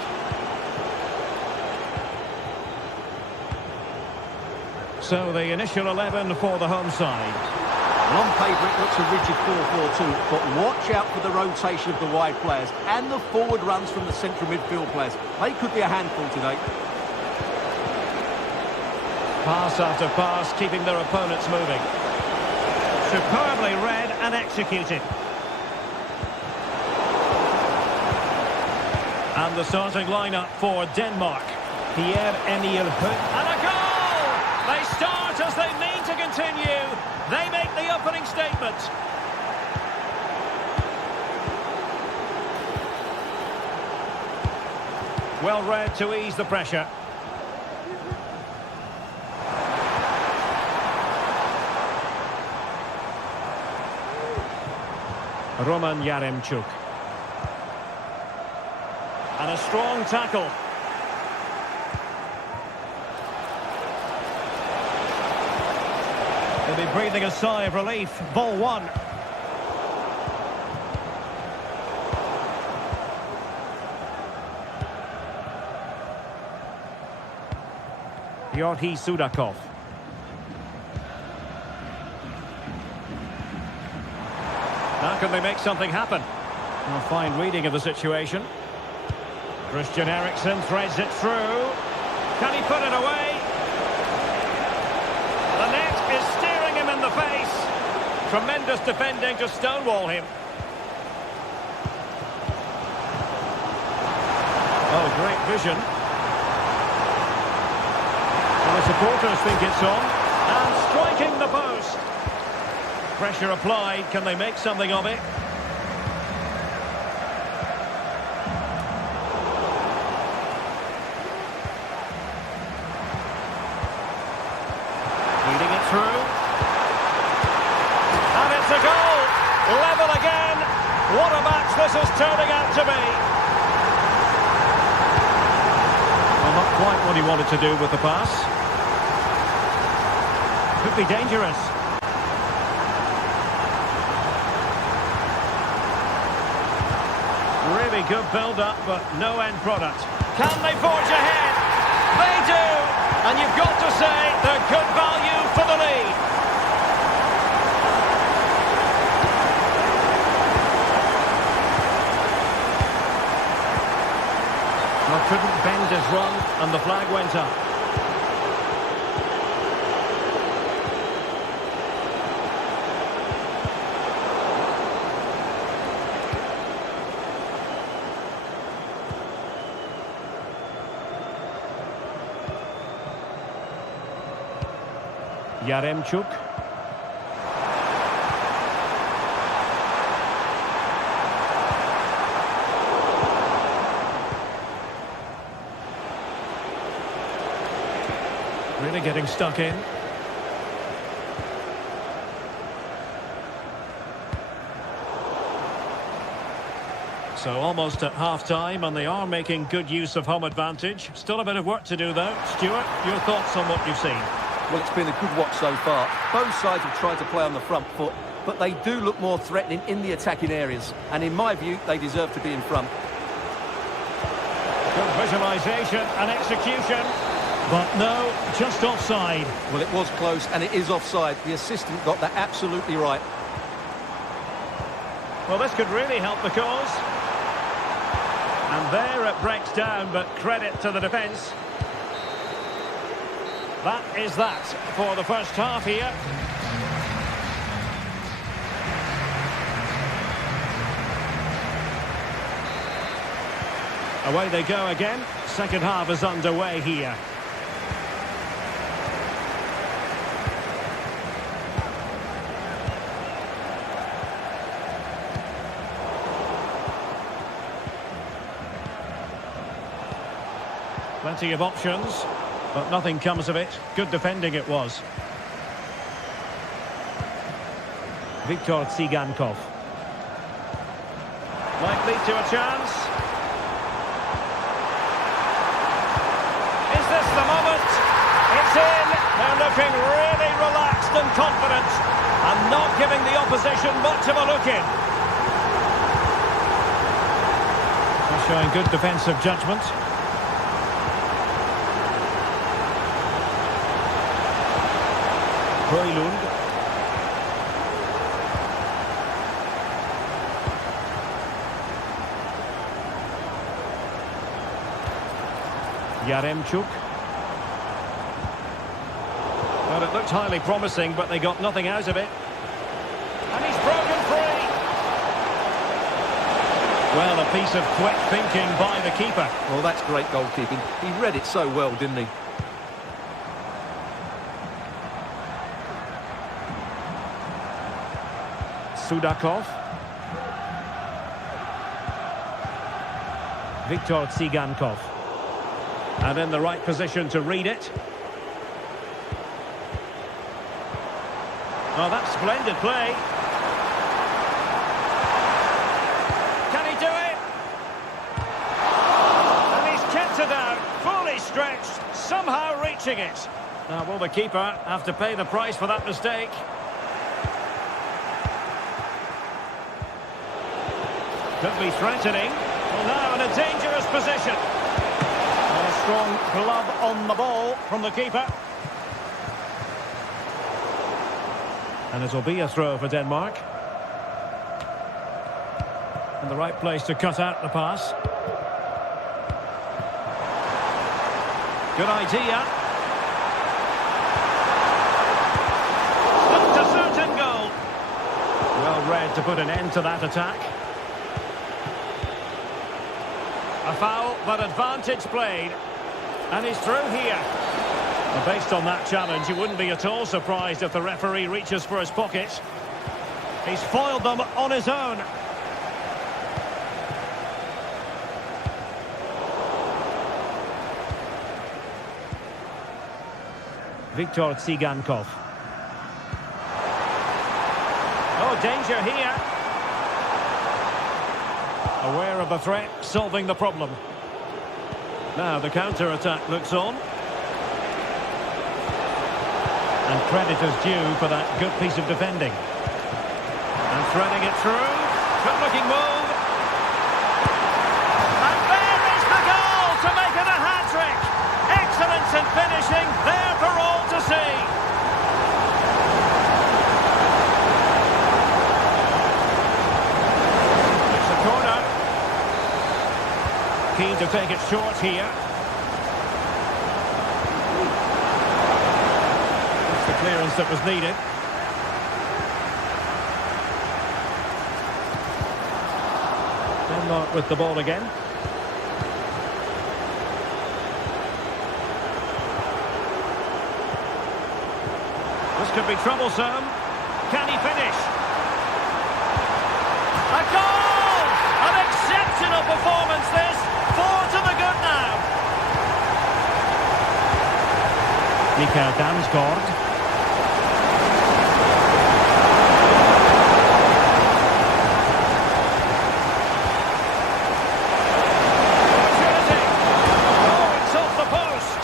So the initial 11 for the home side. On paper it looks a rigid 4-4-2, but watch out for the rotation of the wide players and the forward runs from the central midfield players. They could be a handful today. Pass after pass, keeping their opponents moving. Superbly read and executed. And the starting lineup for Denmark. Pierre-Emile Hoek. And a goal! They start as they mean to continue. They make the opening statement. Well read to ease the pressure. Roman Yaremchuk. And a strong tackle. They'll be breathing a sigh of relief. Ball one. Yorhi Sudakov. How can they make something happen? A fine reading of the situation. Christian Eriksen threads it through. Can he put it away? The net is staring him in the face. Tremendous defending to stonewall him. Oh, great vision. Well, the supporters think it's on. And striking the post. Pressure applied. Can they make something of it? Leading it through. And it's a goal. Level again. What a match this is turning out to be. Well, not quite what he wanted to do with the pass. Could be dangerous. Really good build-up, but no end product. Can they forge ahead? They do! And you've got to say they're good value for the lead. Well, couldn't bend his run, and the flag went up. Yaremchuk. Really getting stuck in. So almost at half-time, and they are making good use of home advantage. Still a bit of work to do, though. Stuart, your thoughts on what you've seen? Well, it's been a good watch so far. Both sides have tried to play on the front foot, but they do look more threatening in the attacking areas. And in my view, they deserve to be in front. Good visualisation and execution. But no, just offside. Well, it was close, and it is offside. The assistant got that absolutely right. Well, this could really help the cause. And there it breaks down, but credit to the defence. That is that for the first half here. Away they go again. Second half is underway here. Plenty of options, but nothing comes of it. Good defending it was. Viktor Tsigankov. Might lead to a chance. Is this the moment? It's in. They're looking really relaxed and confident and not giving the opposition much of a look in. They're showing good defensive judgment. Højlund. Yaremchuk. Well, it looked highly promising, but they got nothing out of it. And he's broken free. Well, a piece of quick thinking by the keeper. Well, that's great goalkeeping. He read it so well, didn't he? Sudakov. Viktor Tsigankov. And in the right position to read it. Oh, that's splendid play. Can he do it? And he's kept it out, fully stretched, somehow reaching it. Now, will the keeper have to pay the price for that mistake? Could be threatening. Well, now in a dangerous position. And a strong glove on the ball from the keeper. And it'll be a throw for Denmark. In the right place to cut out the pass. Good idea. Stopped a certain goal. Well read to put an end to that attack. A foul, but advantage played. And he's through here. Well, based on that challenge, you wouldn't be at all surprised if the referee reaches for his pocket. He's foiled them on his own. Viktor Tsigankov. Oh, danger here. Aware of the threat, solving the problem. Now the counter-attack looks on. And credit is due for that good piece of defending. And threading it through. Good-looking move. And there is the goal to make it a hat-trick. Excellence in finishing, there for all to see. It's a corner. Keen to take it short here. That's the clearance that was needed. Denmark with the ball again. This could be troublesome. Can he finish? A goal! An exceptional performance this. 4 to the good now. Mikael Damsgaard. Opportunity. Oh, it's off the post.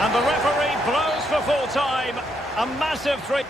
And the referee blows for full time. A massive three.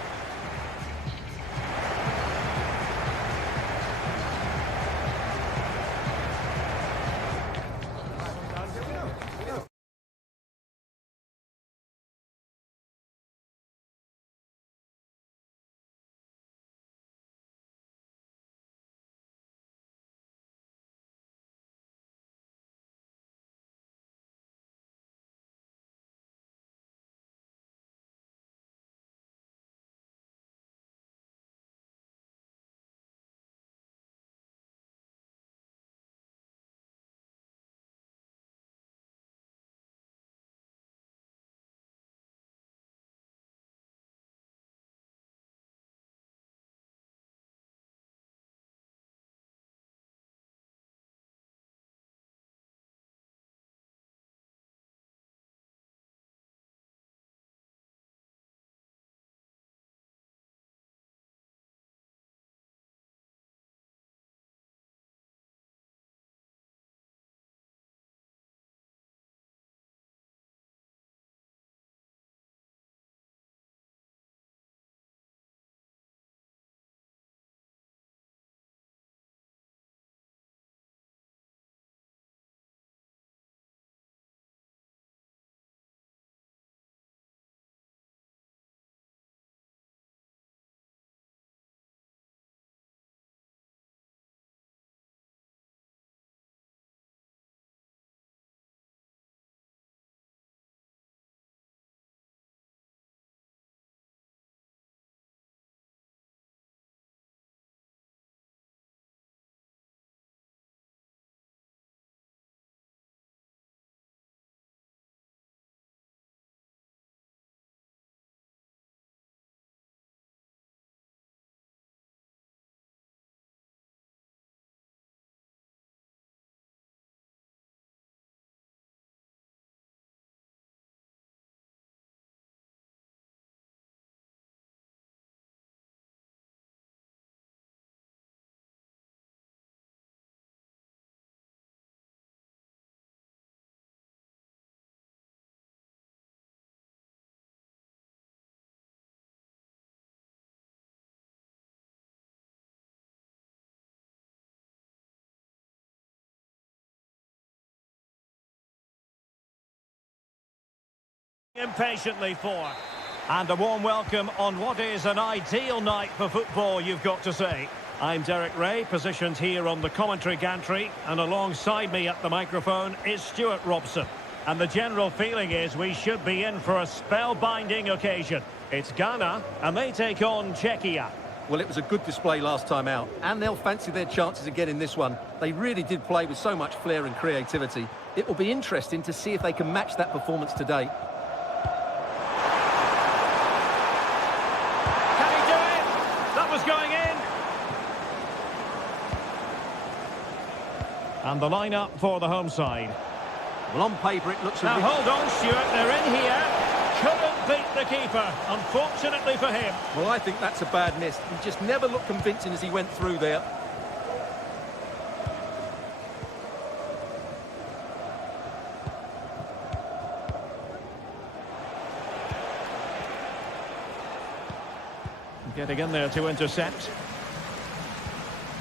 Impatiently for. And a warm welcome on what is an ideal night for football, you've got to say. I'm Derek Ray, positioned here on the commentary gantry, and alongside me at the microphone is Stuart Robson. And the general feeling is we should be in for a spellbinding occasion. It's Ghana, and they take on Czechia. Well, it was a good display last time out, and they'll fancy their chances again in this one. They really did play with so much flair and creativity. It will be interesting to see if they can match that performance today. Can he do it? That was going in. And the lineup for the home side. Well, on paper, it looks... Now, hold on, Stuart. They're in here. Couldn't beat the keeper, unfortunately for him. Well, I think that's a bad miss. He just never looked convincing as he went through there. Getting in there to intercept.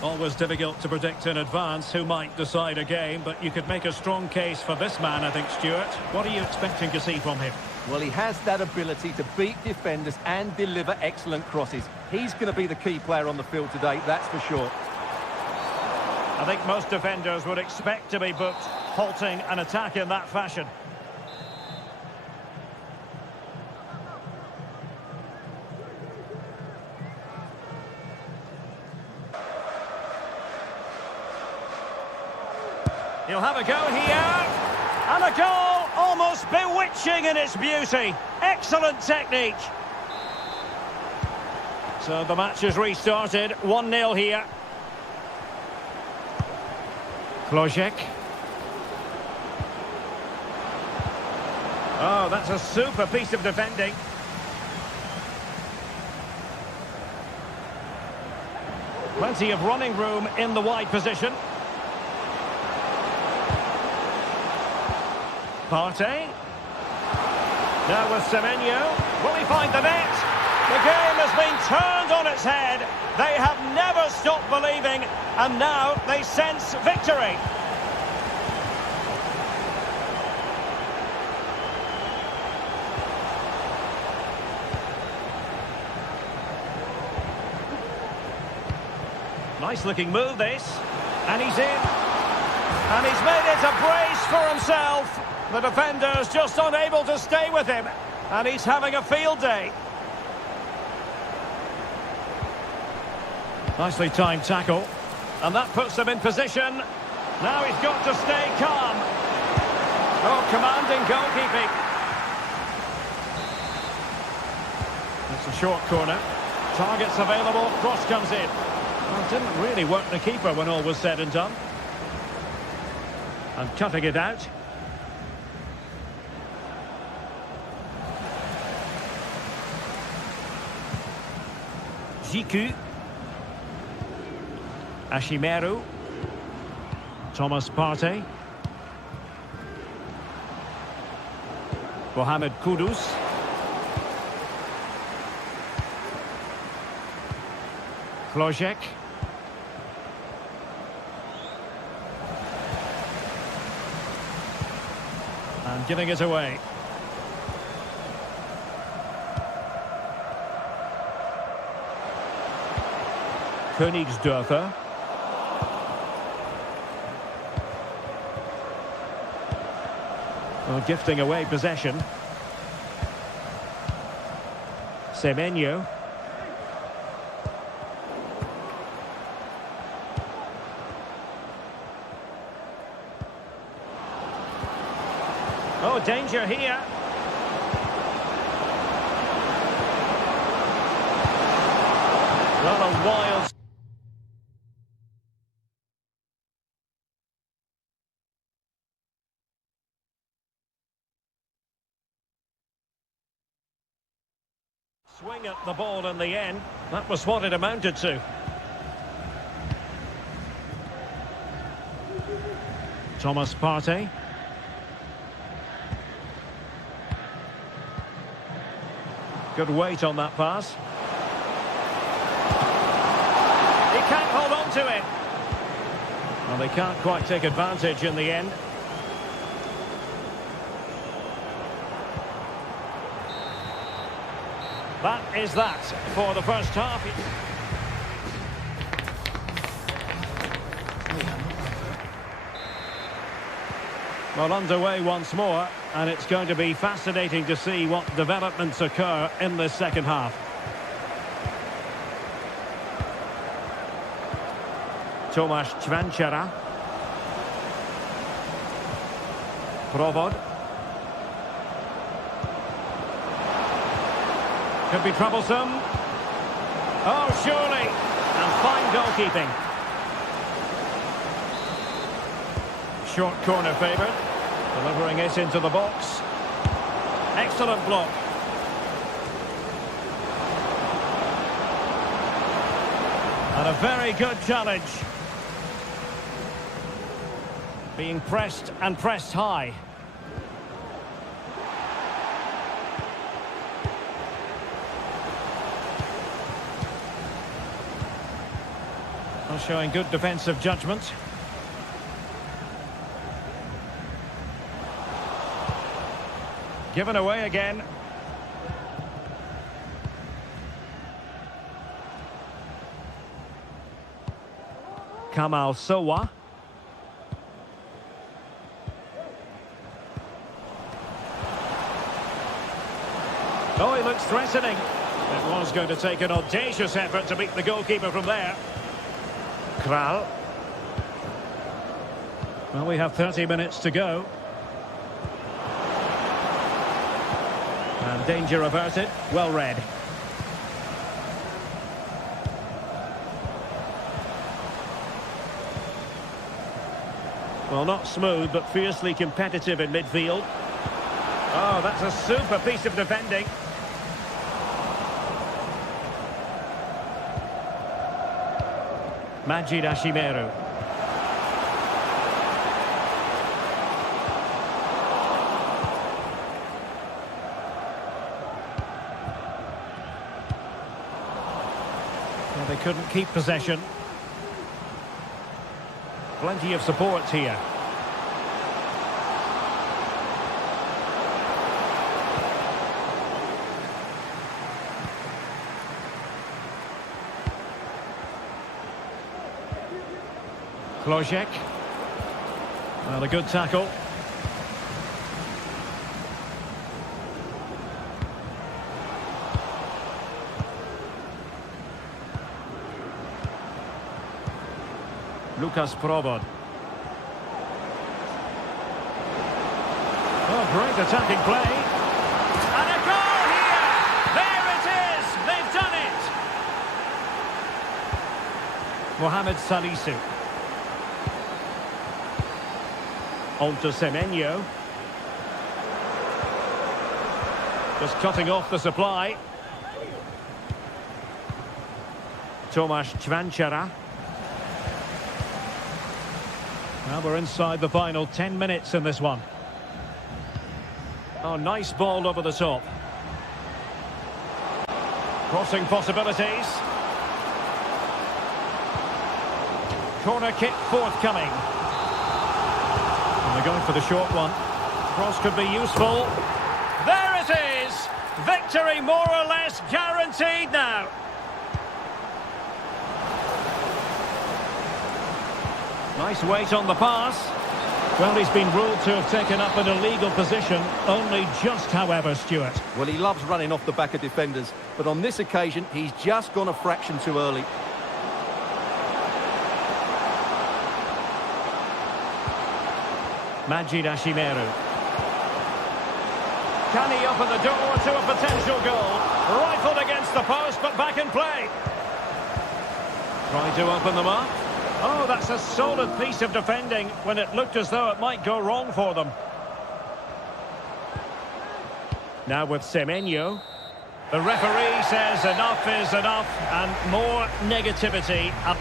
Always difficult to predict in advance who might decide a game, but you could make a strong case for this man, I think, Stuart. What are you expecting to see from him? Well, he has that ability to beat defenders and deliver excellent crosses. He's going to be the key player on the field today, that's for sure. I think most defenders would expect to be booked, halting an attack in that fashion. He'll have a go here. And a goal, almost bewitching in its beauty. Excellent technique. So the match is restarted. 1-0 here. Klojek. Oh, that's a super piece of defending. Plenty of running room in the wide position. Partey. Now with Semenyo. Will he find the net? The game has been turned on its head. They have never stopped believing, and now they sense victory. Nice looking move this. And he's in. And he's made it a brace for himself. The defender's just unable to stay with him, and he's having a field day. Nicely timed tackle, and that puts them in position. Now he's got to stay calm. Oh, commanding goalkeeping. It's a short corner. Targets available, cross comes in. Well, didn't really work the keeper when all was said and done. And cutting it out. Ziku. Ashimeru. Thomas Partey. Mohamed Kudus. Klojek. And giving it away. Königsdörfer. Well, gifting away possession. Semenyo. Oh, danger here. Well, a wild... swing at the ball in the end. That was what it amounted to. Thomas Partey. Good weight on that pass. He can't hold on to it. Well, they can't quite take advantage in the end. is that for the first half. Well, underway once more, and it's going to be fascinating to see what developments occur in this second half. Tomasz Ćvančara. Provod. Could be troublesome. Oh, surely. And fine goalkeeping. Short corner favoured. Delivering it into the box. Excellent block. And a very good challenge. Being pressed and pressed high. Well, showing good defensive judgment. Given away again. Kamal Sowa. Oh, he looks threatening. It was going to take an audacious effort to beat the goalkeeper from there. Kral. Well, we have 30 minutes to go. And danger averted. Well read. Well, not smooth, but fiercely competitive in midfield. Oh, that's a super piece of defending. Majid Ashimeru. Well, they couldn't keep possession. Plenty of support here. Klojek. Well, a good tackle. Lukas Provod. Oh, great attacking play. And a goal here! There it is! They've done it! Mohamed Salisu. On to Semenyo. Just cutting off the supply. Tomasz Ćvančara. Well, we're inside the final 10 minutes in this one. Oh, nice ball over the top. Crossing possibilities. Corner kick forthcoming. And they're going for the short one. Cross could be useful. There it is! Victory more or less guaranteed now. Nice weight on the pass. Well, he's been ruled to have taken up an illegal position. Only just, however, Stuart. Well, he loves running off the back of defenders, but on this occasion, he's just gone a fraction too early. Majid Ashimeru. Can he open the door to a potential goal? Rifled against the post, but back in play. Trying to open them up. Oh, that's a solid piece of defending when it looked as though it might go wrong for them. Now with Semenyo. The referee says enough is enough and more negativity up.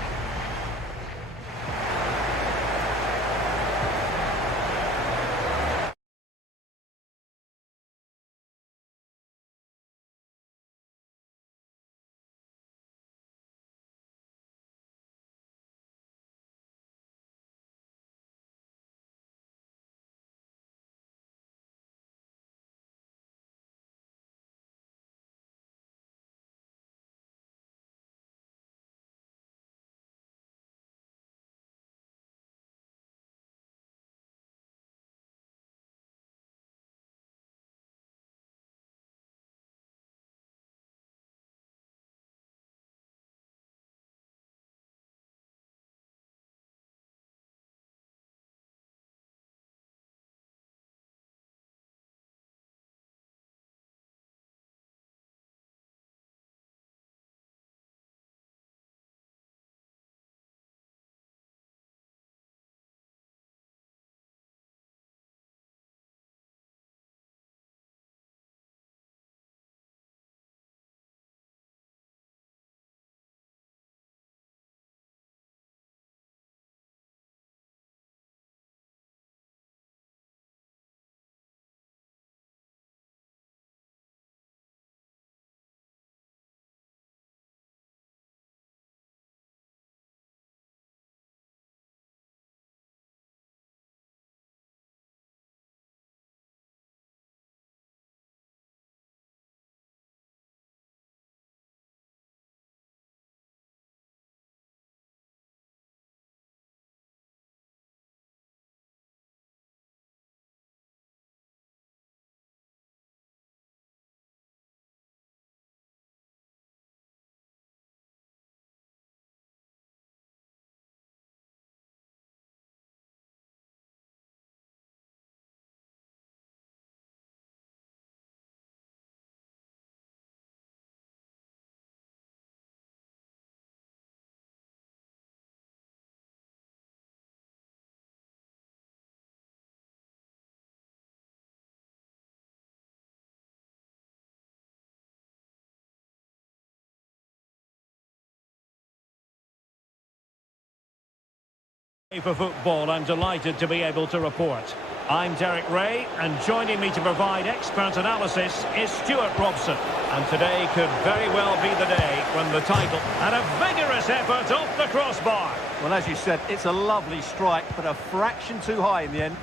For football, I'm delighted to be able to report. I'm Derek Ray, and joining me to provide expert analysis is Stuart Robson. And today could very well be the day when the title and a vigorous effort off the crossbar. Well, as you said, it's a lovely strike, but a fraction too high in the end.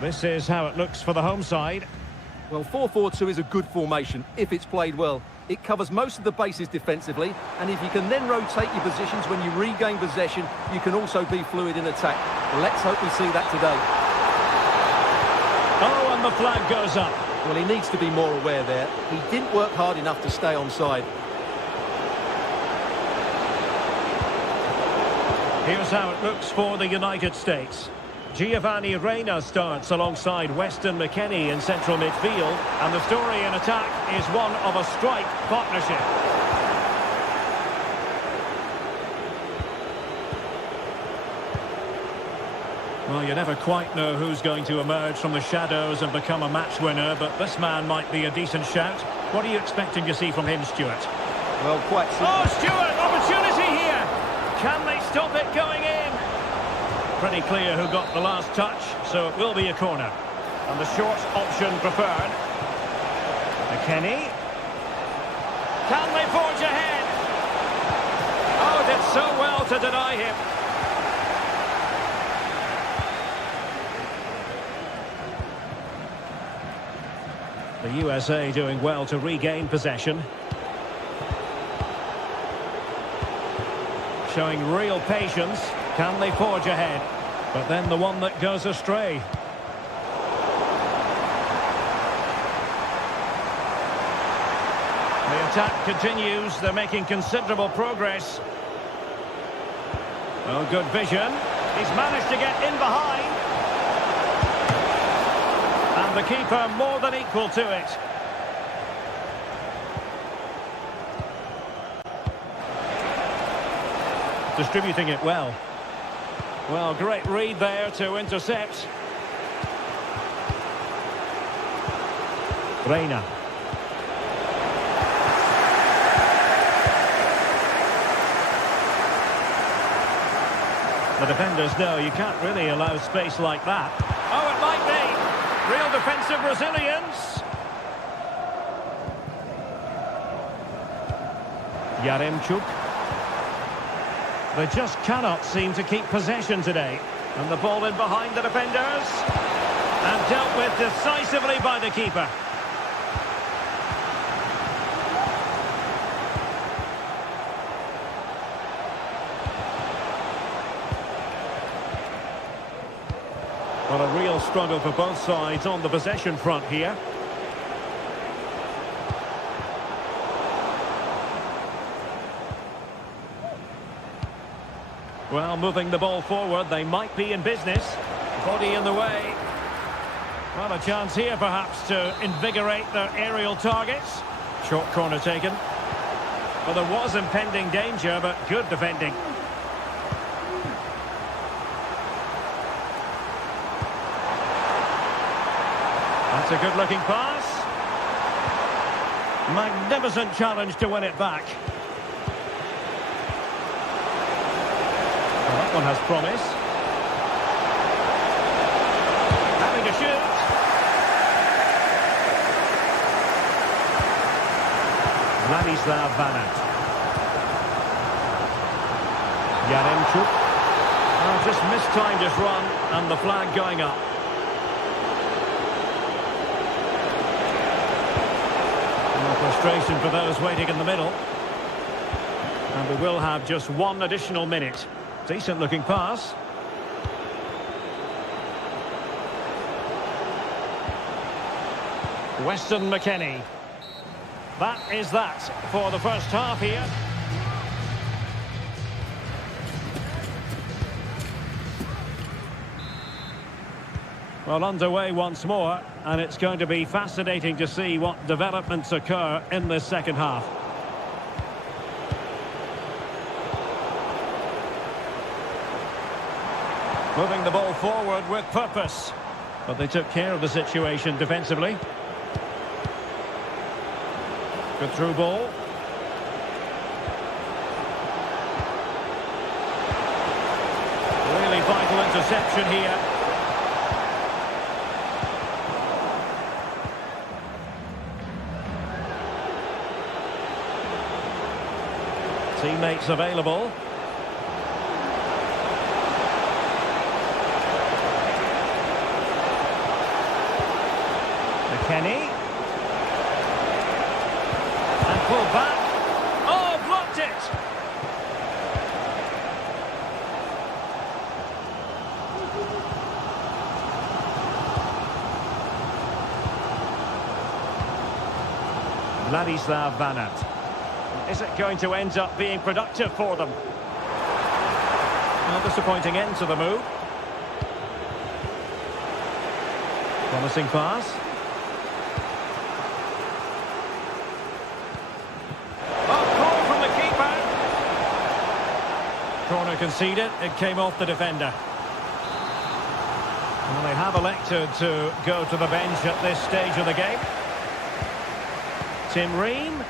This is how it looks for the home side. Well, 4-4-2 is a good formation if it's played well. It covers most of the bases defensively, and if you can then rotate your positions when you regain possession, you can also be fluid in attack. Let's hope we see that today. Oh, and the flag goes up. Well, he needs to be more aware there. He didn't work hard enough to stay onside. Here's how it looks for the United States. Giovanni Reina starts alongside Weston McKennie in central midfield, and the story in attack is one of a strike partnership. Well, you never quite know who's going to emerge from the shadows and become a match winner, but this man might be a decent shout. What are you expecting to see from him, Stuart? Well, quite simply. Oh, Stuart, opportunity here! Can they stop it going in? Pretty clear who got the last touch, so it will be a corner. And the short option preferred. McKennie. Can they forge ahead? Oh, did so well to deny him. The USA doing well to regain possession. Showing real patience. Can they forge ahead? But then the one that goes astray. The attack continues. They're making considerable progress. Oh, good vision. He's managed to get in behind. And the keeper more than equal to it. Distributing it well. Well, great read there to intercept. Reina. The defenders know you can't really allow space like that. Oh, it might be. Real defensive resilience. Yaremchuk. They just cannot seem to keep possession today. And the ball in behind the defenders. And dealt with decisively by the keeper. Well, a real struggle for both sides on the possession front here. Well, moving the ball forward, they might be in business. Body in the way. Well, a chance here perhaps to invigorate their aerial targets. Short corner taken. Well, there was impending danger, but good defending. That's a good-looking pass. Magnificent challenge to win it back. Well, that one has promise. Having to shoot. Vladislav Vanat. Yaremchuk. Oh, just mistimed his run, and the flag going up. Frustration for those waiting in the middle. And we will have just one additional minute. Decent looking pass. Weston McKennie. That is that for the first half here. Well, underway once more, and it's going to be fascinating to see what developments occur in this second half. Moving the ball forward with purpose. But they took care of the situation defensively. Good through ball. interception here. Teammates available. McKennie. And pull back. Oh, blocked it! Vladislav Vanat. Is it going to end up being productive for them? Well, disappointing end to the move. Promising pass. Oh, call from the keeper. Corner conceded. It came off the defender. Well, they have elected to go to the bench at this stage of the game. Tim Ream.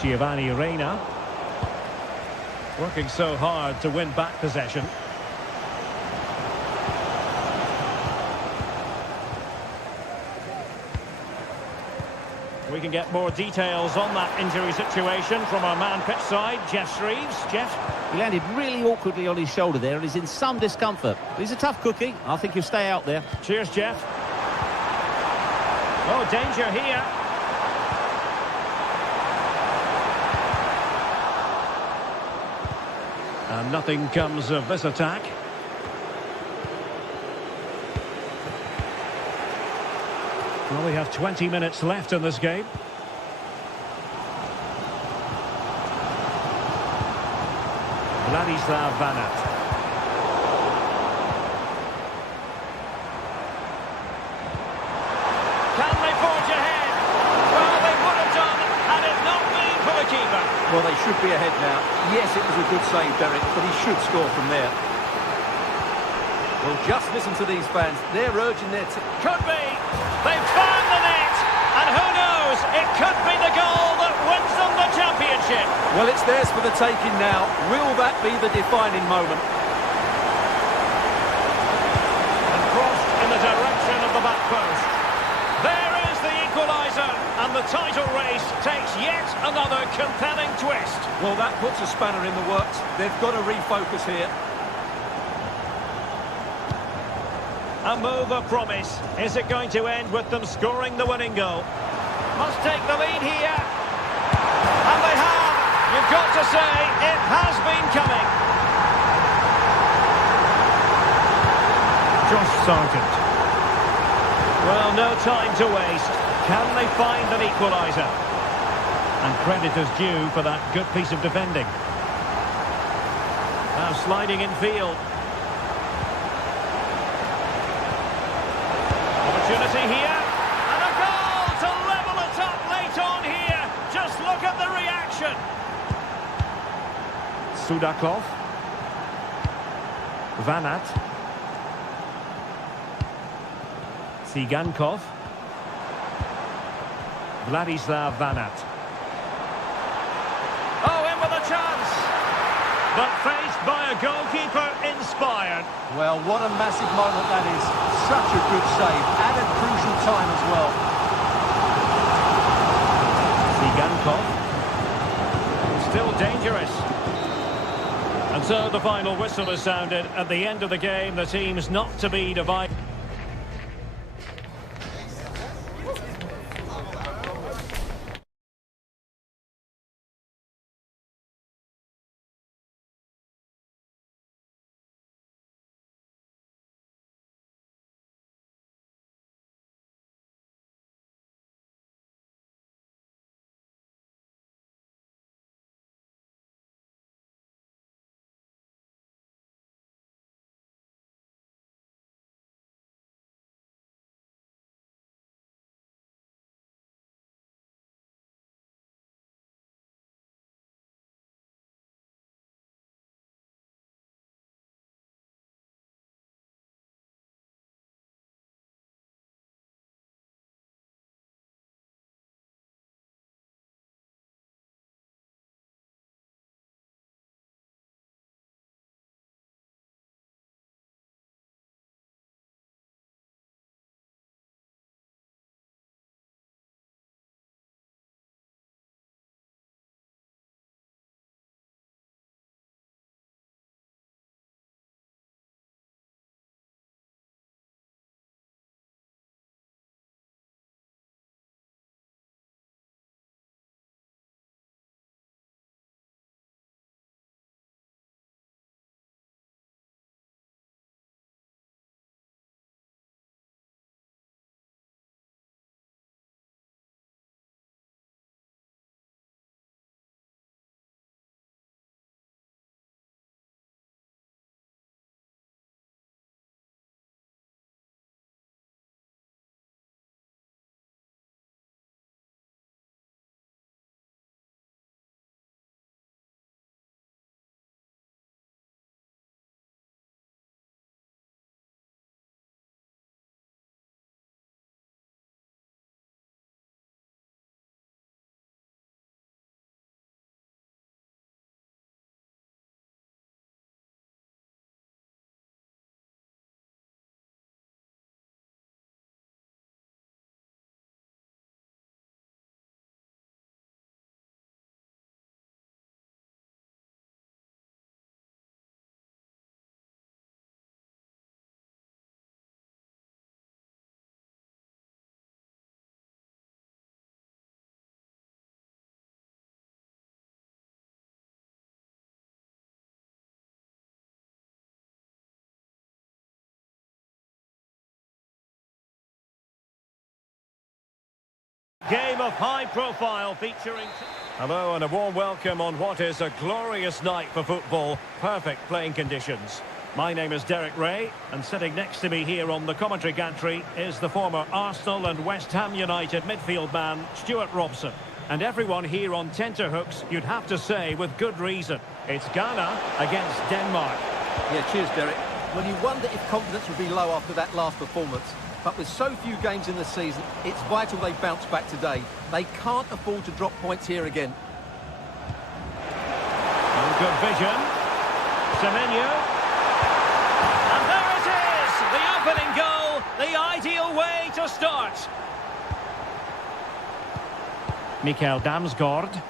Giovanni Reina. Working so hard to win back possession. We can get more details on that injury situation from our man pitch side, Jeff Shreves. Jeff? He landed really awkwardly on his shoulder there and is in some discomfort. But he's a tough cookie. I think he'll stay out there. Cheers, Jeff. Oh, danger here. And nothing comes of this attack. Well, we have 20 minutes left in this game. Vladislav Vanat. Can they forge ahead? Well, they would have done had it not been for the keeper. Well, they should be ahead now. Yes, it was a good save, Derek, but he should score from there. Well, just listen to these fans. They're urging their team. Could be. They've found the net. And who knows, it could be the goal that wins them the championship. Well, it's theirs for the taking now. Will that be the defining moment? And crossed in the direction of the back post. There is the equaliser. And the title race takes yet another compelling twist. Well, that puts a spanner in the works. They've got to refocus here. A move of promise. Is it going to end with them scoring the winning goal? Must take the lead here. And they have. You've got to say, it has been coming. Josh Sargent. Well, no time to waste. Can they find an equaliser? And credit is due for that good piece of defending. Now sliding in field. Opportunity here, and a goal to level it up late on here. Just look at the reaction. Sudakov. Vanat. Tsigankov. Vladislav Vanat. Oh, in with a chance. But faced by a goalkeeper inspired. Well, what a massive moment that is. Such a good save at a crucial time as well. Tsigankov. Still dangerous. And so the final whistle is sounded. At the end of the game, the team's not to be divided. Game of high profile featuring... Hello and a warm welcome on what is a glorious night for football. Perfect playing conditions. My name is Derek Ray, and sitting next to me here on the commentary gantry is the former Arsenal and West Ham United midfield man, Stuart Robson. And everyone here on tenterhooks, you'd have to say with good reason. It's Ghana against Denmark. Yeah, cheers, Derek. Well, you wonder if confidence would be low after that last performance. But with so few games in the season, it's vital they bounce back today. They can't afford to drop points here again. Oh, good vision. Semenyo. And there it is! The opening goal, the ideal way to start. Mikael Damsgaard.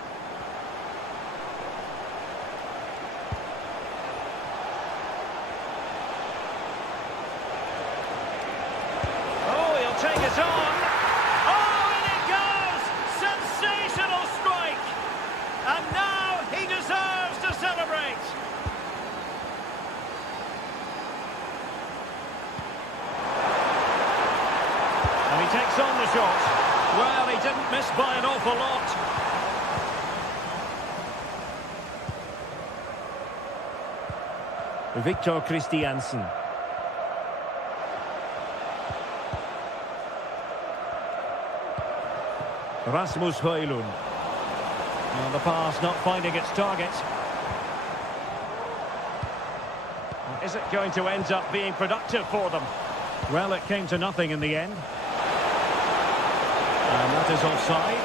Take it on. Oh, and it goes! Sensational strike! And now he deserves to celebrate. And he takes on the shot. Well, he didn't miss by an awful lot. Victor Christiansen. Rasmus Højlund. And the pass not finding its target. Is it going to end up being productive for them? Well, it came to nothing in the end. And that is offside.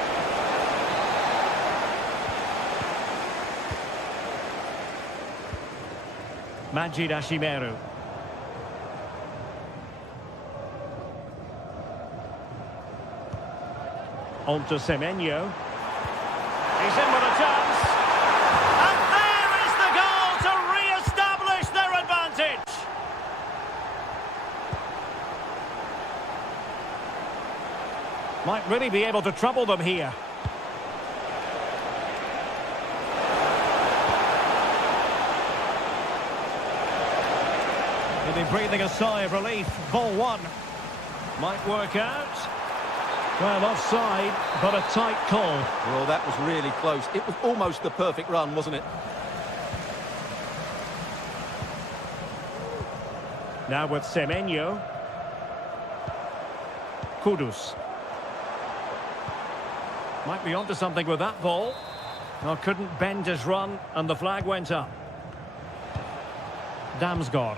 Majid Ashimeru. On to Semenyo. He's in with a chance. And there is the goal to re-establish their advantage. Might really be able to trouble them here. They'll be breathing a sigh of relief. Ball one. Might work out. Well, offside, but a tight call. Well, that was really close. It was almost the perfect run, wasn't it? Now with Semenyo. Kudus. Might be onto something with that ball. Well, couldn't bend his run, and the flag went up. Damsgaard.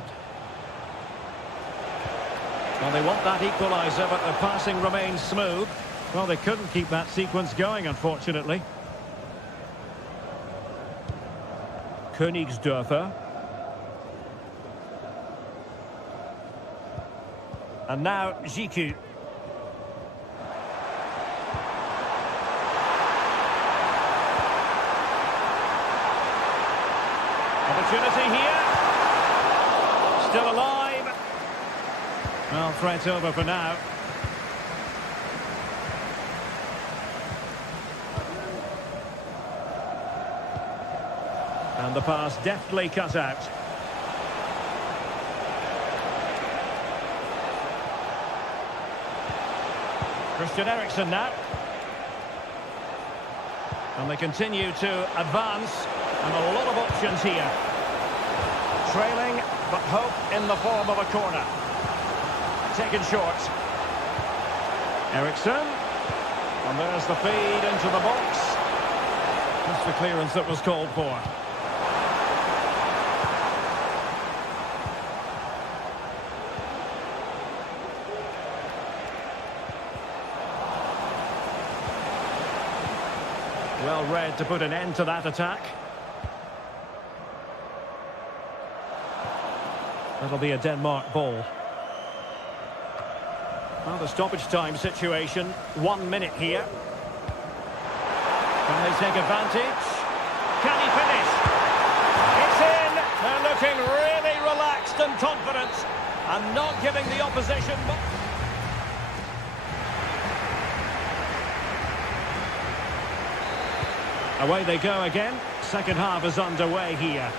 Well, they want that equaliser, but the passing remains smooth. Well, they couldn't keep that sequence going, unfortunately. Königsdörfer. And now Jiku. Opportunity here. Still alive. Well, threat over for now. And the pass deftly cut out. Christian Eriksen now. And they continue to advance. And a lot of options here. Trailing, but hope in the form of a corner. Taken short. Eriksen. And there's the feed into the box. That's the clearance that was called for. Well read to put an end to that attack. That'll be a Denmark ball. Well, the stoppage time situation, 1 minute here. Can they take advantage? Can he finish? It's in! They're looking really relaxed and confident and not giving the opposition much. Away they go again. Second half is underway here.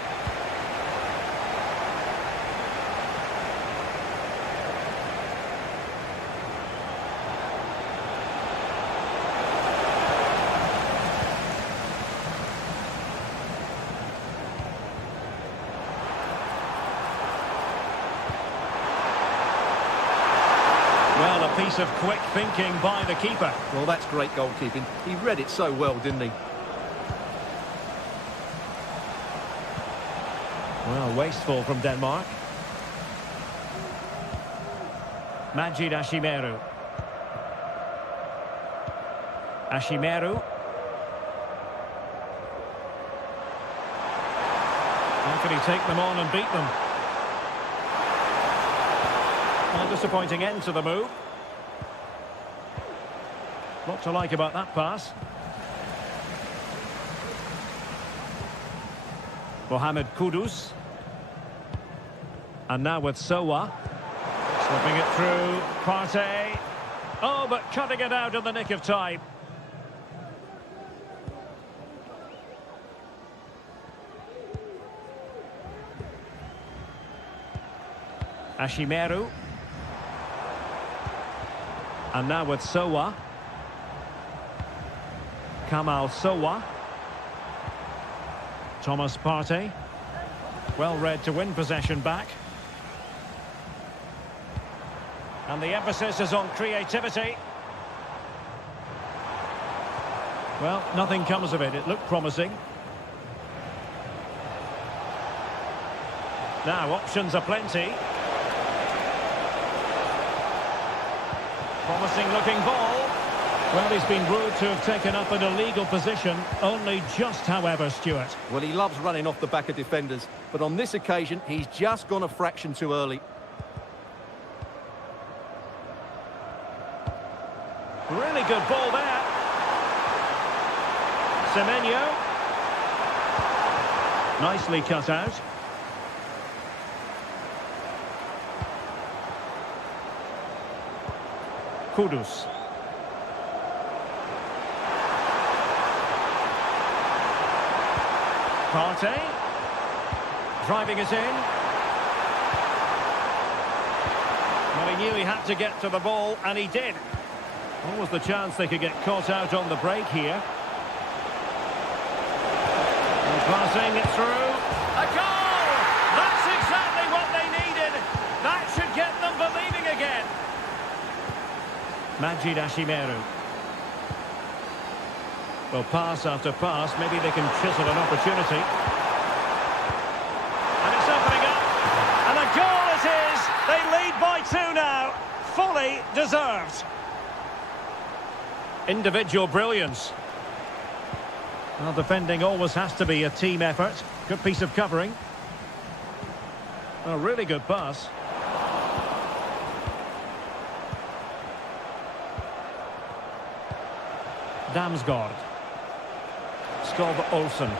piece of quick thinking by the keeper. Well, that's great goalkeeping. He read it so well, didn't he? Well, wasteful from Denmark. Majid Ashimeru. Ashimeru. How can he take them on and beat them? A disappointing end to the move. What to like about that pass. Mohamed Kudus. And now with Sowa. Slipping it through. Partey. Oh, but cutting it out in the nick of time. Ashimeru. And now with Sowa. Kamal Sowa. Thomas Partey. Well read to win possession back. And the emphasis is on creativity. Well, nothing comes of it. It looked promising. Now, options are plenty. Promising looking ball. Well, he's been ruled to have taken up an illegal position. Only just, however, Stuart. Well, he loves running off the back of defenders, but on this occasion, he's just gone a fraction too early. Really good ball there. Semenyo. Nicely cut out. Kudus. Partey. Driving it in. Well, he knew he had to get to the ball, and he did. What was the chance they could get caught out on the break here? And passing it through. A goal! That's exactly what they needed. That should get them believing again. Majid Ashimeru. Well, pass after pass, maybe they can chisel an opportunity. And it's opening up. And a goal it is! They lead by 2 now. Fully deserved. Individual brilliance. Well, defending always has to be a team effort. Good piece of covering. A really good pass. Damsgaard. Skov Olsen.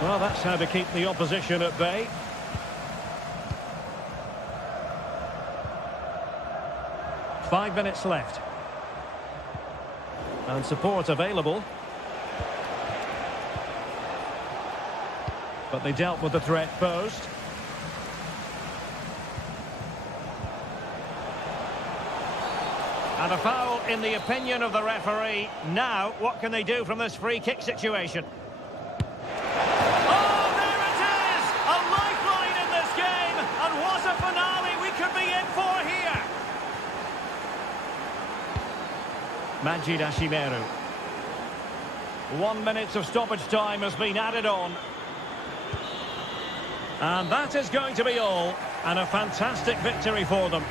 Well, that's how to keep the opposition at bay. Five minutes left. And support available. But they dealt with the threat posed. And a foul in the opinion of the referee. Now, what can they do from this free kick situation? Oh, there it is! A lifeline in this game! And what a finale we could be in for here! Majid Ashimeru. 1 minute of stoppage time has been added on. And that is going to be all. And a fantastic victory for them.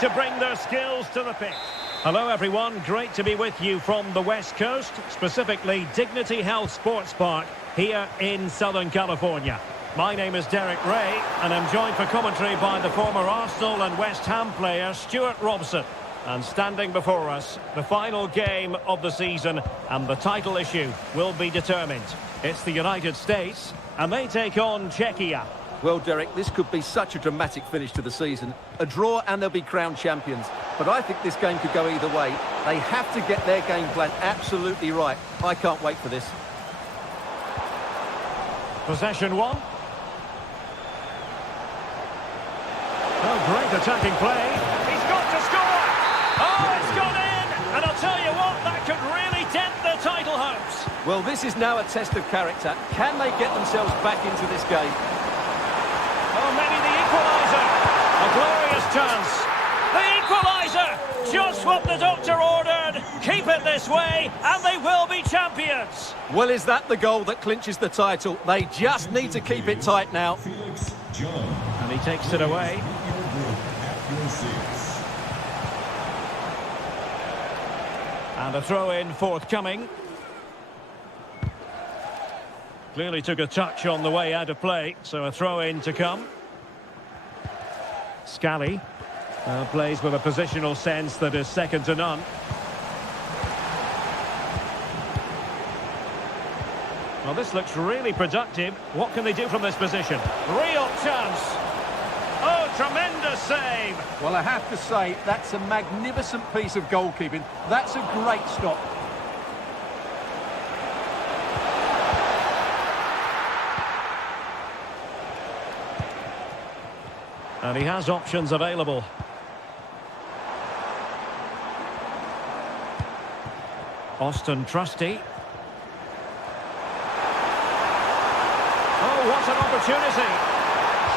to bring their skills to the pitch. Hello everyone, great to be with you from the West Coast, specifically Dignity Health Sports Park here in Southern California. My name is Derek Ray and I'm joined for commentary by the former Arsenal and West Ham player Stuart Robson. And standing before us, the final game of the season and the title issue will be determined. It's the United States and they take on Czechia. Well, Derek, this could be such a dramatic finish to the season. A draw and they'll be crowned champions. But I think this game could go either way. They have to get their game plan absolutely right. I can't wait for this. Possession one. Oh, great attacking play. He's got to score! Oh, it's gone in! And I'll tell you what, that could really dent their title hopes. Well, this is now a test of character. Can they get themselves back into this game? Oh, maybe the equaliser. A glorious chance. The equaliser! Just what the doctor ordered. Keep it this way, and they will be champions. Well, is that the goal that clinches the title? They just need to keep it tight now. And he takes it away. And a throw-in forthcoming. Clearly took a touch on the way out of play, so a throw-in to come. Scally plays with a positional sense that is second to none. Well, this looks really productive. What can they do from this position? Real chance. Oh, tremendous save. Well, I have to say, that's a magnificent piece of goalkeeping. That's a great stop. And he has options available. Austin Trusty. Oh, what an opportunity.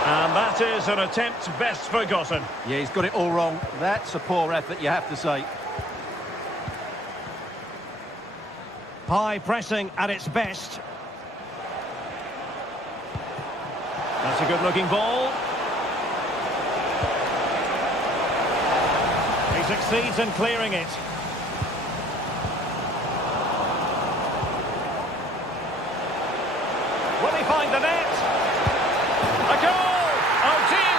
And that is an attempt best forgotten. Yeah, he's got it all wrong. That's a poor effort, you have to say. High pressing at its best. That's a good-looking ball. He succeeds in clearing it. Will he find the net? A goal! Oh dear,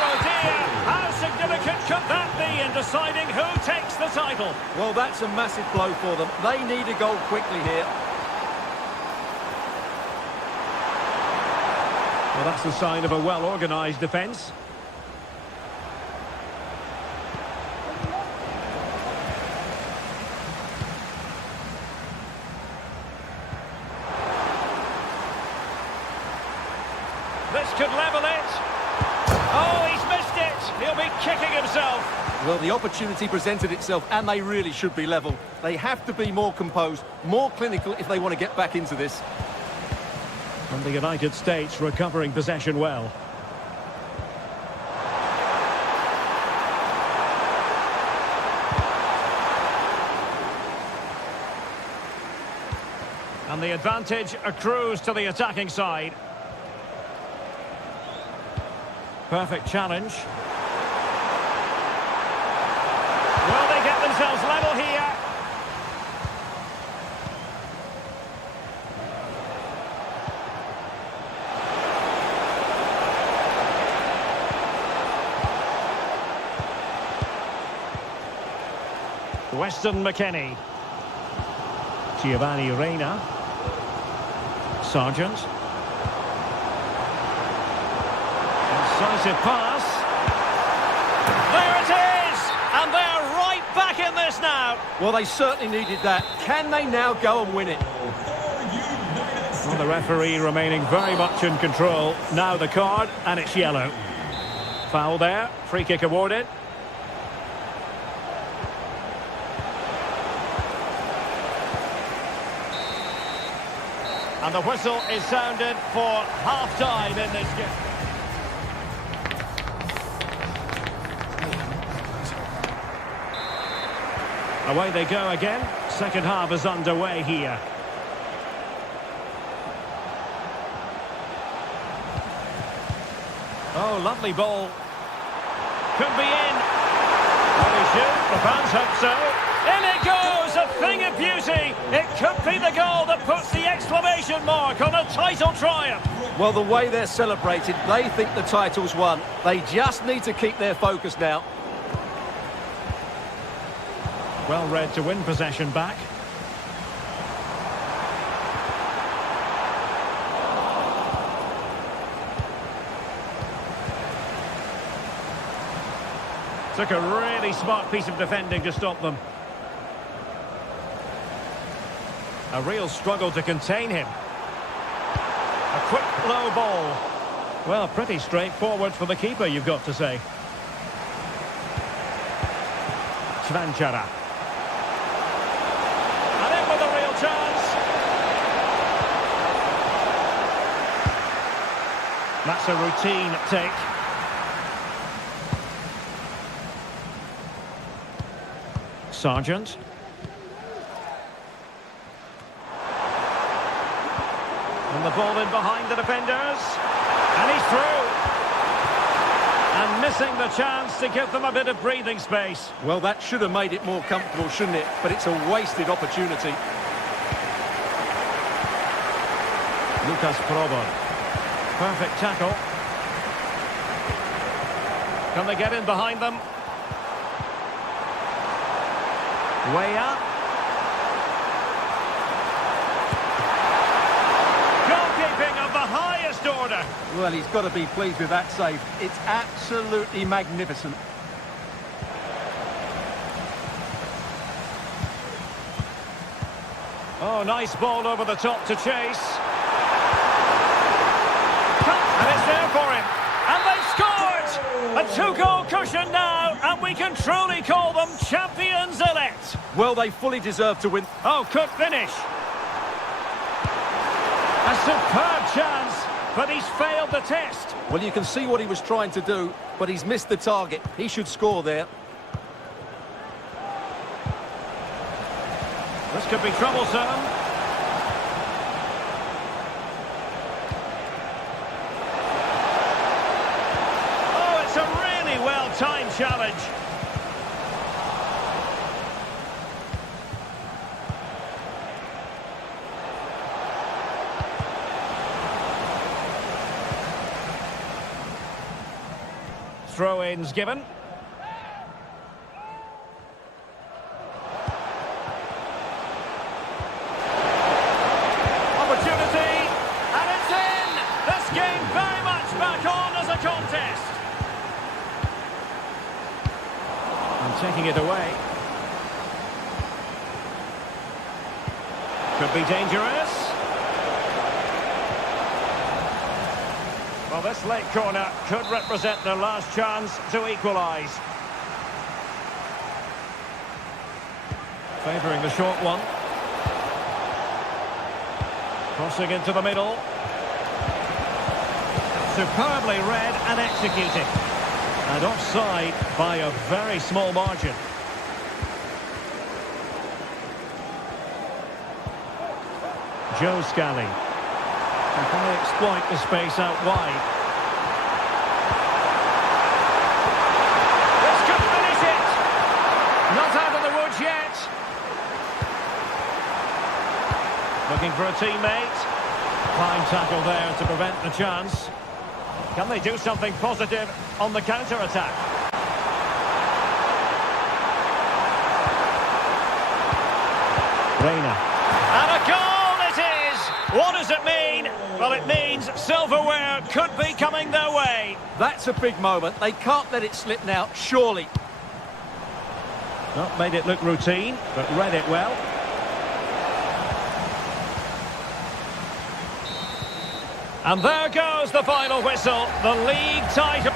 how significant could that be in deciding who takes the title? Well, that's a massive blow for them. They need a goal quickly here. Well, that's the sign of a well-organised defence. This could level it. Oh, he's missed it. He'll be kicking himself. Well, the opportunity presented itself, and they really should be level. They have to be more composed, more clinical if they want to get back into this. And the United States recovering possession well. And the advantage accrues to the attacking side. Perfect challenge. Will they get themselves level here? Weston McKennie. Giovanni Reina. Sargent. Decisive pass. There it is! And they're right back in this now. Well, they certainly needed that. Can they now go and win it? Well, the referee remaining very much in control. Now the card, and it's yellow. Foul there. Free kick awarded. And the whistle is sounded for half-time in this game. Away they go again. Second half is underway here. Oh, lovely ball. Could be in. Well, he should. The fans hope so. In it goes, a thing of beauty. It could be the goal that puts the exclamation mark on a title triumph. Well, the way they're celebrated, they think the title's won. They just need to keep their focus now. Well read to win possession back. Took a really smart piece of defending to stop them. A real struggle to contain him. A quick low ball. Well, pretty straightforward for the keeper, you've got to say. Svanchara. And in with a real chance. That's a routine take. Sargent. And the ball in behind the defenders. And he's through. And missing the chance to give them a bit of breathing space. Well, that should have made it more comfortable, shouldn't it? But it's a wasted opportunity. Lucas Probon. Perfect tackle. Can they get in behind them? Way up. Goalkeeping of the highest order. Well, he's got to be pleased with that save. It's absolutely magnificent. Oh, nice ball over the top to chase. And it's there for him. And they've scored! A two-goal cushion now, and we can truly call them champions-elect. Well, they fully deserve to win. Oh, could finish. A superb chance, but he's failed the test. Well, you can see what he was trying to do, but he's missed the target. He should score there. This could be troublesome. Oh, it's a really well-timed challenge. Throw-ins given. Opportunity, and it's in! This game very much back on as a contest. And taking it away. Could be dangerous. Well, this late corner could represent their last chance to equalise. Favouring the short one. Crossing into the middle. Superbly read and executed. And offside by a very small margin. Joe Scally. Can they exploit the space out wide? This could finish it! Not out of the woods yet. Looking for a teammate. Fine tackle there to prevent the chance. Can they do something positive on the counter-attack? Reina. And a goal it is! What does it mean? Well, it means silverware could be coming their way. That's a big moment. They can't let it slip now, surely. Not made it look routine, but read it well. And there goes the final whistle, the league title.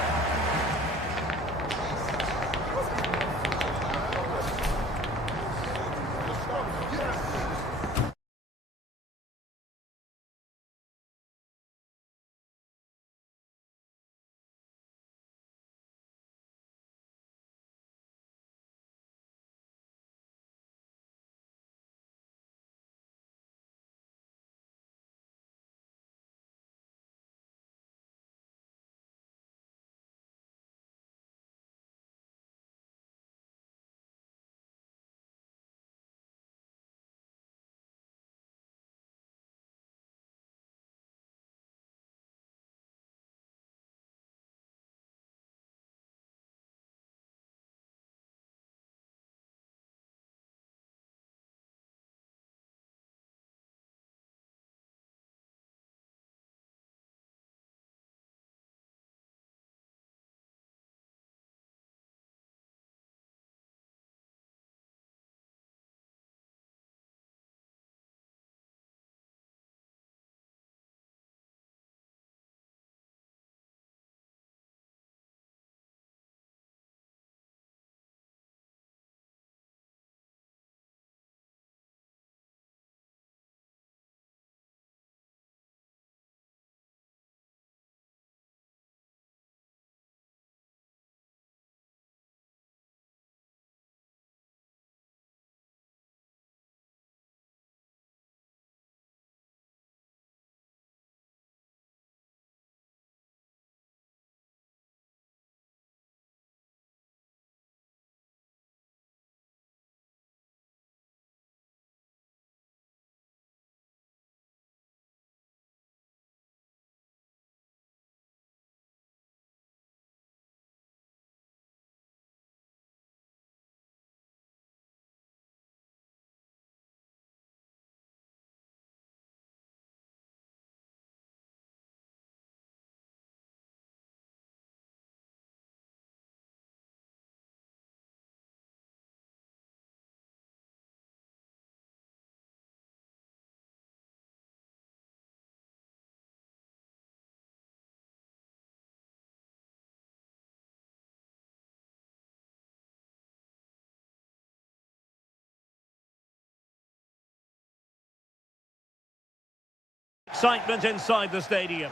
Excitement inside the stadium.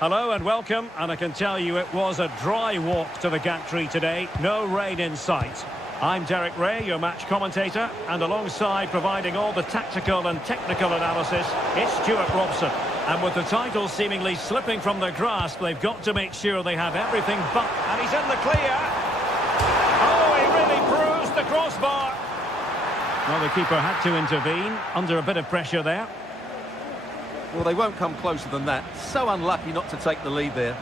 Hello and welcome, and I can tell you it was a dry walk to the gantry today. No rain in sight. I'm Derek Ray, your match commentator, and alongside providing all the tactical and technical analysis, it's Stuart Robson. And with the title seemingly slipping from their grasp, they've got to make sure they have everything but... And he's in the clear! Oh, he really bruised the crossbar! Well, the keeper had to intervene, under a bit of pressure there. Well, they won't come closer than that. So unlucky not to take the lead there.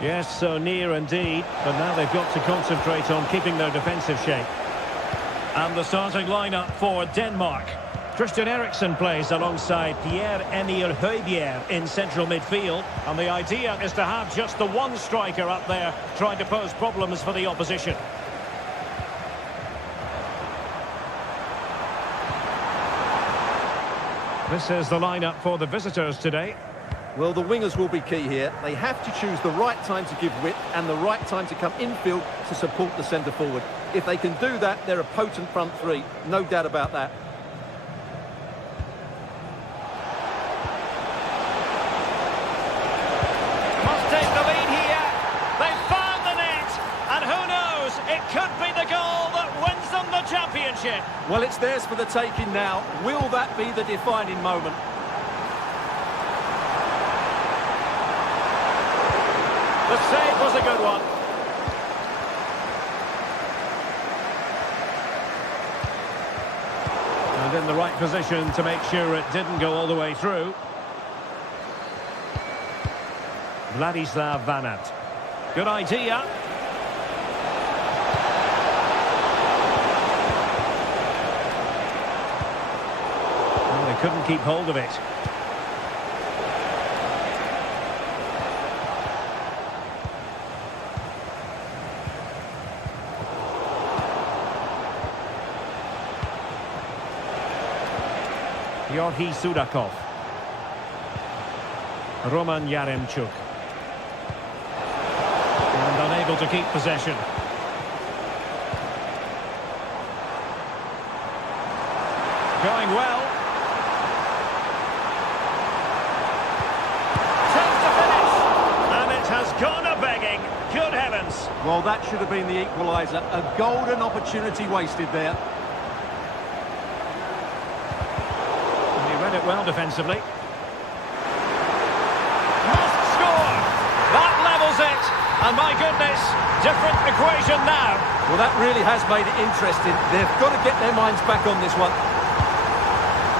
Yes, so near indeed, but now they've got to concentrate on keeping their defensive shape. And the starting lineup for Denmark. Christian Eriksen plays alongside Pierre-Emile Højbjerg in central midfield, and the idea is to have just the one striker up there trying to pose problems for the opposition. This is the lineup for the visitors today. Well, the wingers will be key here. They have to choose the right time to give width and the right time to come infield to support the centre forward. If they can do that, they're a potent front three. No doubt about that. Must take the lead here. They've found the net. And who knows, it could be the goal that wins them the championship. Well, it's theirs for the taking now. Will that be the defining moment? The save was a good one. And in the right position to make sure it didn't go all the way through. Vladislav Vanat. Good idea. Well, they couldn't keep hold of it. Georgi Sudakov. Roman Yaremchuk. And unable to keep possession. Going well. Chance to finish. And it has gone a-begging. Good heavens. Well, that should have been the equaliser. A golden opportunity wasted there. Read it well defensively. Must score! That levels it! And my goodness, different equation now. Well, that really has made it interesting. They've got to get their minds back on this one.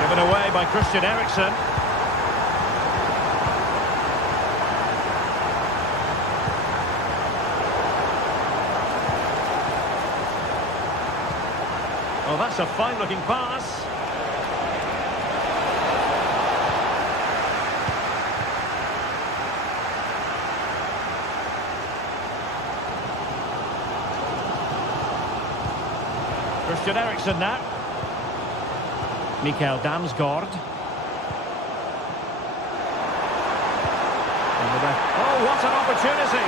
Given away by Christian Eriksen. Oh, that's a fine-looking pass. Christian Eriksen now. Mikael Damsgaard. Oh, what an opportunity!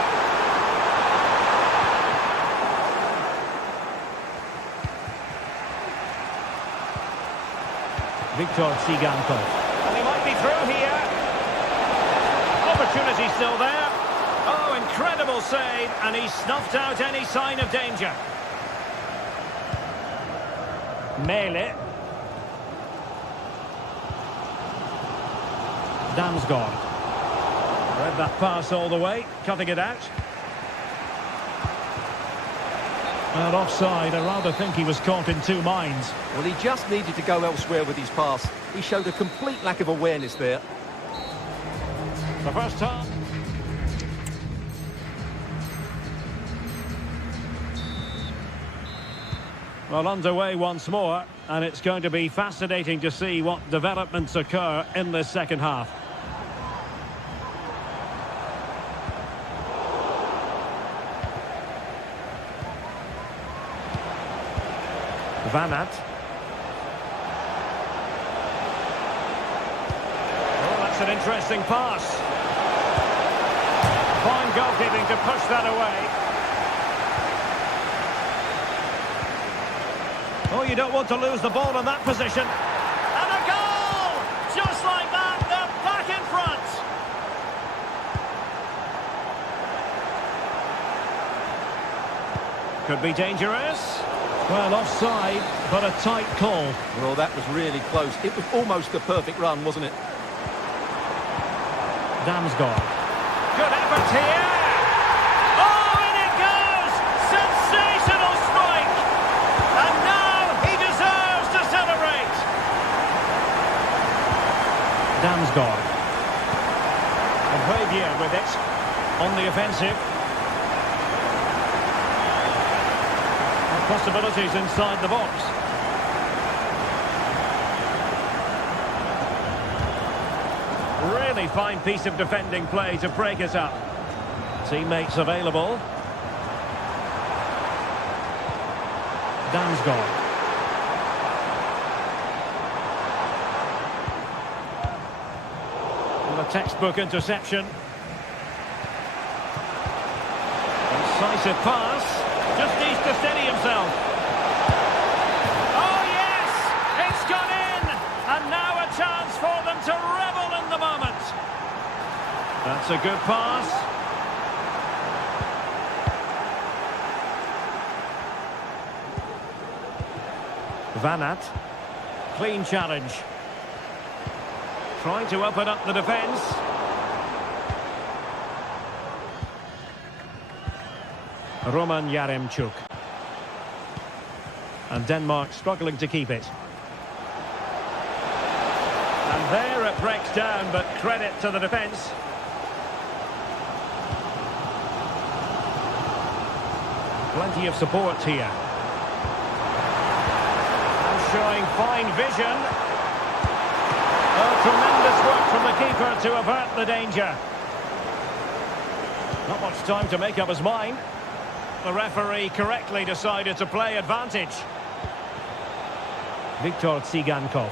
Viktor Tsigankov. And he might be through here. Opportunity still there. Oh, incredible save, and he snuffed out any sign of danger. Mele. Damsgaard. Read that pass all the way, cutting it out. And offside, I rather think he was caught in two minds. Well, he just needed to go elsewhere with his pass. He showed a complete lack of awareness there. The first half. Well, underway once more, and it's going to be fascinating to see what developments occur in this second half. Vanat. Oh, that's an interesting pass. Fine goalkeeping to push that away. Oh, you don't want to lose the ball in that position. And a goal! Just like that, they're back in front. Could be dangerous. Well, offside, but a tight call. Well, that was really close. It was almost the perfect run, wasn't it? Damsgaard. Good effort here. Oh, in it goes! Sensational strike! And now he deserves to celebrate. Damsgaard. And Javier with it. On the offensive. Possibilities inside the box. Really fine piece of defending play to break us up. Teammates available. Damsgaard. Well, a textbook interception. Incisive pass. Just needs to steady himself. Oh, yes! It's gone in! And now a chance for them to revel in the moment. That's a good pass. Van Aert. Clean challenge. Trying to open up the defence. Roman Yaremchuk. And Denmark struggling to keep it. And there it breaks down, but credit to the defence. Plenty of support here. And showing fine vision. Oh, tremendous work from the keeper to avert the danger. Not much time to make up his mind. The referee correctly decided to play advantage. Viktor Tsigankov.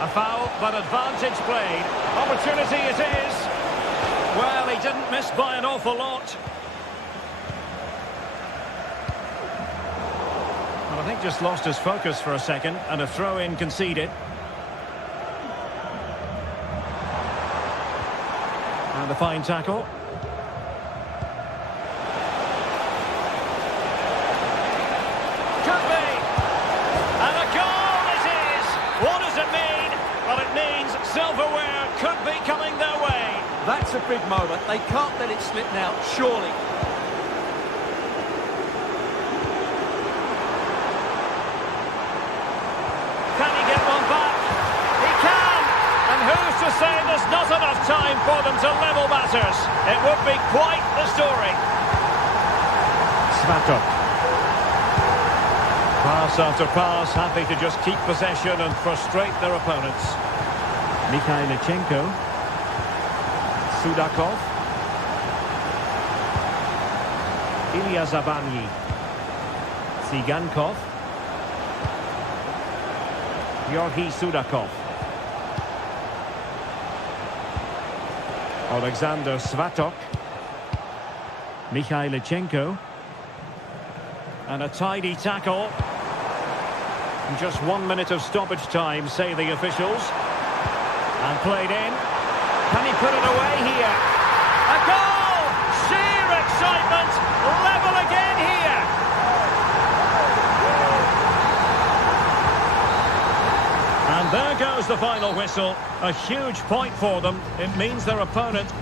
A foul, but advantage played. Opportunity it is. Well, he didn't miss by an awful lot. Well, I think just lost his focus for a second, and a throw-in conceded. And a fine tackle. Silverware could be coming their way. That's a big moment. They can't let it slip now, surely. Can he get one back? He can! And who's to say there's not enough time for them to level matters? It would be quite the story. Svatok. Pass after pass, happy to just keep possession and frustrate their opponents. Mikhailichenko. Sudakov. Ilya Zabanyi. Tsigankov. Georgi Sudakov. Alexander Svatok. Mikhailichenko. And a tidy tackle. And just 1 minute of stoppage time, say the officials. And played in. Can he put it away here? A goal! Sheer excitement! Level again here! And there goes the final whistle. A huge point for them. It means their opponent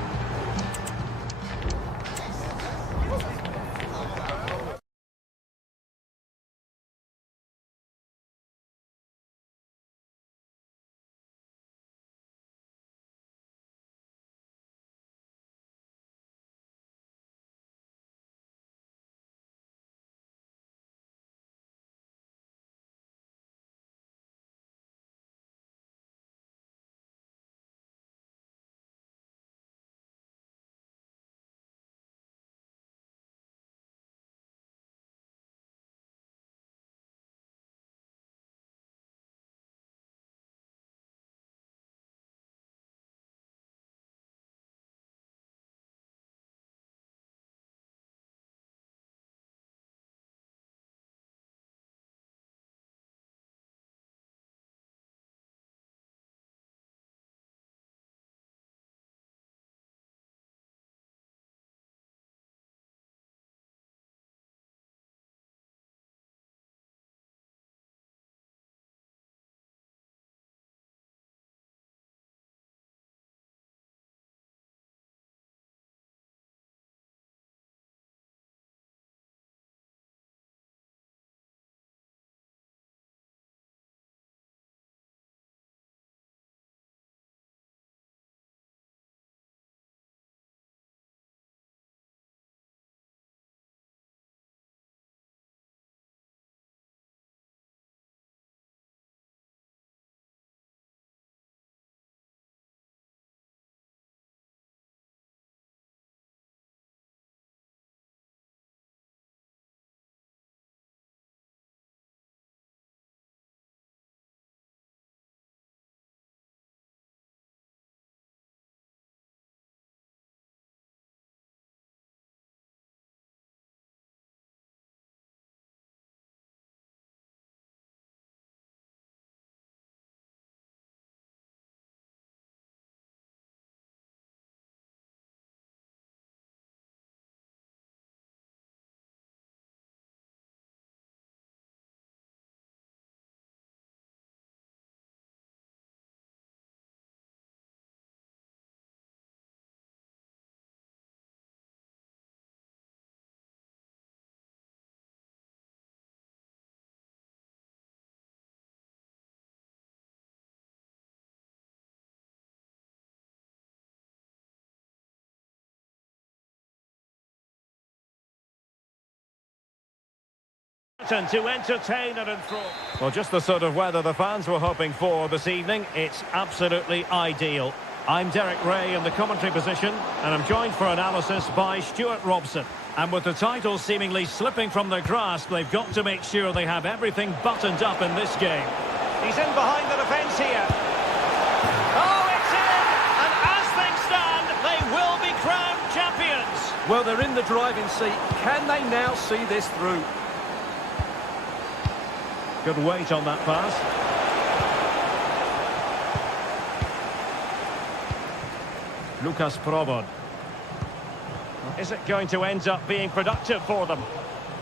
and to entertain and enthrall. Well, just the sort of weather the fans were hoping for this evening. It's absolutely ideal. I'm Derek Ray in the commentary position, and I'm joined for analysis by Stuart Robson. And with the title seemingly slipping from their grasp, they've got to make sure they have everything buttoned up in this game. He's in behind the defence here. Oh, it's in! And as things stand, they will be crowned champions. Well, they're in the driving seat. Can they now see this through? Good weight on that pass. Lucas Probod. Is it going to end up being productive for them?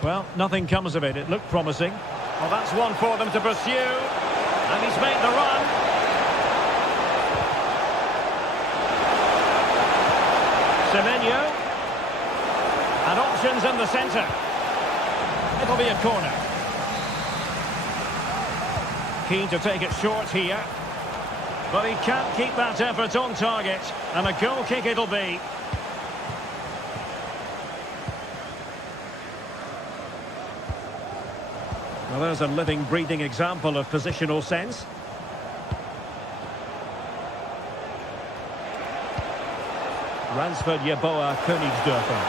Well, nothing comes of it. It looked promising. Well, that's one for them to pursue. And he's made the run. Semenyo. And options in the centre. It'll be a corner. Keen to take it short here. But he can't keep that effort on target. And a goal kick it'll be. Well, there's a living, breathing example of positional sense. Ransford Yeboah Königsdörfer.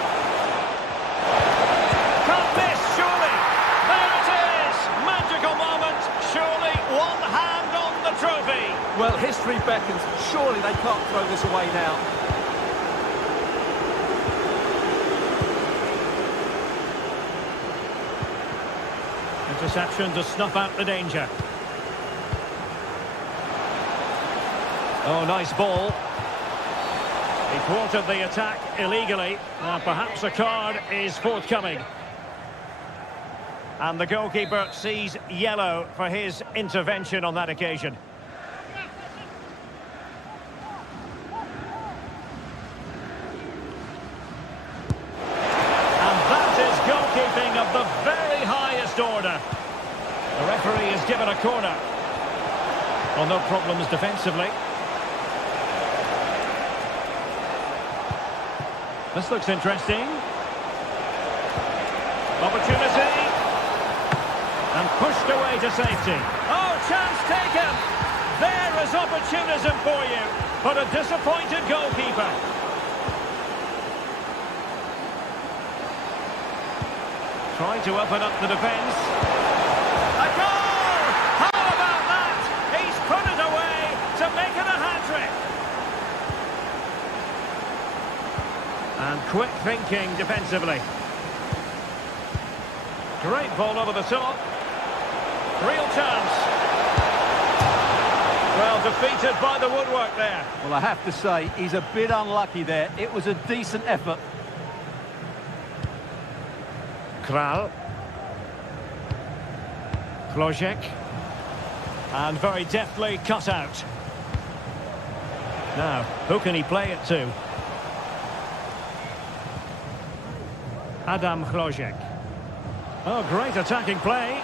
Can't miss, surely! There it is! Magical moment! Surely one hand on the trophy! Well, history beckons. Surely they can't throw this away now. Interception to snuff out the danger. Oh, nice ball. He thwarted the attack illegally. Perhaps a card is forthcoming. And the goalkeeper sees yellow for his intervention on that occasion. And that is goalkeeping of the very highest order. The referee is given a corner. Well, no problems defensively. This looks interesting. Opportunity. And pushed away to safety. Oh, chance taken. There is opportunism for you. But a disappointed goalkeeper. Trying to open up the defence. A goal! How about that? He's put it away to make it a hat-trick. And quick thinking defensively. Great ball over the top. Real chance. Well, defeated by the woodwork there. Well, I have to say, he's a bit unlucky there. It was a decent effort. Kral. Klojek. And very deftly cut out. Now, who can he play it to? Adam Klojek. Oh, great attacking play.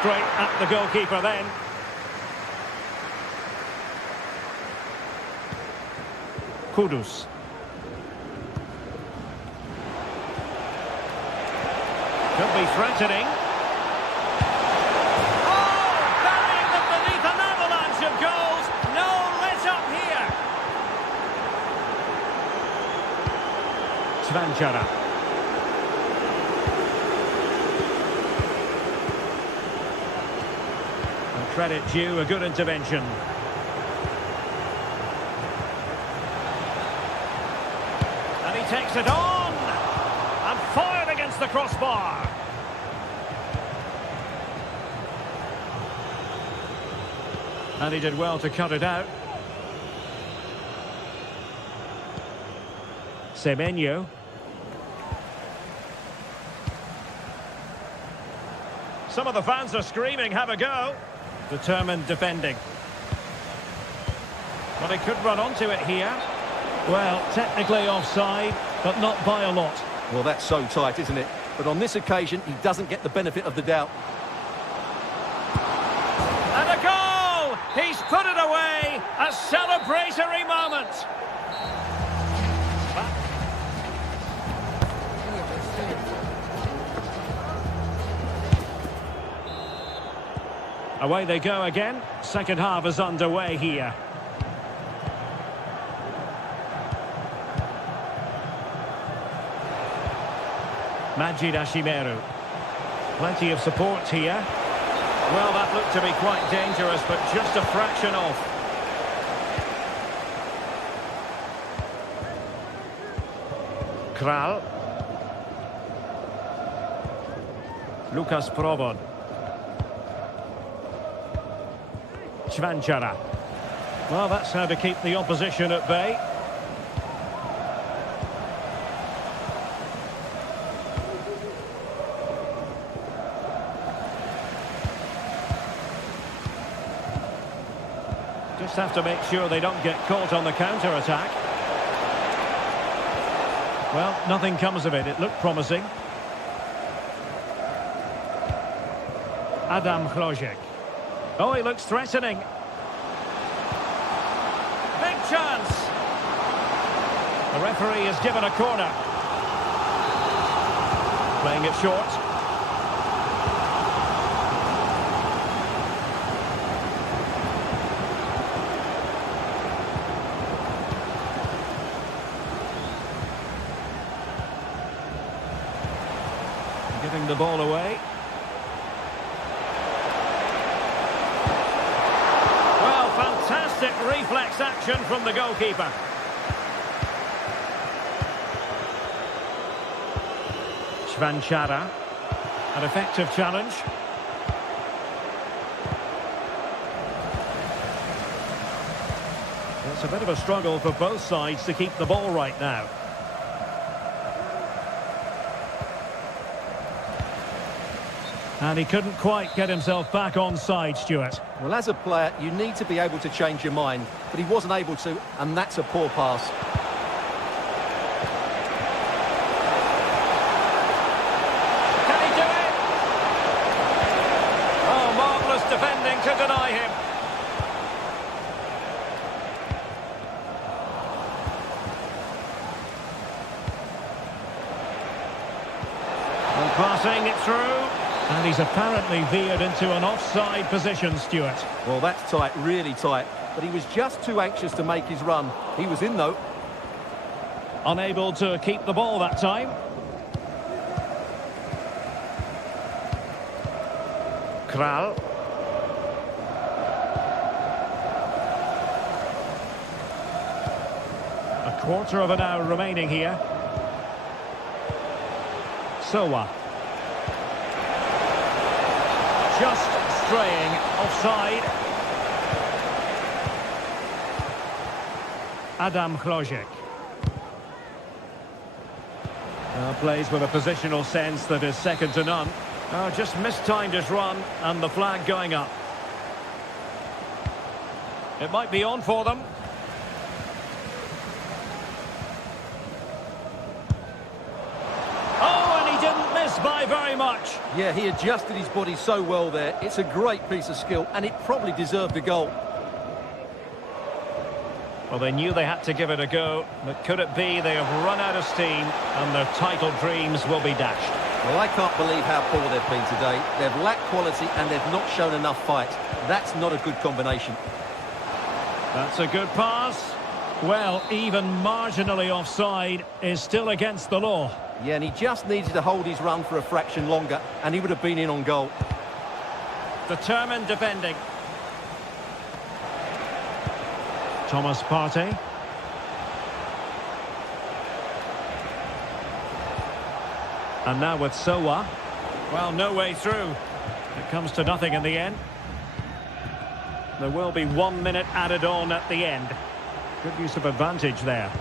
Straight at the goalkeeper then. Kudus. Could be threatening. Oh, burying them beneath an avalanche of goals. No let up here. Svanchara. And credit due, a good intervention. And he takes it on. And fired against the crossbar. And he did well to cut it out. Semenyo. Some of the fans are screaming, have a go. Determined defending. But he could run onto it here. Well, technically offside, but not by a lot. Well, that's so tight, isn't it? But on this occasion, he doesn't get the benefit of the doubt. And a goal! He's put it away! A celebratory moment! Away they go again. Second half is underway here. Majid Ashimeru. Plenty of support here. Well, that looked to be quite dangerous, but just a fraction off. Kral. Lukas Provod. Čvančara. Well, that's how to keep the opposition at bay. Just have to make sure they don't get caught on the counter-attack. Well, nothing comes of it. It looked promising. Adam Hrozek. Oh, he looks threatening. Big chance. The referee has given a corner. Playing it short. Giving the ball away. Well, fantastic reflex action from the goalkeeper. Čvančara. An effective challenge. It's a bit of a struggle for both sides to keep the ball right now. And he couldn't quite get himself back on side, Stuart. Well, as a player, you need to be able to change your mind, but he wasn't able to, and that's a poor pass. Can he do it? Oh, marvellous defending to deny him. And passing it through. And he's apparently veered into an offside position, Stuart. Well, that's tight, really tight. But he was just too anxious to make his run. He was in, though. Unable to keep the ball that time. Kral. A quarter of an hour remaining here. Sowa. Just straying offside. Adam Hrozek. Plays with a positional sense that is second to none. Just mistimed his run and the flag going up. It might be on for them. By very much. Yeah, he adjusted his body so well there. It's a great piece of skill, and it probably deserved a goal. Well, they knew they had to give it a go, but could it be they have run out of steam and their title dreams will be dashed? Well, I can't believe how poor they've been today. They've lacked quality and they've not shown enough fight. That's not a good combination. That's a good pass. Well, even marginally offside is still against the law. Yeah, and he just needed to hold his run for a fraction longer, and he would have been in on goal. Determined defending. Thomas Partey. And now with Sowa. Well, no way through. It comes to nothing in the end. There will be 1 minute added on at the end. Good use of advantage there.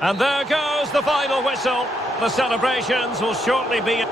And there goes the final whistle. The celebrations will shortly be...